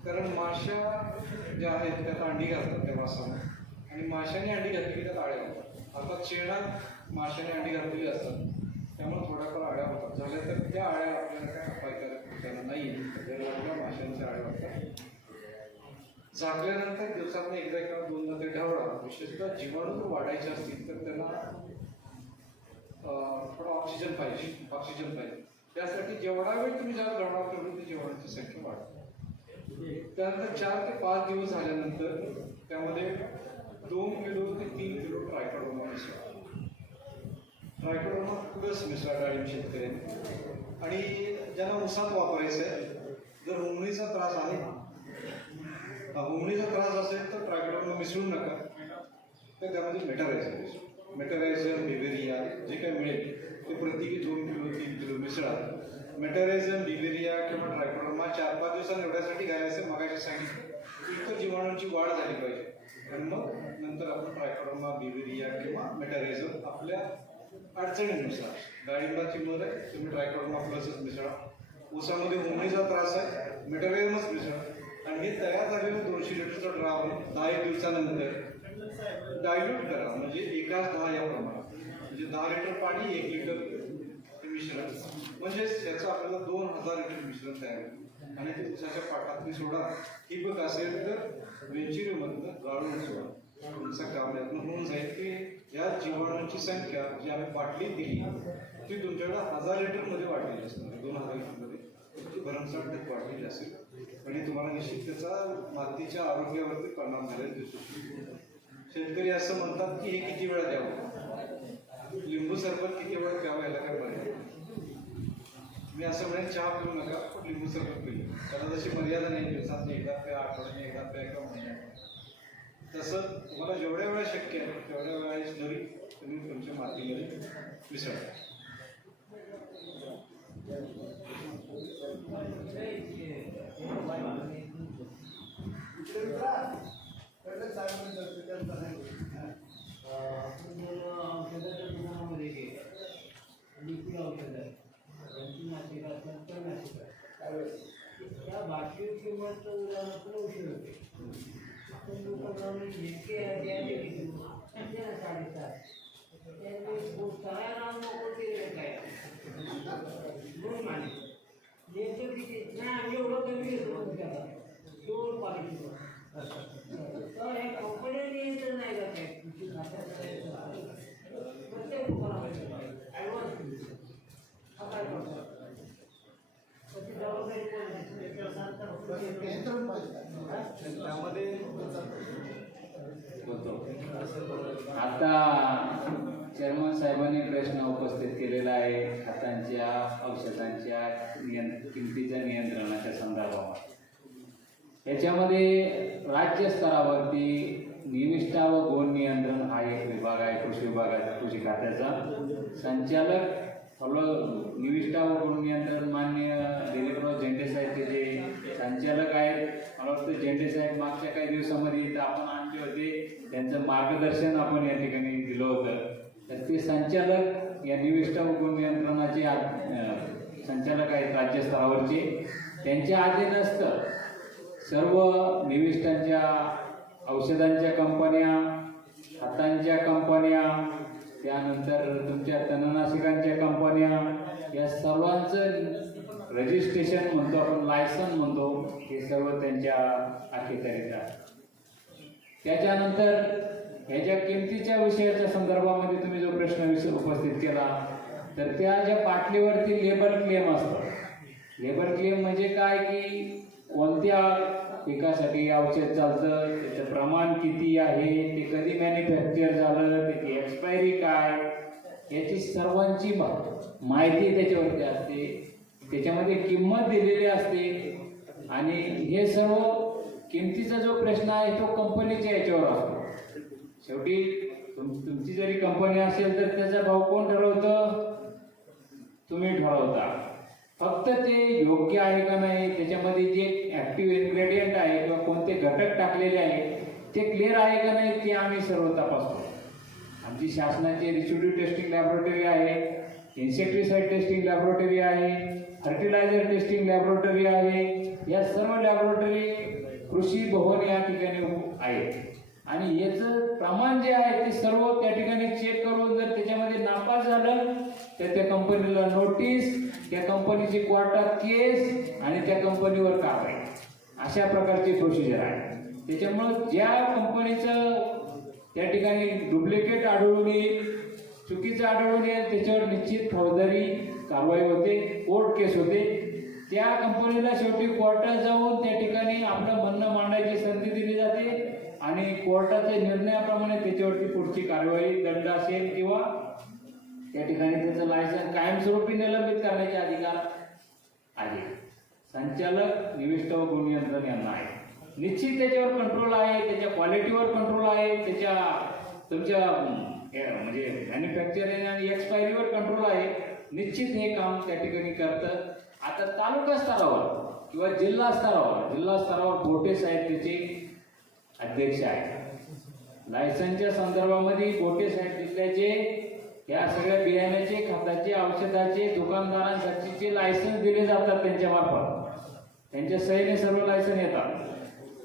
कारण माश्या ज्या आहेत त्यात अंडी घालतात त्या वासामुळे, आणि माशाने अंडी घातली की त्यात आळ्या होतात. आता शेणात माशाने अंडी घातलेली असतात, त्यामुळे थोड्याफार आळ्या होतात. झाल्या तर त्या आळ्या आपल्याला काय अपायकारक त्याला नाही, त्याला माशांच्या आळ्या होतात. झाकल्यानंतर दिवसात एकदा किंवा 2दा ते ढवळा. विशेषतः जीवाणू जर वाढायचे असतील तर त्यांना थोडा ऑक्सिजन पाहिजे. त्यासाठी जेवढा वेळ तुम्ही ज्यात ढवळा तेवढी ती जीवाणूची संख्या वाढते. त्यानंतर 4 ते 5 दिवस झाल्यानंतर त्यामध्ये 2 किलो ते 3 किलो ट्रायकोडर्मा मिसळा. ट्रायकोडर्मा प्लस मिसळा डाळिंब शेतकऱ्यांनी. आणि ज्यांना उसात वापरायचं आहे, जर हुमणीचा त्रास आहे, हुमणीचा त्रास असेल तर ट्रायकोडर्मा मिसळू नका, तर त्यामध्ये मेटारायझम बिव्हेरिया जे काही मिळेल ते प्रत्येकी 2 किलो 3 किलो मिसळा. मेटारायझम बिव्हेरिया किंवा ट्रायकोडर्मा 4-5 दिवसांनी एवढ्यासाठी घालायचं, मगाशी सांगितलं इतर जीवाणूंची वाढ झाली पाहिजे, आणि मग नंतर आपण ट्रायकोडर्मा बिव्हेरिया किंवा मेटारायझम आपल्या अडचणीनुसार. डाळिंबाची मध आहे, तुम्ही ट्रायकोडर्मा प्लसच मिसळा. ऊसामध्ये हुमणीचा त्रास आहे, मेटारायझमच मिसळा. आणि हे तयार झालेलं 200 लिटरचं ड्राम 10 दिवसानंतर डायल्यूट करा, म्हणजे 1:10 या प्रमाणात. म्हणजे 10 लिटर पाणी 1 लिटर मिश्रण, म्हणजे त्याचं आपल्याला 2000 लिटर मिश्रण तयार होईल. आणि ते ऊसाच्या पाटातली सोडा. ठिबक असेल तर वेंचिरीमधनं गाळून सोडा. तुमचं काम यातून होऊन जाईल की या जीवाणूंची संख्या जी आम्ही बाटलीत दिली ती तुमच्याकडे 1000 लिटरमध्ये वाढलेली असणार, 2000 लिटरमध्ये ती भरमसाठ वाढलेली असेल. आणि तुम्हाला निश्चित त्याचा मातीच्या आरोग्यावरती परिणाम झालेला दिसू शकतो. शेतकरी असं म्हणतात की हे किती वेळा द्यावं, लिंबू सरबत किती वेळा प्यावं, याला काय पर्याय. मी असं म्हणेन चहा पिऊ नका, पण लिंबू सरबत पिऊ. त्याला जशी मर्यादा नाही, दिवसात एकदा प्या, आठवड्याने एकदा प्या किंवा महिन्यात. तसं तुम्हाला जेवढ्या वेळा शक्य आहे तेवढ्या वेळा स्लरी तुम्ही तुमच्या मातीमध्ये मिसळता. त्या बाटलीत किंमत उशीर होते. आपण दुकानावर जितके आहे 7.5 सगळ्या नको ते काय दोन माने नेमकं किती नाही, आम्ही एवढं कमी घेतो त्याला 2 क्वालिटी. तर हे कंपन्यांनी येत नाही का काय प्रत्येक दुकानामध्ये ॲडव्हान्स हा काय करतो त्याची जबाबदारी त्यामध्ये आता चेअरमन साहेबांनी प्रश्न उपस्थित केलेला आहे खतांच्या औषधांच्या किमतीच्या नियंत्रणाच्या संदर्भात. याच्यामध्ये राज्य स्तरावरती निविष्ठा व गुण नियंत्रण हा एक विभाग आहे कृषी विभागाचा, कृषी खात्याचा. संचालक निविष्ठा व गुण नियंत्रण माननीय दिलीपराव झेंडे साहेब ते जे संचालक आहेत. मला वाटतं झेंडे साहेब मागच्या काही दिवसामध्ये इथं आपण आणले होते, त्यांचं मार्गदर्शन आपण या ठिकाणी दिलं होतं. तर ते संचालक या निविष्ठा व गुण नियंत्रणाचे संचालक आहेत राज्य स्तरावरचे. त्यांच्या अधीनस्थ सर्व निविष्ठांच्या औषधांच्या कंपन्या, खतांच्या कंपन्या, त्यानंतर तुमच्या तणनाशकांच्या कंपन्या, या सर्वांचं रजिस्ट्रेशन म्हणतो आपण, लायसन म्हणतो, हे सर्व त्यांच्या अखत्यारीत आहे. त्याच्यानंतर ह्याच्या किमतीच्या विषयाच्या संदर्भामध्ये तुम्ही जो प्रश्न उपस्थित केला, तर त्या ज्या बाटलीवरती लेबल क्लेम असतो. लेबल क्लेम म्हणजे काय की कोणत्या पिकासाठी औषध चालतं, त्याचं प्रमाण किती आहे, ते कधी मॅन्युफॅक्चर झालं, त्याची एक्सपायरी काय, याची सर्वांची माहिती त्याच्यावरती असते. त्याच्यामध्ये किंमत दिलेली असते. आणि हे सर्व किमतीचा जो प्रश्न आहे तो कंपनीच्या याच्यावर असतो. शेवटी तुमची जरी कंपनी असेल तर त्याचा भाव कोण ठरवतं? तुम्ही ठरवता. फक्त ते योग्य आहे का नाही, त्याच्यामध्ये जे ऍक्टिव्ह इन्ग्रेडियंट आहे किंवा कोणते घटक टाकलेले आहे ते क्लिअर आहे का नाही ते आम्ही सर्व तपासतो. आमची शासनाची रेसिड्यू टेस्टिंग लॅबोरेटरी आहे, इन्सेक्टिसाइड टेस्टिंग लॅबोरेटरी आहे, फर्टिलायझर टेस्टिंग लॅबोरेटरी आहे. या सर्व लॅबोरेटरी कृषी भवन या ठिकाणी आहेत आणि याचं प्रमाण जे आहे ते सर्व त्या ठिकाणी चेक करून जर त्याच्यामध्ये नापास झालं तर त्या कंपनीला नोटीस, त्या कंपनीची कोर्टात केस आणि त्या कंपनीवर कारवाई, अशा प्रकारची प्रोसिजर आहे. त्याच्यामुळं ज्या कंपनीचं त्या ठिकाणी डुप्लिकेट आढळून येईल, चुकीचं आढळून येईल, त्याच्यावर निश्चित फौजदारी कारवाई होते, कोर्ट केस होते. त्या कंपनीला शेवटी कोर्टात जाऊन त्या ठिकाणी आपलं म्हणणं मांडायची संधी दिली जाते आणि कोर्टाच्या निर्णयाप्रमाणे त्याच्यावरती पुढची कारवाई, दंड असेल किंवा त्या ठिकाणी त्याचं लायसन कायमस्वरूपी निलंबित करण्याचे अधिकार आहे. संचालक, निविष्ठ व गुण नियंत्रण यांना आहे. निश्चित त्याच्यावर कंट्रोल आहे, त्याच्या क्वालिटीवर कंट्रोल आहे, त्याच्या तुमच्या म्हणजे मॅन्युफॅक्चरिंग आणि एक्सपायरीवर कंट्रोल आहे. निश्चित हे काम त्या ठिकाणी करतं. आता तालुका स्तरावर किंवा जिल्हा स्तरावर बोटे साहेब त्याचे अध्यक्ष आहेत. लायसनच्या संदर्भामध्ये बोटे साहेब जिल्ह्याचे या सगळ्या बियाण्याचे, खताचे, औषधाचे दुकानदारांसाठीचे लायसन्स दिले जातात त्यांच्या मार्फत. त्यांच्या सहीने सर्व लायसन येतात.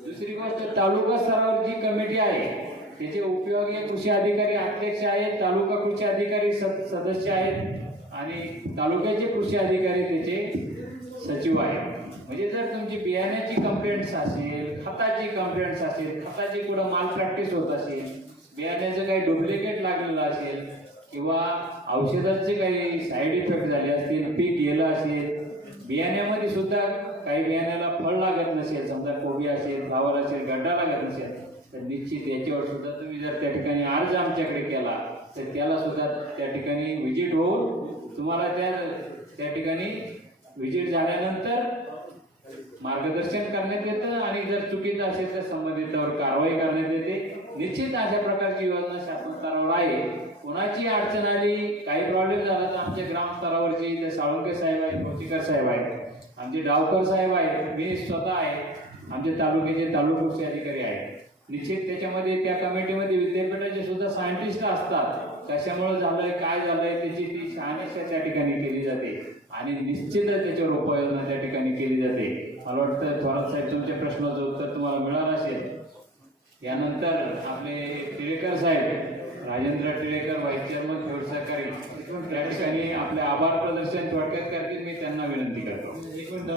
दुसरी गोष्ट, तालुका स्तरावर जी कमिटी आहे त्याचे उपविभागीय कृषी अधिकारी अध्यक्ष आहेत, तालुका कृषी अधिकारी सदस्य आहेत आणि तालुक्याचे कृषी अधिकारी त्याचे सचिव आहेत. म्हणजे जर तुमची बियाण्याची कंप्लेंट्स असेल, खताची कंप्लेंट्स असेल, खताची कुठं माल प्रॅक्टिस होत असेल, बियाण्याचं काही डुप्लिकेट लागलेलं असेल किंवा औषधाचे काही साईड इफेक्ट झाले असतील, पीक गेलं असेल, बियाण्यामध्ये सुद्धा काही बियाण्याला फळ लागत नसेल, समजा कोबी असेल, फ्लावर असेल, गड्डा लागत नसेल, तर निश्चित याच्यावर सुद्धा तुम्ही जर त्या ठिकाणी अर्ज आमच्याकडे केला तर त्याला सुद्धा त्या ठिकाणी व्हिजिट होऊन तुम्हाला त्या ठिकाणी व्हिजिट झाल्यानंतर मार्गदर्शन करण्यात येतं आणि जर चुकीचं असेल तर संबंधितावर कारवाई करण्यात येते. निश्चित अशा प्रकारची योजना शासन स्तरावर आहे. कोणाची अडचण आली, काही प्रॉब्लेम झाला तर आमच्या ग्राम स्तरावरचे इथे साळुंके साहेब आहेत, कोचिकर साहेब आहेत, आमचे डावकर साहेब आहेत, मी स्वतः आहे, आमचे तालुक्याचे तालुका कृषी अधिकारी आहेत. निश्चित त्याच्यामध्ये त्या कमिटीमध्ये विद्यापीठाचे सुद्धा सायंटिस्ट असतात. कशामुळे झालंय, काय झालंय त्याची ती शहानिशा त्या ठिकाणी केली जाते आणि निश्चितच त्याच्यावर उपाययोजना त्या ठिकाणी केली जाते. मला वाटतं थोरात साहेब तुमच्या प्रश्नाचं उत्तर तुम्हाला मिळालं असेल. यानंतर आपले टिळेकर साहेब, राजेंद्र टिळेकर, व्हाईस चेअरमन फेड सहकारी, त्या ठिकाणी आपले आभार प्रदर्शन थोडक्यात करतील. मी त्यांना विनंती करतो. एक मिनिट,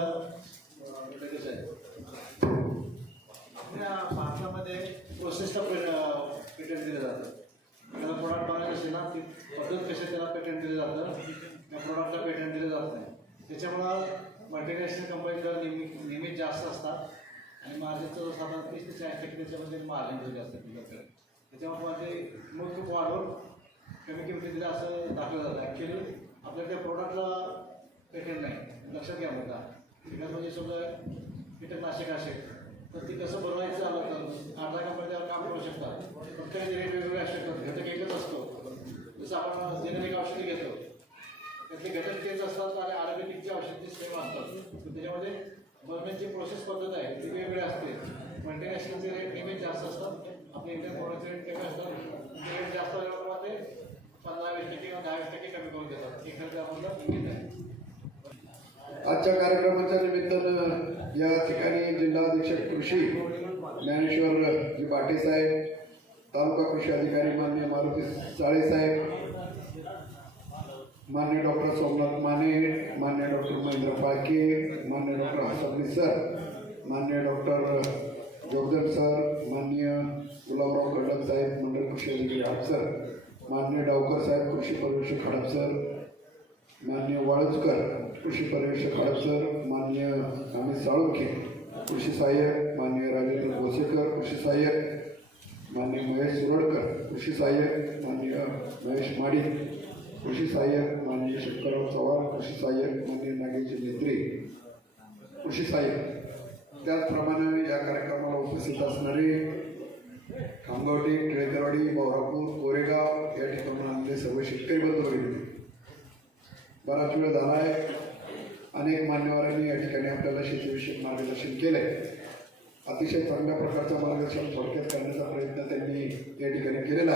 आपल्या भारतामध्ये प्रोसेसला पेटंट दिलं जातं. त्याला प्रोडक्ट बनायचं असेल ना, ती पद्धत कशी त्याला पेटंट दिलं जातं, त्या प्रोडक्टला पेटंट दिलं जात नाही. त्याच्यामुळं मल्टीनॅशनल कंपनीला लिमिट जास्त असतात आणि मार्जिनचं साधारण 30 ते 40% त्याच्यामध्ये मार्जिन दिले असतात. त्याच्यामुळे ते मग खूप वाढवून कमी किमतीला असं दाखवलं जातं. ॲक्च्युली आपल्या त्या प्रोडक्टला पेटंट नाही. लक्षात घ्या मुद्दा. कीटक म्हणजे समजा कीटकनाशक असेल तर ती कसं बनवायचं आलं तर अर्धा कंपनी त्यावर काम करू शकतात. प्रत्येकाचे रेट वेगवेगळे असतात. घटक एकच असतो. जसं आपण जेनेरिक औषधी घेतो त्यातले घटक तेच असतात आणि आयुर्वेदिकची औषधी सेम असतात. त्याच्यामध्ये बनवण्याची प्रोसेस पद्धत आहे ती वेगळी असते. मल्टीनॅशनलचे रेट नेहमीच जास्त असतात. आपले इंडियन प्रोडक्टचे रेट कमी असतात. रेट जास्त असल्यामुळे ते 15-20% किंवा 10% कमी करून देतात. हे खरं त्यामधलं इंगित आहे. आजच्या कार्यक्रमाच्या निमित्तानं या ठिकाणी जिल्हा अधीक्षक कृषी ज्ञानेश्वर बाटे साहेब, तालुका कृषी अधिकारी माननीय मारुती साळे साहेब, माननीय डॉक्टर सोमनाथ माने, माननीय डॉक्टर महेंद्र फाळके, माननीय डॉक्टर हसबनी सर, माननीय डॉक्टर जोगदर सर, माननीय गुलाबराव कदम साहेब, मंडळ कृषी अधिकारी हापसर, माननीय डावकर साहेब कृषी पर्यवेक्षक हडपसर, माननीय वाळुजकर कृषी पर्यवेक्षक हडपसर, माननीय अमित साळुंखे कृषी सहाय्यक, माननीय राजेंद्र भोसेकर कृषी सहाय्यक, माननीय महेश सुरडकर कृषी सहाय्यक, माननीय महेश माडी कृषी सहाय्यक, माननीय शंकरराव चव्हाण कृषी सहाय्यक, माननीय नागेश नेत्रे कृषी सहाय्यक. त्याचप्रमाणे या कार्यक्रमाला उपस्थित असणारे खामगावटी, टिळेकरवाडी, बोरापूर, कोरेगाव बराच वेळ झाला आहे. अनेक मान्यवरांनी या ठिकाणी आपल्याला शेतीविषयक मार्गदर्शन केले. अतिशय चांगल्या प्रकारचं मार्गदर्शन थोडक्यात करण्याचा प्रयत्न त्यांनी या ठिकाणी केलेला आहे.